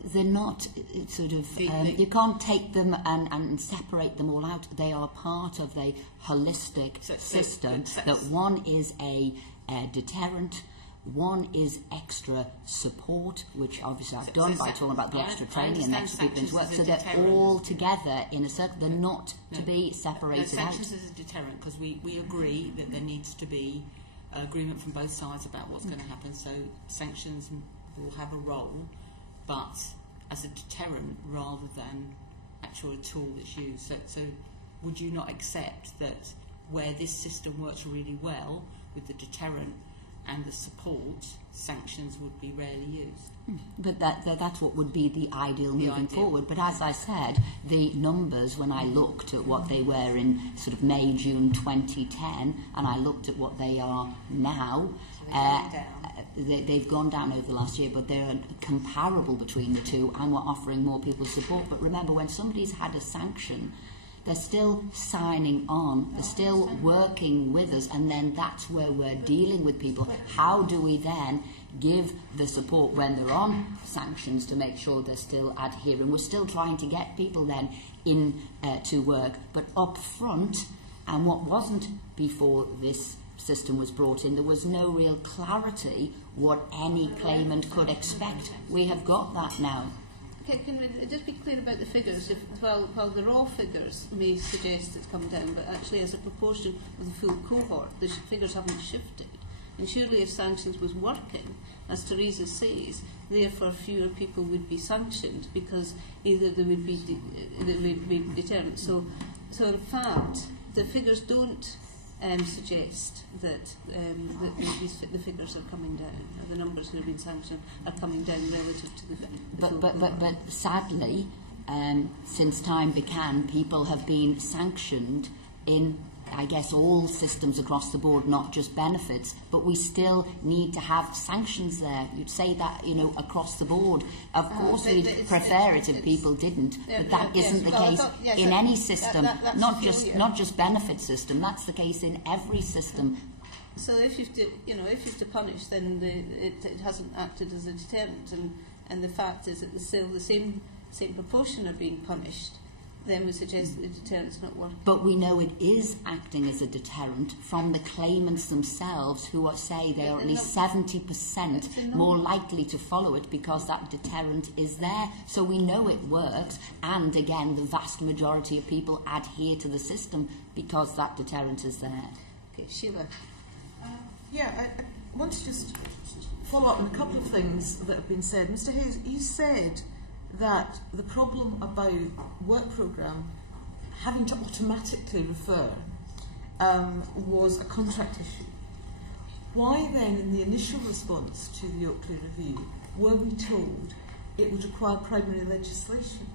They're not sort of, you can't take them and separate them all out. They are part of a holistic system, that one is a deterrent, one is extra support, which obviously I've done by talking about the extra training and extra people into work. So they're all together in a circle. They're not to be separated out. Sanctions is a deterrent because we agree that there needs to be agreement from both sides about what's going to happen. So sanctions will have a role, but as a deterrent rather than actually a tool that's used. So would you not accept that where this system works really well with the deterrent, and the support, sanctions would be rarely used. But that's what would be the ideal moving forward. But as I said, the numbers, when I looked at what they were in sort of May, June 2010, and I looked at what they are now, they've gone down over the last year, but they're comparable between the two, and we're offering more people support. But remember, when somebody's had a sanction, they're still signing on, they're still working with us, and then that's where we're dealing with people. How do we then give the support when they're on sanctions to make sure they're still adhering? We're still trying to get people then in to work, but up front, and what wasn't before this system was brought in, there was no real clarity what any claimant could expect. We have got that now. Can we just be clear about the figures? While the raw figures may suggest it's come down, but actually as a proportion of the full cohort, the figures haven't shifted. And surely if sanctions was working, as Teresa says, therefore fewer people would be sanctioned, because either they would be deterrent. So in fact, the figures don't suggest that the figures are coming down, or the numbers who have been sanctioned are coming down relative to the But sadly, since time began, people have been sanctioned in, I guess, all systems across the board, not just benefits, but we still need to have sanctions there. You'd say that, you know, across the board. Of course, we'd prefer it if people didn't, but that isn't the case in any system, not just benefit system. That's the case in every system. So if you've to punish, then it hasn't acted as a deterrent, and the fact is that still the same proportion are being punished. Then we suggest that the deterrent's not working. But we know it is acting as a deterrent from the claimants themselves, who say they are at least 70% more likely to follow it because that deterrent is there. So we know it works, and again, the vast majority of people adhere to the system because that deterrent is there. Okay, Sheila. I want to just follow up on a couple of things that have been said. Mr. Hayes, you said that the problem about work programme having to automatically refer was a contract issue. Why then, in the initial response to the Oakley review, were we told it would require primary legislation?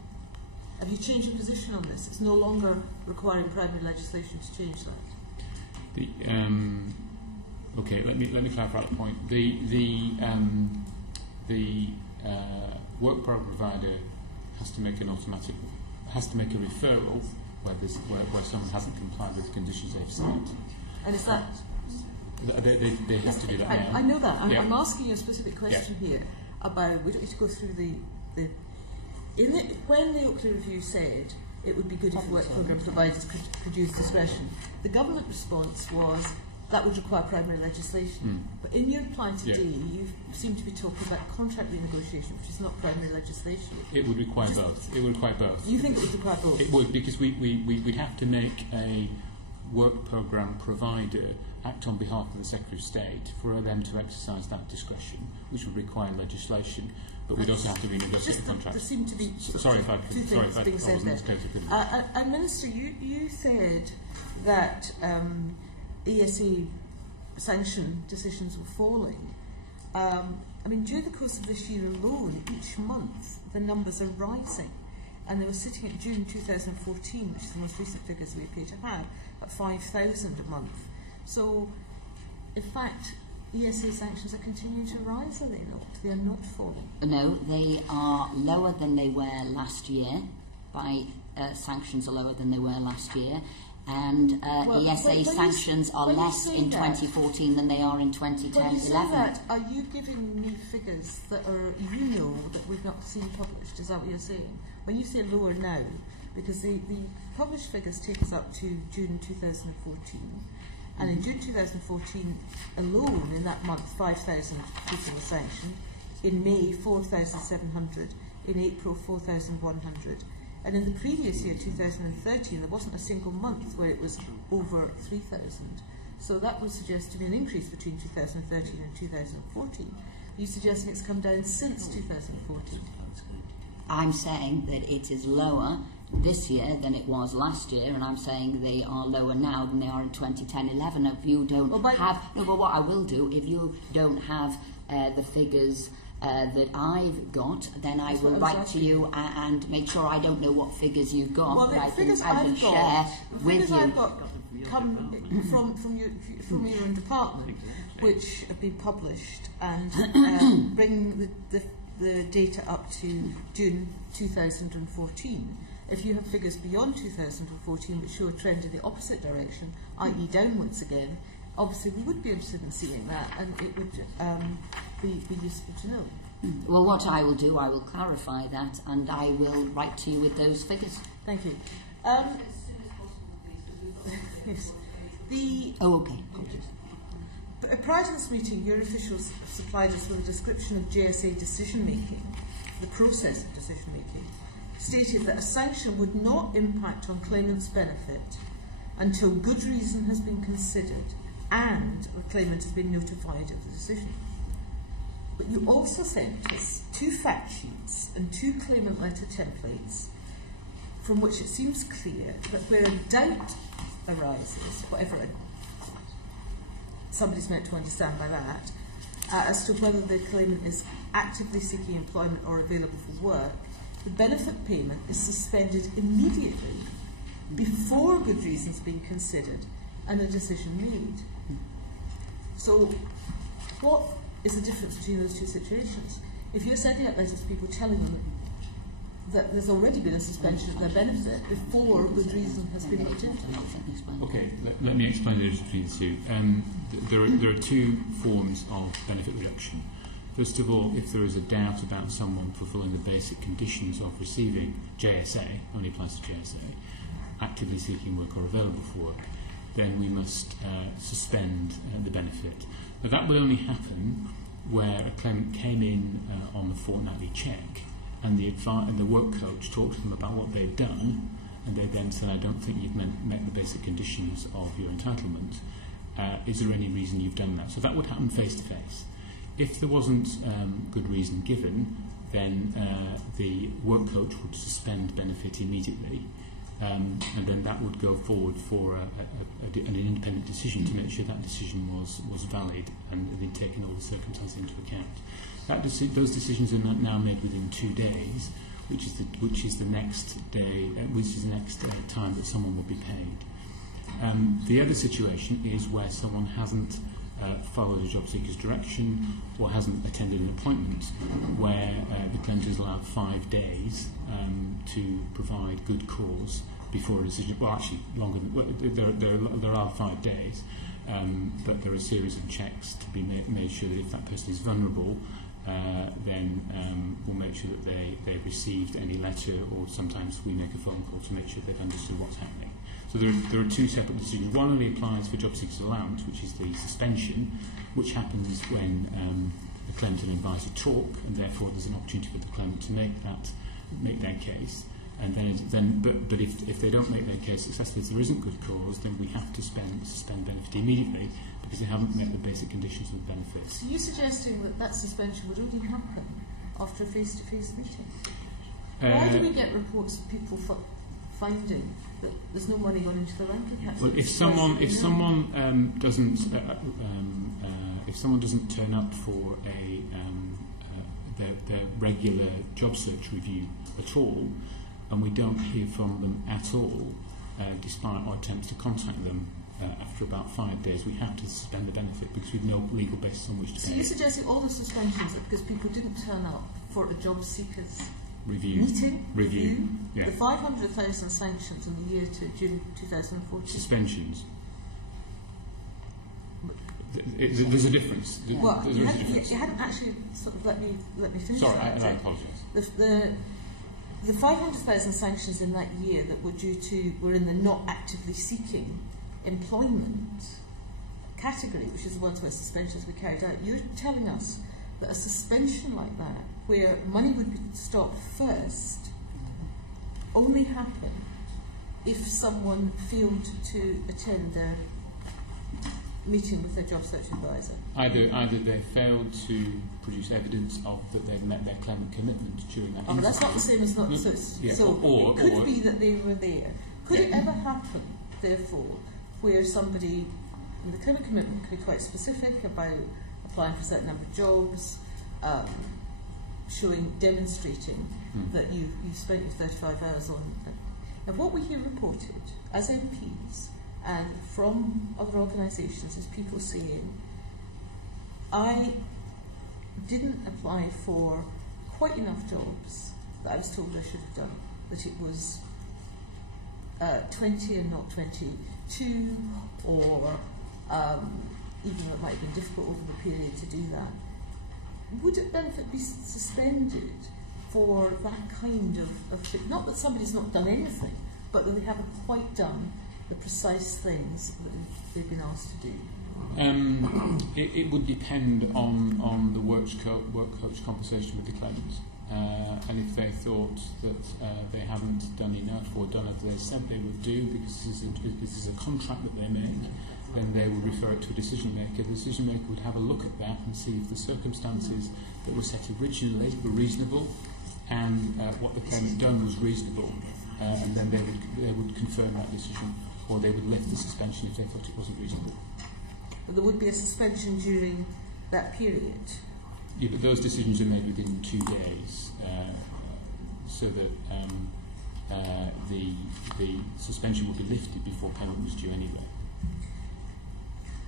Have you changed your position on this? It's no longer requiring primary legislation to change that. Okay, let me clarify that point. The work provider has to make a referral where someone hasn't complied with the conditions they've set. And is that? They have to do that. I know that. I'm asking you a specific question here about. We don't need to go through when the Oakley review said it would be good if work programme providers could use discretion, the government response was that would require primary legislation. But in your reply today, you seem to be talking about contract renegotiation, which is not primary legislation. It would require both. It would require both. You think it would require both? It would, because we'd have to make a work programme provider act on behalf of the Secretary of State for them to exercise that discretion, which would require legislation. But we'd also have to renegotiate the contract. There seem to be two things being said there. And Minister, you said that ESA sanction decisions were falling. I mean, during the course of this year alone, each month the numbers are rising, and they were sitting at June 2014, which is the most recent figures we appear to have, at 5,000 a month. So, in fact, ESA sanctions are continuing to rise, are they not? They are not falling. No, they are lower than they were last year. Sanctions are lower than they were last year. And ESA sanctions are less in 2014 than they are in 2010-11. When you say that, are you giving me figures that that we've not seen published? Is that what you're saying? When you say lower now, because the published figures take us up to June 2014, and in June 2014 alone, in that month, 5,000 people were sanctioned. In May, 4,700. In April, 4,100. And in the previous year, 2013, there wasn't a single month where it was over 3,000. So that would suggest to be an increase between 2013 and 2014. You're suggesting it's come down since 2014? I'm saying that it is lower this year than it was last year, and I'm saying they are lower now than they are in 2010-11. If you don't have, no, but what I will do, if you don't have the figures that I've got, then I will write to you and make sure I don't know what figures you've got. Well, I can share with you. I've got come from your own department, which have been published and bring the data up to June 2014. If you have figures beyond 2014 which show a trend in the opposite direction, i.e. downwards again, obviously we would be interested in seeing that, and it would be useful to know. Well, what I will do, I will clarify that, and I will write to you with those figures. Thank you. Yes. Okay. Prior to this meeting, your officials supplied us with a description of JSA decision-making, the process of decision-making, stated that a sanction would not impact on claimant's benefit until good reason has been considered and the claimant has been notified of the decision. But you also sent us 2 fact sheets and 2 claimant letter templates from which it seems clear that where a doubt arises, whatever somebody's meant to understand by that, as to whether the claimant is actively seeking employment or available for work, the benefit payment is suspended immediately before good reasons being considered and a decision made. So, what is the difference between those 2 situations? If you're sending out letters to people telling them that there's already been a suspension of their benefit before good reason has been looked into. Okay, let me explain the difference between the two. There are 2 forms of benefit reduction. First of all, if there is a doubt about someone fulfilling the basic conditions of receiving JSA, only applies to JSA, actively seeking work or available for work, then we must suspend the benefit. Now that will only happen where a claimant came in on the fortnightly check and the work coach talked to them about what they'd done, and they then said, I don't think you've met the basic conditions of your entitlement. Is there any reason you've done that? So that would happen face to face. If there wasn't good reason given, then the work coach would suspend benefit immediately, and then that would go forward for an independent decision to make sure that decision was valid and they'd taken all the circumstances into account. Those decisions are now made within 2 days, which is the next day, which is the next time that someone will be paid. The other situation is where someone hasn't followed a job seeker's direction or hasn't attended an appointment, where the claimant is allowed 5 days to provide good cause before a decision. Well, actually, longer than there are 5 days, but there are a series of checks to be made sure that if that person is vulnerable, then we'll make sure that they've received any letter, or sometimes we make a phone call to make sure they've understood what's happening. So there are 2 separate decisions. One only applies for job seekers allowance, which is the suspension, which happens when the claimant is invited to talk, and therefore there's an opportunity for the claimant to make their case. And but if they don't make their case successfully, if there isn't good cause, then we have to suspend benefit immediately because they haven't met the basic conditions of the benefits. So you're suggesting that suspension would only happen after a face-to-face meeting? Why do we get reports of people finding that there's no money going into the ranking account? Well, if someone doesn't turn up for their regular job search review at all, and we don't hear from them at all, despite our attempts to contact them after about 5 days, we have to suspend the benefit because we've no legal basis on which to pay. So you're suggesting all the suspensions are because people didn't turn up for a job seekers review? Yeah. The 500,000 sanctions in the year to June 2014. Suspensions. There's a difference. Well, you hadn't actually sort of let me finish. Sorry, I apologise. The 500,000 sanctions in that year that were in the not actively seeking employment category, which is the ones where suspensions were carried out. You're telling us that a suspension like that, where money would be stopped first, only happened if someone failed to attend their meeting with their job search advisor? Either they failed to produce evidence of that they've met their claimant commitment during that interview. That's not the same as not. So it could be that they were there. Could it ever happen, therefore, where somebody, the claimant commitment could be quite specific about applying for a certain number of jobs, demonstrating that you've spent your 35 hours on it. Now, what we hear reported as MPs and from other organisations is people saying, I didn't apply for quite enough jobs that I was told I should have done, that it was 20 and not 22, or even though it might have been difficult over the period to do that. Would it benefit be suspended for that kind of not that somebody's not done anything, but that they haven't quite done the precise things that they've been asked to do? It would depend on the work coach conversation with the claimants. And if they thought that they haven't done enough or done as they said they would do, because this is a contract that they make, then they would refer it to a decision maker. The decision maker would have a look at that and see if the circumstances that were set originally were reasonable, and what the claimant done was reasonable, and then they would confirm that decision, or they would lift the suspension if they thought it wasn't reasonable. But there would be a suspension during that period? Yeah, but those decisions are made within 2 days, so that the suspension will be lifted before payment was due anyway.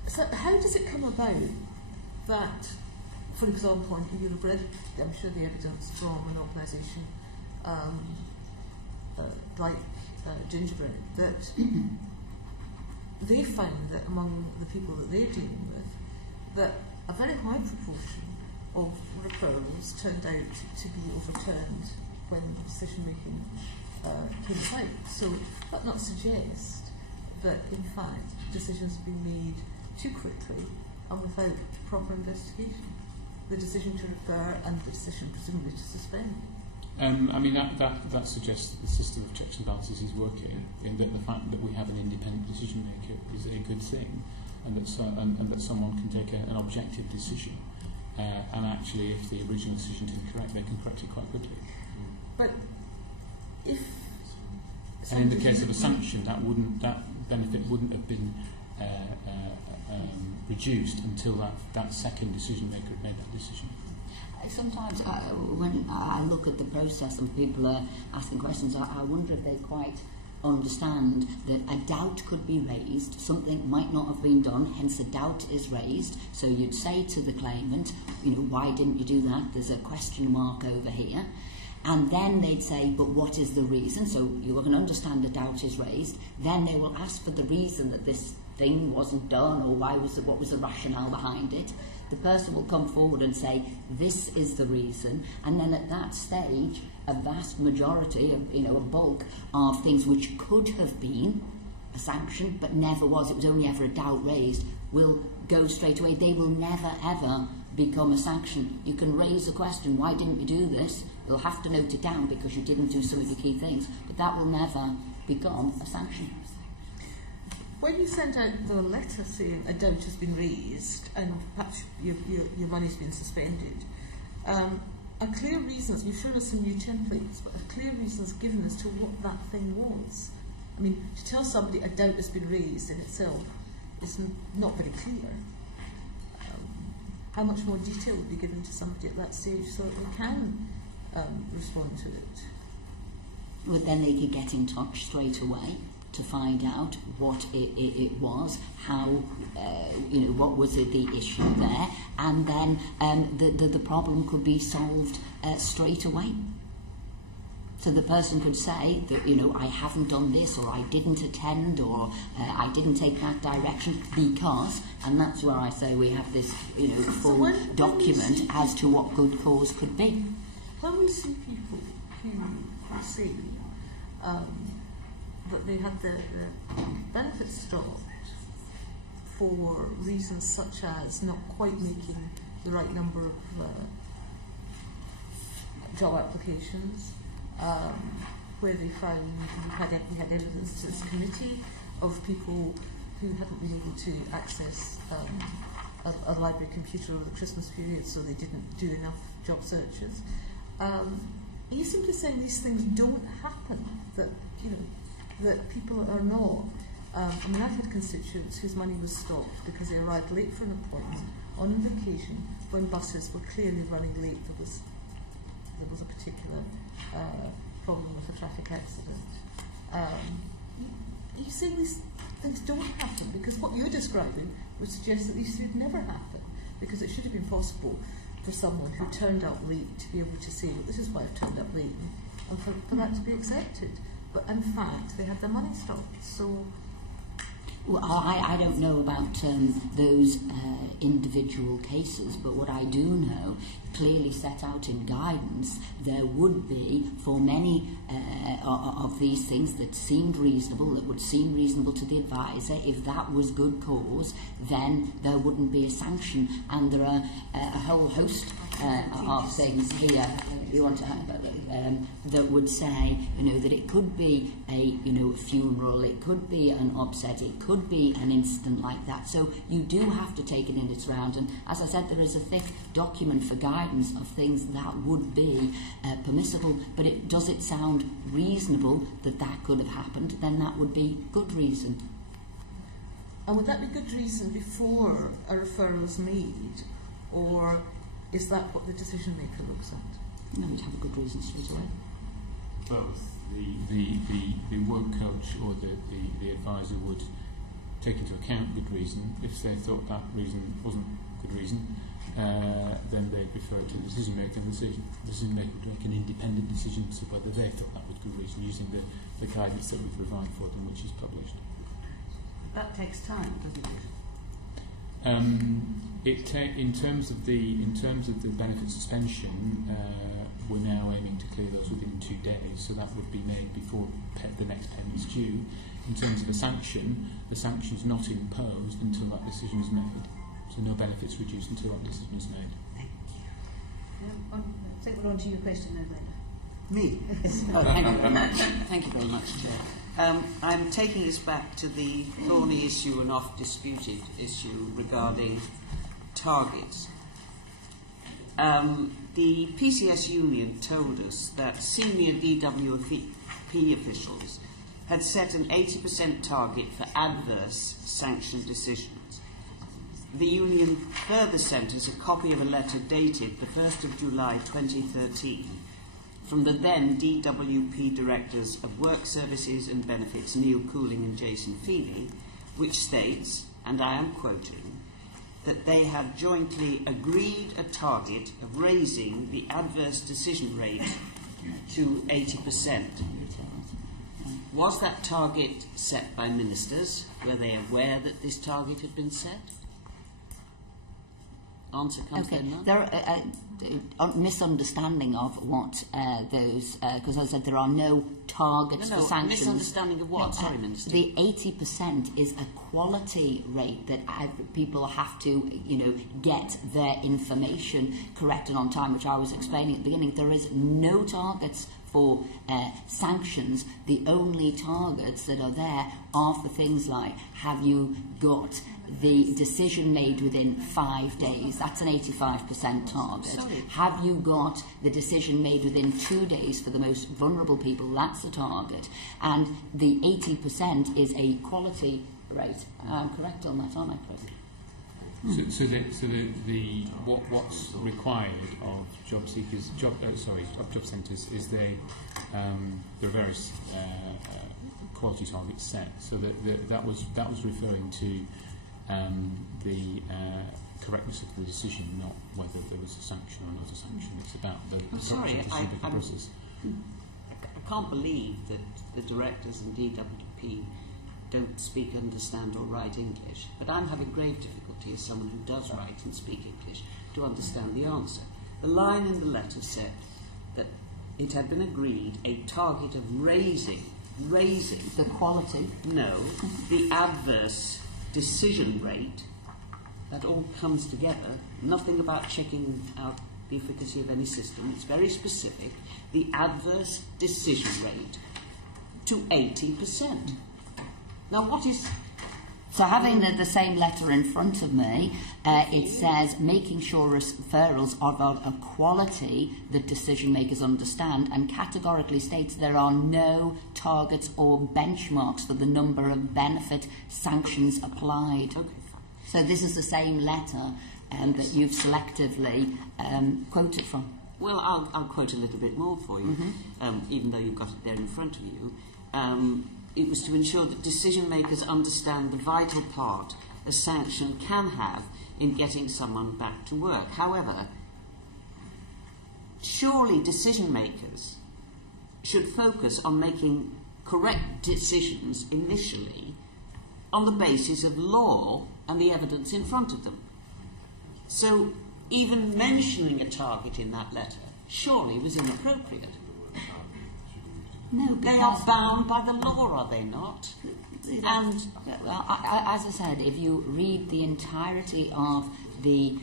So how does it come about that, for example, you'll have read, I'm sure, the evidence from an organisation like Gingerbread, that they found that among the people that they're dealing with, that a very high proportion of referrals turned out to be overturned when decision making came out. So that not suggest that in fact decisions have been made too quickly and without proper investigation. The decision to refer and the decision presumably to suspend. I mean that suggests that the system of checks and balances is working, in that the fact that we have an independent decision maker is a good thing, and that someone can take an objective decision. And actually, if the original decision is incorrect, they can correct it quite quickly. But if... And in the case of a sanction, that benefit wouldn't have been reduced until that second decision maker had made that decision. Sometimes when I look at the process and people are asking questions, I wonder if they quite understand that a doubt could be raised, something might not have been done, hence a doubt is raised. So you'd say to the claimant, why didn't you do that? There's a question mark over here. And then they'd say, but what is the reason? So you can understand a doubt is raised. Then they will ask for the reason that this thing wasn't done, or what was the rationale behind it. The person will come forward and say, this is the reason, and then at that stage, a vast majority of, a bulk of things which could have been a sanction, but never was, it was only ever a doubt raised, will go straight away. They will never, ever become a sanction. You can raise a question, why didn't you do this? You'll have to note it down because you didn't do some of the key things, but that will never become a sanction. When you send out the letter saying a doubt has been raised and perhaps your money's been suspended, a clear reasons, you've shown us some new templates, but a clear reasons given as to what that thing was. I mean, to tell somebody a doubt has been raised in itself is not very clear. How much more detail would be given to somebody at that stage so that they can respond to it? Well, then they could get in touch straight away to find out what it was, how, what was the issue there, and then the problem could be solved straight away. So the person could say that, I haven't done this, or I didn't attend, or I didn't take that direction because, and that's where I say we have this, full document as to what good cause could be. When we see people who say that they had their benefits stopped for reasons such as not quite making the right number of job applications, where they found we had evidence to this committee of people who hadn't been able to access a library computer over the Christmas period, so they didn't do enough job searches. Are you simply saying these things don't happen, that, you know, that people are not? I mean, I've had constituents whose money was stopped because they arrived late for an appointment on an occasion when buses were clearly running late. There was a particular problem with a traffic accident. You say these things don't happen because what you're describing would suggest that these should never happen, because it should have been possible for someone who turned up late to be able to say, well, this is why I've turned up late, and for that to be accepted. But in fact, they had their money stopped. So, well, I don't know about those individual cases, but what I do know, clearly set out in guidance, there would be, for many of these things that seemed reasonable, that would seem reasonable to the advisor, if that was good cause, then there wouldn't be a sanction. And there are a whole host of things here you want to that would say, you know, that it could be a funeral, it could be an upset, it could be an incident like that. So you do have to take it in its round. And as I said, there is a thick document for guidance of things that would be permissible. But does it sound reasonable that that could have happened? Then that would be good reason. And would that be good reason before a referral is made, or is that what the decision maker looks at? No, we'd have a good reason straight away. Both. The work coach or the advisor would take into account good reason. If they thought that reason wasn't good reason, then they'd refer it to the decision maker, and the decision maker would make an independent decision as to whether they thought that was good reason, using the guidance that we provide for them, which is published. That takes time, doesn't it? In terms of the benefit suspension, we're now aiming to clear those within 2 days, so that would be made before the next payment is due. In terms of the sanction's not imposed until that decision is made. So no benefits reduced until that decision is made. Thank you. I think we're on to your question now, Linda. Me? Oh, thank you very much. Thank you very much, Chair. I'm taking us back to the thorny issue and oft-disputed issue regarding targets. The PCS Union told us that senior DWP officials had set an 80% target for adverse sanction decisions. The Union further sent us a copy of a letter dated the 1st of July 2013 from the then DWP Directors of Work Services and Benefits, Neil Cooling and Jason Feely, which states, and I am quoting, that they had jointly agreed a target of raising the adverse decision rate to 80%. Was that target set by ministers? Were they aware that this target had been set? Answer comes okay. None. There are misunderstanding of what those, because as I said, there are no targets for sanctions. Misunderstanding of what? Sorry, Minister. The 80% is a quality rate that people have to, get their information correct and on time, which I was explaining at the beginning. There is no targets for sanctions. The only targets that are there are for things like, have you got the decision made within 5 days? That's an 85% target. Sorry. Have you got the decision made within 2 days for the most vulnerable people? That's a target. And the 80% is a quality rate. I'm correct on that, aren't I, President? What's required of job seekers, of job centres, is there are various quality targets set. So that was referring to the correctness of the decision, not whether there was a sanction or not a sanction. It's about the process. I can't believe that the directors in DWP don't speak, understand or write English, but I'm having grave difficulty as someone who does write and speak English to understand the answer. The line in the letter said that it had been agreed a target of raising the quality. No, the adverse decision rate. That all comes together. Nothing about checking out the efficacy of any system. It's very specific. The adverse decision rate to 80%. Now, what is So having the same letter in front of me, it says making sure referrals are of a quality that decision makers understand, and categorically states there are no targets or benchmarks for the number of benefit sanctions applied. Okay. So this is the same letter that you've selectively quoted from. Well, I'll quote a little bit more for you, even though you've got it there in front of you. It was to ensure that decision makers understand the vital part a sanction can have in getting someone back to work. However, surely decision makers should focus on making correct decisions initially on the basis of law and the evidence in front of them. So even mentioning a target in that letter surely was inappropriate. No, they are bound by the law, are they not? And well, as I said, if you read the entirety of the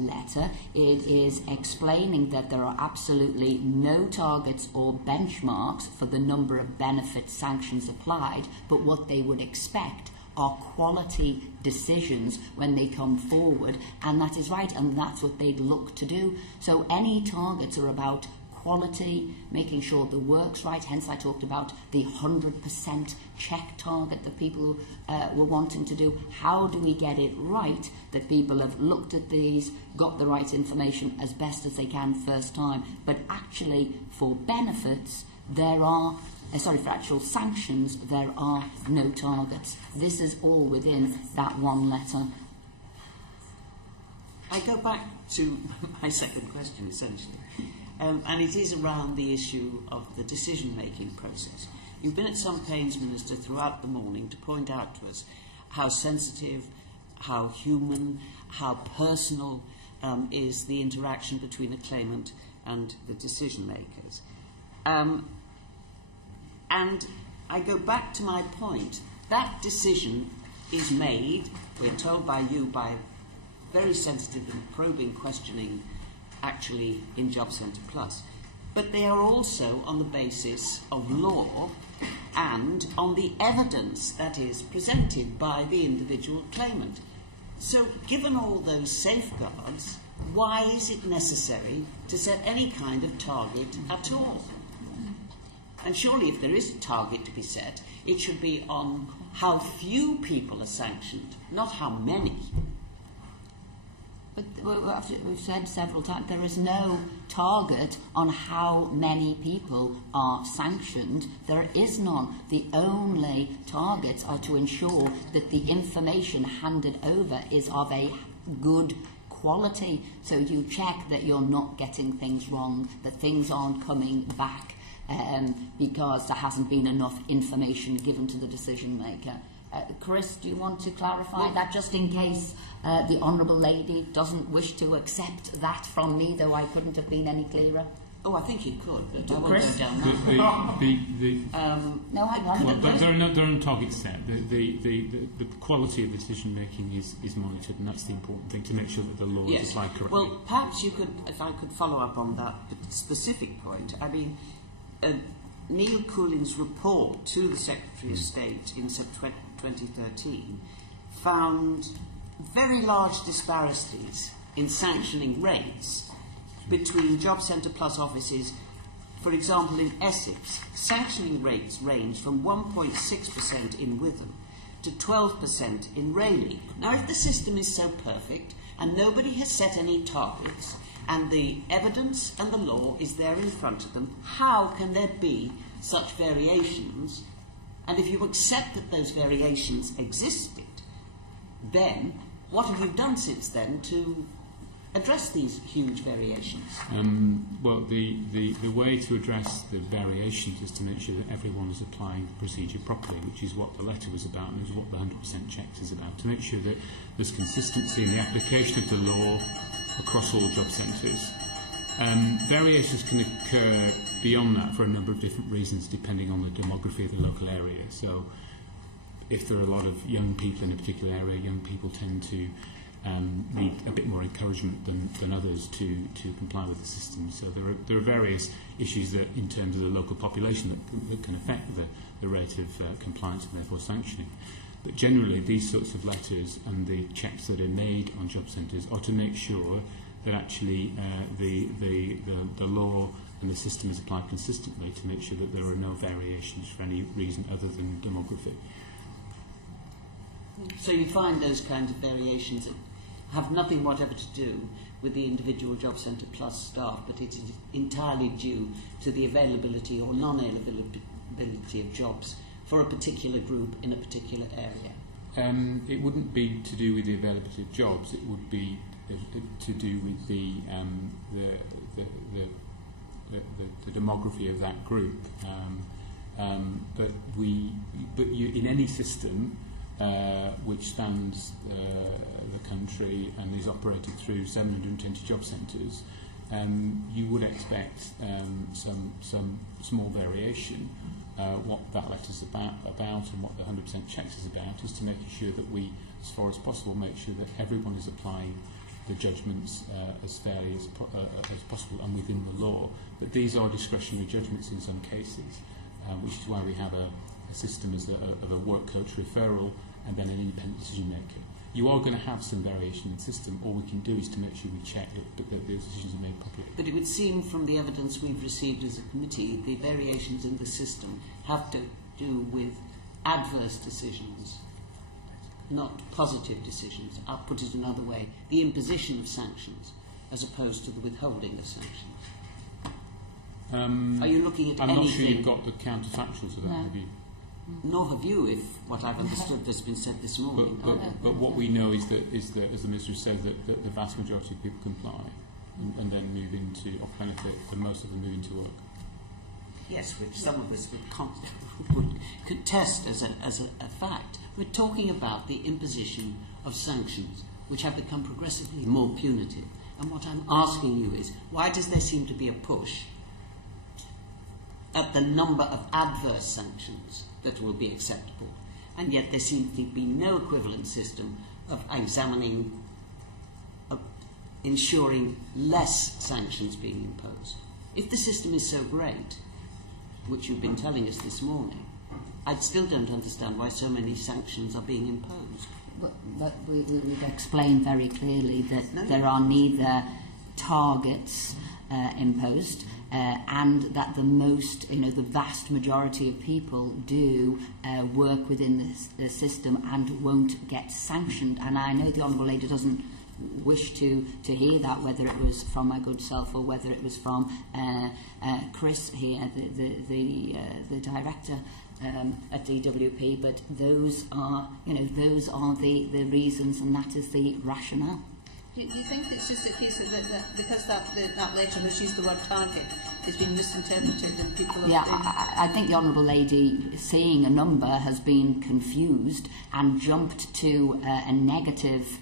letter, it is explaining that there are absolutely no targets or benchmarks for the number of benefit sanctions applied, but what they would expect are quality decisions when they come forward, and that is right, and that's what they'd look to do. So any targets are about quality, making sure the work's right, hence I talked about the 100% check target that people were wanting to do. How do we get it right that people have looked at these, got the right information as best as they can first time, but actually for benefits there are for actual sanctions, there are no targets. This is all within that one letter. I go back to my second question, essentially, and it is around the issue of the decision-making process. You've been at some pains, Minister, throughout the morning to point out to us how sensitive, how human, how personal is the interaction between a claimant and the decision-makers. And I go back to my point. That decision is made, we're told by you, by very sensitive and probing questioning actually in Job Centre Plus. But they are also on the basis of law and on the evidence that is presented by the individual claimant. So given all those safeguards, why is it necessary to set any kind of target at all? And surely if there is a target to be set, it should be on how few people are sanctioned, not how many. But we've said several times, there is no target on how many people are sanctioned. There is none. The only targets are to ensure that the information handed over is of a good quality. So you check that you're not getting things wrong, that things aren't coming back because there hasn't been enough information given to the decision maker. Chris, do you want to clarify that, just in case the Honourable Lady doesn't wish to accept that from me, though I couldn't have been any clearer? Oh, I think you could, but I won't Chris? go down that. No, hang on. Well, there are no targets set. The quality of decision making is monitored, and that's the important thing, to make sure that the law is applied correctly. Well, perhaps you could, if I could follow up on that specific point. I mean, Neil Cooling's report to the Secretary of State in 2013 found very large disparities in sanctioning rates between Job Centre Plus offices. For example, in Essex, sanctioning rates range from 1.6% in Witham to 12% in Rayleigh. Now, if the system is so perfect and nobody has set any targets and the evidence and the law is there in front of them, how can there be such variations? And if you accept that those variations existed, then what have you done since then to address these huge variations? Well, the way to address the variations is to make sure that everyone is applying the procedure properly, which is what the letter was about and is what the 100% checks is about, to make sure that there's consistency in the application of the law across all job centres. Variations can occur beyond that for a number of different reasons, depending on the demography of the local area. So if there are a lot of young people in a particular area, young people tend to need a bit more encouragement than others to comply with the system. So there are various issues that, in terms of the local population, that can affect the rate of compliance and therefore sanctioning. But generally, these sorts of letters and the checks that are made on job centres are to make sure that actually the law and the system is applied consistently, to make sure that there are no variations for any reason other than demography. So you find those kinds of variations that have nothing whatever to do with the individual job centre plus staff, but it is entirely due to the availability or non-availability of jobs for a particular group in a particular area. It wouldn't be to do with the availability of jobs. It would be to do with the demography of that group. But in any system which spans the country and is operated through 720 job centres, you would expect some small variation. What that letter's about and what the 100% checks is about is to make sure that we, as far as possible, make sure that everyone is applying the judgments as fairly as possible and within the law. But these are discretionary judgments in some cases, which is why we have a system of a work coach referral and then an independent decision maker. You are going to have some variation in the system. All we can do is to make sure we check that the decisions are made properly. But it would seem from the evidence we've received as a committee, the variations in the system have to do with adverse decisions, not positive decisions. I'll put it another way, the imposition of sanctions as opposed to the withholding of sanctions. Are you looking at I'm anything? not sure you've got the counterfactual to that, No. have you? Nor have you, if what I've understood has been said this morning. But what we know is that, as the Minister said, that the vast majority of people comply and then move into, or benefit, and most of them move into work. Yes, which some of us would contest as a fact. We're talking about the imposition of sanctions, which have become progressively more punitive. And what I'm asking you is, why does there seem to be a push at the number of adverse sanctions that will be acceptable, and yet there seems to be no equivalent system of examining, of ensuring less sanctions being imposed? If the system is so great, which you've been telling us this morning, I still don't understand why so many sanctions are being imposed. But we've explained very clearly that there are neither targets imposed, and that the vast majority of people do work within the system and won't get sanctioned. And I know the Honourable Lady doesn't wish to hear that, whether it was from my good self or whether it was from Chris here, the director at DWP. But those are the reasons, and that is the rationale. Do you think it's just a case of that because that letter has used the word target, it's been misinterpreted and people have I think the Honourable Lady, seeing a number, has been confused and jumped to a negative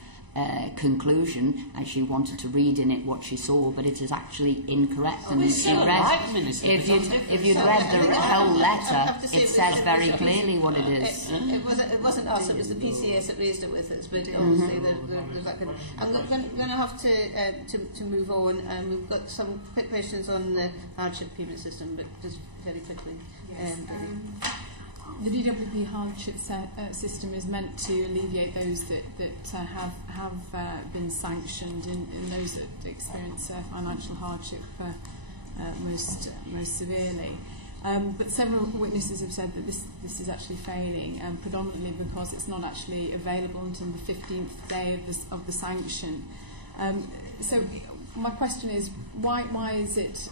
conclusion, and she wanted to read in it what she saw, but it is actually incorrect. And if you'd read the whole letter, it says very clearly what it is. It wasn't us, it was the PCS that raised it with us, but obviously there's that kind of... I'm going to have to move on, and we've got some quick questions on the hardship payment system, but just very quickly. Yes. The DWP hardship system is meant to alleviate those that have been sanctioned and those that experience financial hardship most severely. But several witnesses have said that this is actually failing, predominantly because it's not actually available until the 15th day of the sanction. So my question is, why is it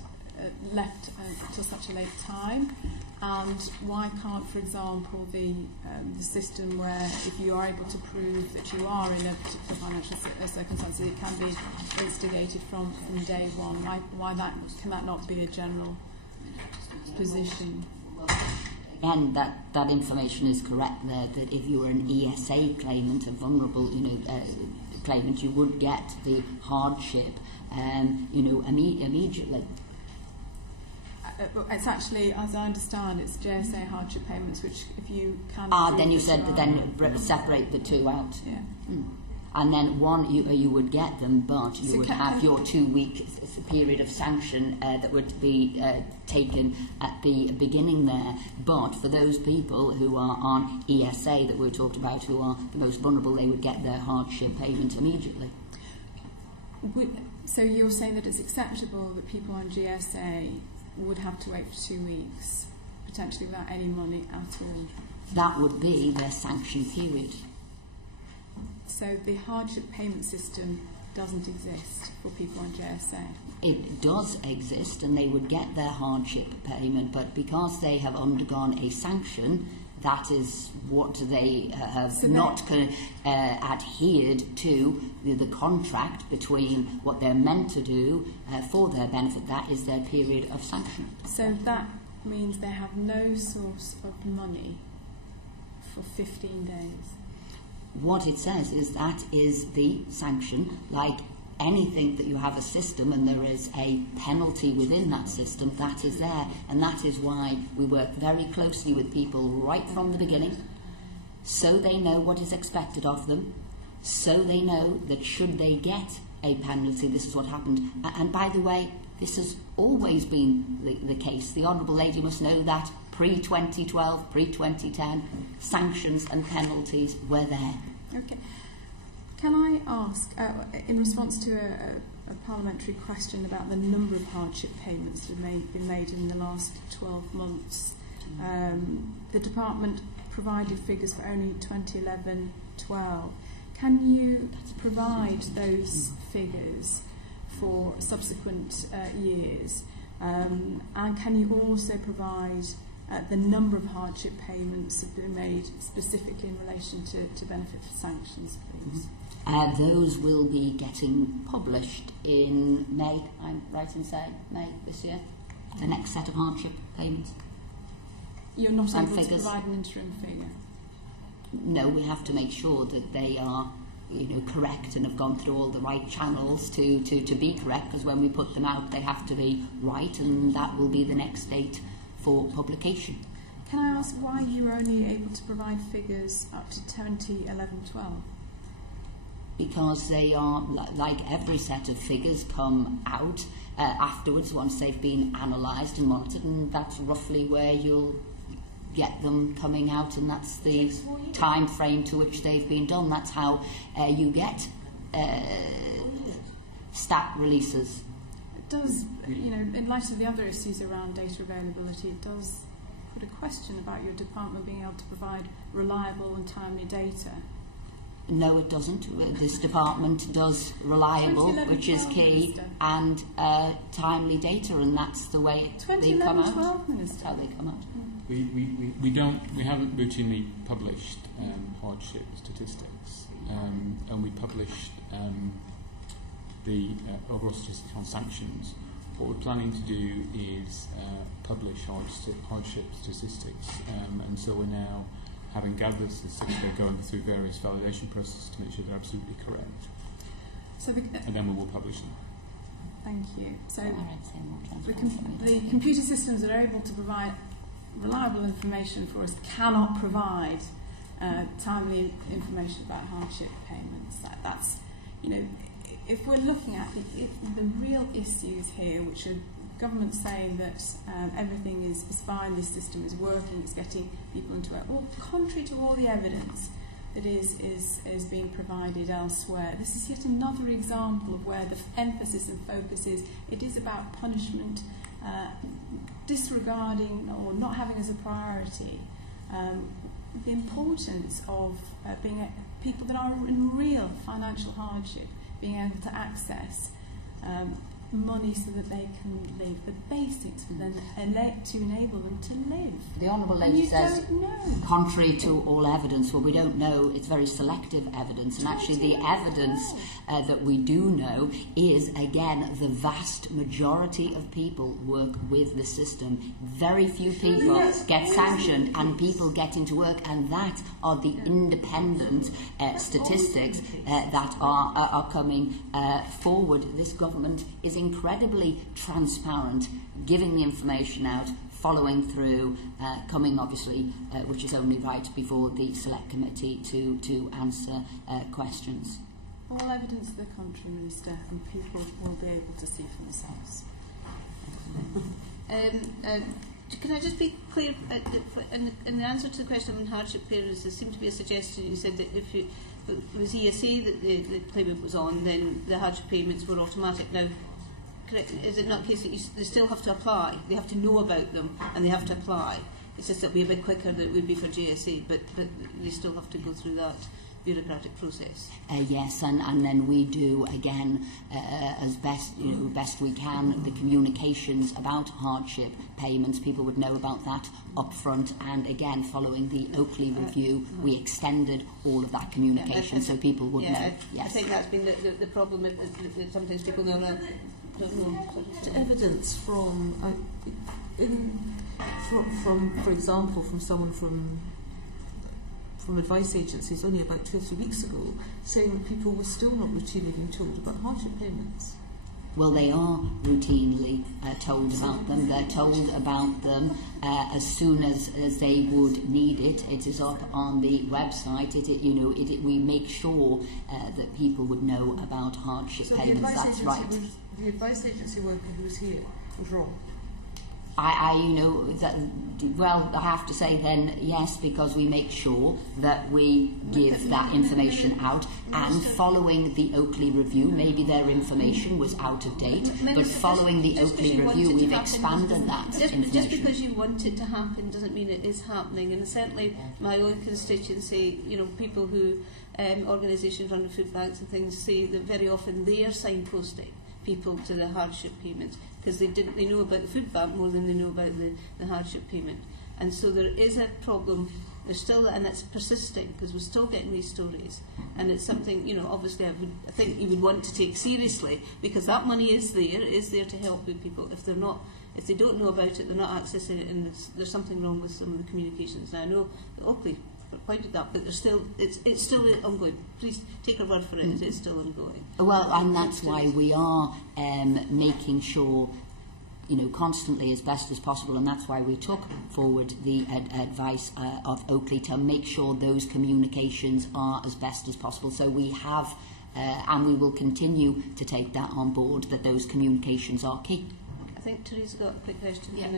left till such a late time? And why can't, for example, the system where if you are able to prove that you are in a particular financial circumstance, it can be instigated from day one? Can that not be a general position? Again, that information is correct there, that if you were an ESA claimant, a vulnerable claimant, you would get the hardship immediately. It's actually, as I understand, it's JSA hardship payments, which if you can... then you said then separate the two out. Yeah. And then you would get them, but you would have your 2-week period of sanction that would be taken at the beginning there. But for those people who are on ESA that we talked about, who are the most vulnerable, they would get their hardship payment immediately. So you're saying that it's acceptable that people on GSA would have to wait for 2 weeks, potentially without any money at all? That would be their sanction period. So the hardship payment system doesn't exist for people on GSA? It does exist, and they would get their hardship payment, but because they have undergone a sanction, that is what they have not adhered to the contract between what they're meant to do for their benefit. That is their period of sanction. So that means they have no source of money for 15 days? What it says is that is the sanction. Like anything that you have a system and there is a penalty within that system, that is there. And that is why we work very closely with people right from the beginning, so they know what is expected of them, so they know that should they get a penalty, this is what happened. And by the way, this has always been the case. The Honourable Lady must know that pre-2012, pre-2010, sanctions and penalties were there. Okay. Can I ask, in response to a parliamentary question about the number of hardship payments that have been made in the last 12 months, the department provided figures for only 2011-12. Can you provide those figures for subsequent years? And can you also provide the number of hardship payments that have been made specifically in relation to benefit for sanctions, please? Those will be getting published in May, I'm right in saying, May this year, the next set of hardship payments. You're not able to provide an interim figure? No, we have to make sure that they are correct and have gone through all the right channels to be correct, because when we put them out they have to be right, and that will be the next date for publication. Can I ask why you were only able to provide figures up to 2011-12? Because they are, like every set of figures, come out afterwards once they've been analysed and monitored, and that's roughly where you'll get them coming out, and that's the time frame to which they've been done. That's how you get stat releases. It does, in light of the other issues around data availability, it does put a question about your department being able to provide reliable and timely data. No, it doesn't. This department does reliable, which is key, and timely data, and that's the way they come out. That's how they come out. We haven't routinely published hardship statistics, and we published the overall statistics on sanctions. What we're planning to do is publish hardship statistics, and so we're now, having gathered the statistics, we're going through various validation processes to make sure they're absolutely correct. So and then we will publish them. Thank you. So the computer systems that are able to provide reliable information for us cannot provide timely information about hardship payments. That's, if we're looking at the real issues here, which are government saying that everything is fine, this system is working, it's getting people into it, well, contrary to all the evidence that is being provided elsewhere. This is yet another example of where the emphasis and focus is. It is about punishment, disregarding or not having as a priority the importance of people that are in real financial hardship being able to access money so that they can live, the basics for them to enable them to live. The Honourable Lady says, contrary to all evidence, well, we don't know, it's very selective evidence, and actually the evidence that we do know is, again, the vast majority of people work with the system. Very few people get sanctioned and people get into work, and that are the independent statistics that are coming forward. This government is incredibly transparent, giving the information out, following through, coming obviously, which is only right, before the select committee to answer questions. all evidence to the contrary, Minister, and people will be able to see for themselves. Can I just be clear? In the answer to the question on hardship parents, there seemed to be a suggestion. You said that if it was ESA that the claimant was on, then the hardship payments were automatic. Now, is it not the case that they still have to apply? They have to know about them and they have to apply. It's just that it would be a bit quicker than it would be for GSA, but they still have to go through that bureaucratic process. Yes, and then we do again as best we can the communications about hardship payments. People would know about that up front, and again following the Oakley review we extended all of that communication so people would know. Yes. I think that's been the problem that sometimes people don't know. Evidence from for example, from someone from advice agencies only about 2 or 3 weeks ago, saying that people were still not routinely being told about hardship payments. Well, they are routinely told about them. They're told about them as soon as they would need it. It is up on the website. We make sure that people would know about hardship payments. That's right. The advice agency worker who was here was wrong. Well, I have to say then, yes, because we make sure that we give that information out, and following the Oakley review, maybe their information was out of date, but following the Oakley review, we've expanded that information. Just because you want it to happen doesn't mean it is happening, and certainly my own constituency, people who, organisations running food banks and things, say that very often they are signposting people to the hardship payments, because they know about the food bank more than they know about the hardship payment. And so there is a problem, there's still, and it's persisting, because we're still getting these stories, and it's something, obviously I think you would want to take seriously, because that money is there to help the people. If they don't know about it, they're not accessing it, and there's something wrong with some of the communications. Now I know that Oakley pointed that, but it's still ongoing. Please take our word for it, it is still ongoing. Well, and that's why we are making sure, constantly as best as possible, and that's why we took forward the advice of Oakley to make sure those communications are as best as possible. So we have, and we will continue to take that on board, that those communications are key. I think Teresa's got a quick question. Yeah,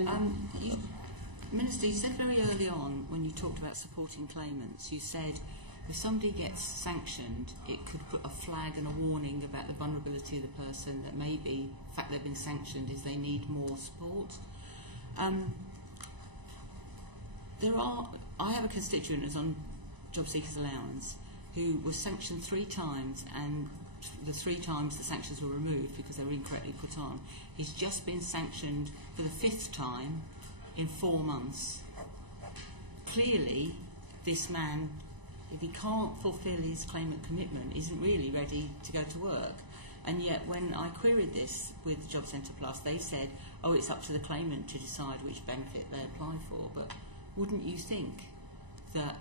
Minister, you said very early on, when you talked about supporting claimants, you said if somebody gets sanctioned, it could put a flag and a warning about the vulnerability of the person, that maybe the fact they've been sanctioned is they need more support. I have a constituent who's on job seekers allowance who was sanctioned 3 times, and the 3 times the sanctions were removed because they were incorrectly put on. He's just been sanctioned for the 5th time in 4 months. Clearly, this man, if he can't fulfil his claimant commitment, isn't really ready to go to work. And yet, when I queried this with Job Centre Plus, they said, oh, it's up to the claimant to decide which benefit they apply for. But wouldn't you think that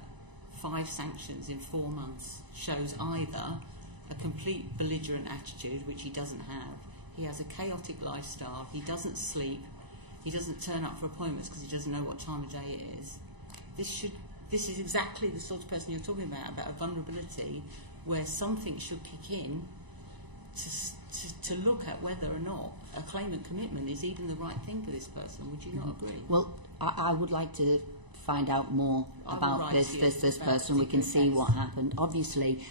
5 sanctions in 4 months shows either a complete belligerent attitude, which he doesn't have, he has a chaotic lifestyle, he doesn't sleep, he doesn't turn up for appointments because he doesn't know what time of day it is. This is exactly the sort of person you're talking about a vulnerability where something should kick in to look at whether or not a claimant commitment is even the right thing for this person. Would you not agree? Well, I would like to find out more about this person. We can see what happened. Obviously,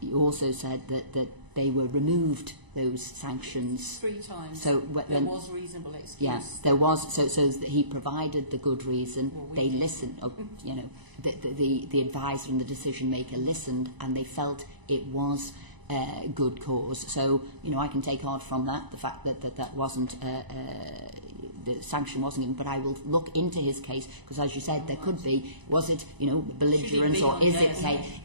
you also said that they were removed, those sanctions 3 times. So there was reasonable excuse. Yes, there was. So he provided the good reason. They listened. The advisor and the decision maker listened, and they felt it was good cause. So I can take out from that the fact that wasn't. The sanction wasn't in, but I will look into his case, because as you said, there could be, was it belligerent or is it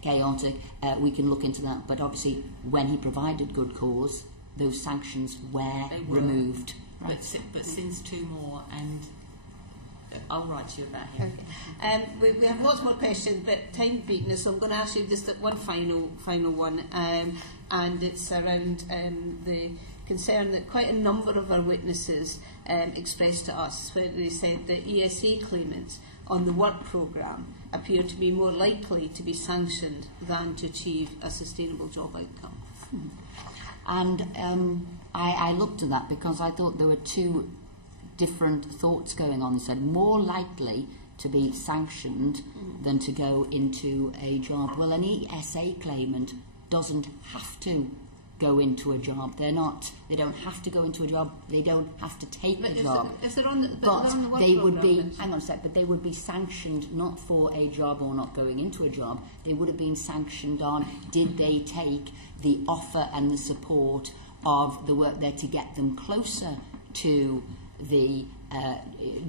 chaotic? We can look into that, but obviously when he provided good cause, those sanctions were removed. Right. But since 2 more, and I'll write to you about him. Okay. We have lots more questions, but time beating us, so I'm going to ask you just one final one, and it's around the concern that quite a number of our witnesses expressed to us, where they said that ESA claimants on the work programme appear to be more likely to be sanctioned than to achieve a sustainable job outcome. And I looked at that because I thought there were two different thoughts going on. They said more likely to be sanctioned than to go into a job. Well, an ESA claimant doesn't have to go into a job. They don't have to go into a job. They don't have to take a job. But they would be, hang on a sec, but they would be sanctioned not for a job or not going into a job. They would have been sanctioned on did they take the offer and the support of the work there to get them closer to the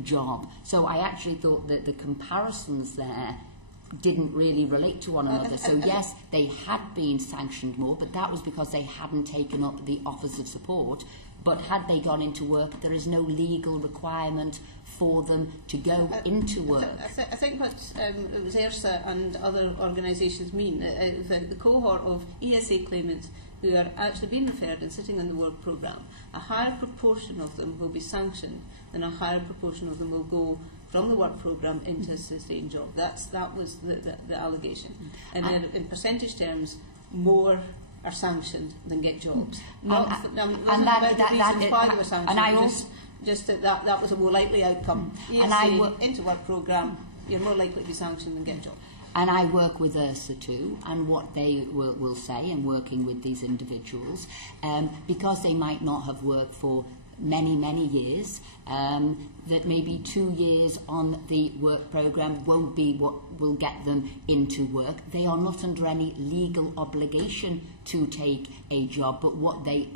job. So I actually thought that the comparisons there didn't really relate to one another. So yes, they had been sanctioned more, but that was because they hadn't taken up the offers of support. But had they gone into work, there is no legal requirement for them to go into work. I think what it was ERSA and other organisations mean, the cohort of ESA claimants who are actually being referred and sitting on the work programme, a higher proportion of them will be sanctioned than a higher proportion of them will go from the work programme into a sustained job. That was the allegation. And then in percentage terms, more are sanctioned than get jobs. Not the reasons why they were sanctioned, just that was a more likely outcome. Into work programme, you're more likely to be sanctioned than get jobs. And I work with IRSA too, and what they will say in working with these individuals, because they might not have worked for many years, that maybe 2 years on the work programme won't be what will get them into work. They are not under any legal obligation to take a job, but what they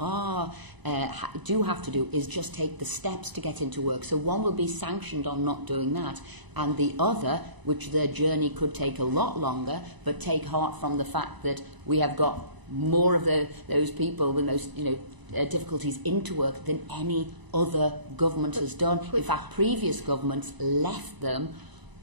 do have to do is just take the steps to get into work. So one will be sanctioned on not doing that, and the other, which their journey could take a lot longer, but take heart from the fact that we have got more of those people with those difficulties into work than any other government has done. In fact, previous governments left them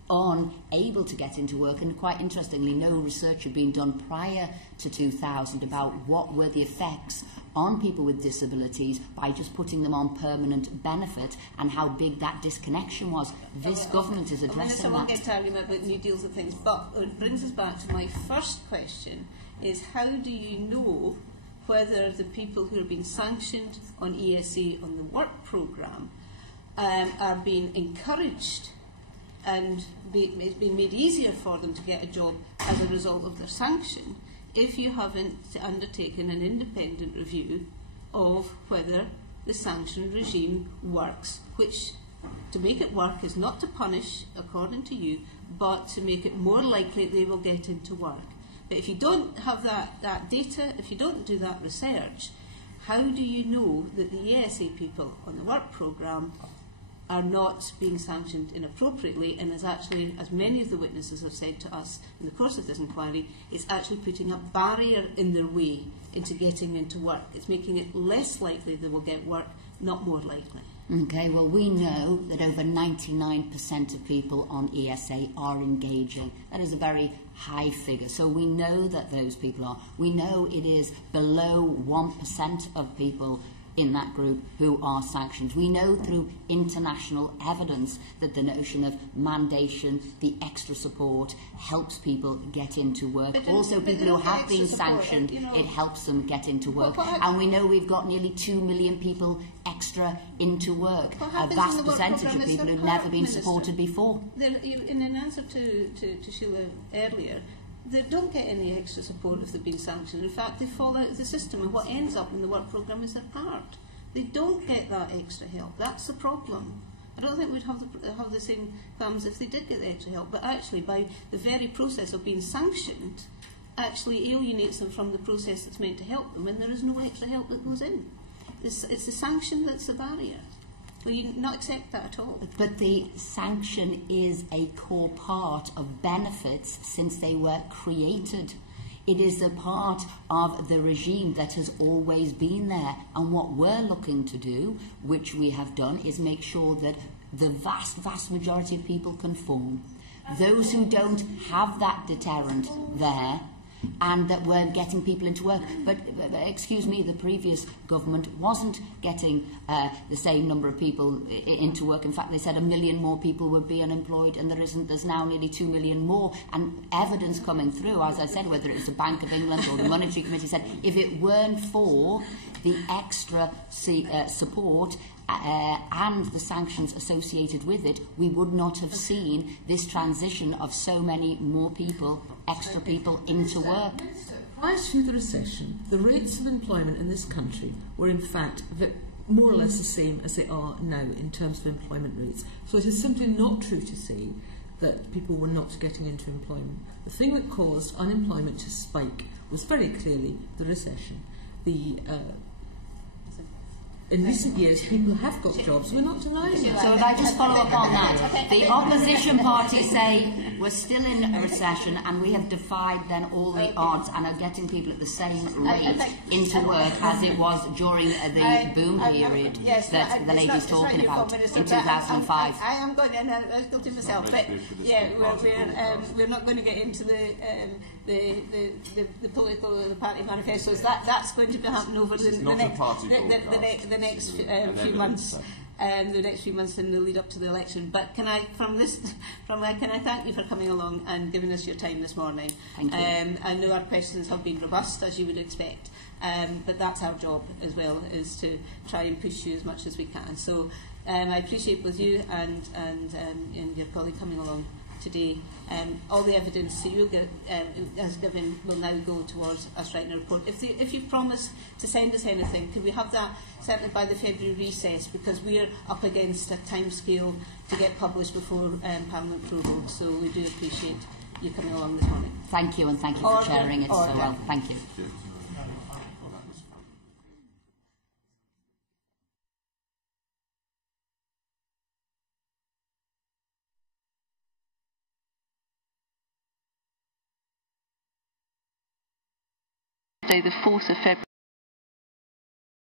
unable to get into work, and quite interestingly, no research had been done prior to 2000 about what were the effects on people with disabilities by just putting them on permanent benefit and how big that disconnection was. This government is addressing that. I won't get to arguing about new deals and things, but it brings us back to my first question, is how do you know whether the people who are being sanctioned on ESA on the work programme are being encouraged and it's been made easier for them to get a job as a result of their sanction, if you haven't undertaken an independent review of whether the sanction regime works, which to make it work is not to punish, according to you, but to make it more likely they will get into work. But if you don't have that data, if you don't do that research, how do you know that the ESA people on the work programme are not being sanctioned inappropriately, and is actually, as many of the witnesses have said to us in the course of this inquiry, it's actually putting a barrier in their way into getting into work. It's making it less likely they will get work, not more likely. Okay, well, we know that over 99% of people on ESA are engaging. That is a very high figure. So we know that those people are. We know it is below 1% of people in that group who are sanctioned. We know through international evidence that the notion of mandation, the extra support, helps people get into work. Also, people who have been sanctioned, it helps them get into work. And we know we've got nearly 2 million people extra into work. A vast percentage of people who've never been supported before. In an answer to Sheila earlier, they don't get any extra support if they've been sanctioned. In fact, they fall out of the system, and what ends up in the work programme is their part. They don't get that extra help. That's the problem. I don't think we'd have the same problems if they did get the extra help, but actually by the very process of being sanctioned actually alienates them from the process that's meant to help them, and there is no extra help that goes in. It's the sanction that's the barrier. Will you not accept that at all? But the sanction is a core part of benefits since they were created. It is a part of the regime that has always been there. And what we're looking to do, which we have done, is make sure that the vast majority of people conform. Those who don't have that deterrent there and that weren't getting people into work. But excuse me, the previous government wasn't getting the same number of people into work. In fact, they said 1 million more people would be unemployed, and there isn't. There's now nearly 2 million more, and evidence coming through, as I said, whether it's the Bank of England or the Monetary Committee, said if it weren't for the extra support and the sanctions associated with it, we would not have seen this transition of so many more people, extra people, into work. Prior to the recession, the rates of employment in this country were in fact more or less the same as they are now in terms of employment rates. So it is simply not true to say that people were not getting into employment. The thing that caused unemployment to spike was very clearly the recession. In recent years, people have got jobs. We're not denying that. So if I just follow up on that, the opposition parties say we're still in a recession and we have defied then all the odds and are getting people at the same rate into work as it was during the boom period that the lady's talking about in 2005. I am going to, I was guilty myself, but yeah, we're not going to get into the political or the party manifestos. That's going to be happening over the next few months. The next few months in the lead up to the election. But can I thank you for coming along and giving us your time this morning. Thank you. I know our questions have been robust, as you would expect, but that's our job as well, is to try and push you as much as we can. So I appreciate both you and your colleague coming along today. All the evidence that you has given will now go towards us writing a report. If you promise to send us anything, could we have that certainly by the February recess, because we are up against a time scale to get published before Parliament prorogue. So we do appreciate you coming along this morning. Thank you, and thank you for chairing it so well. Thank you. The 4th of February.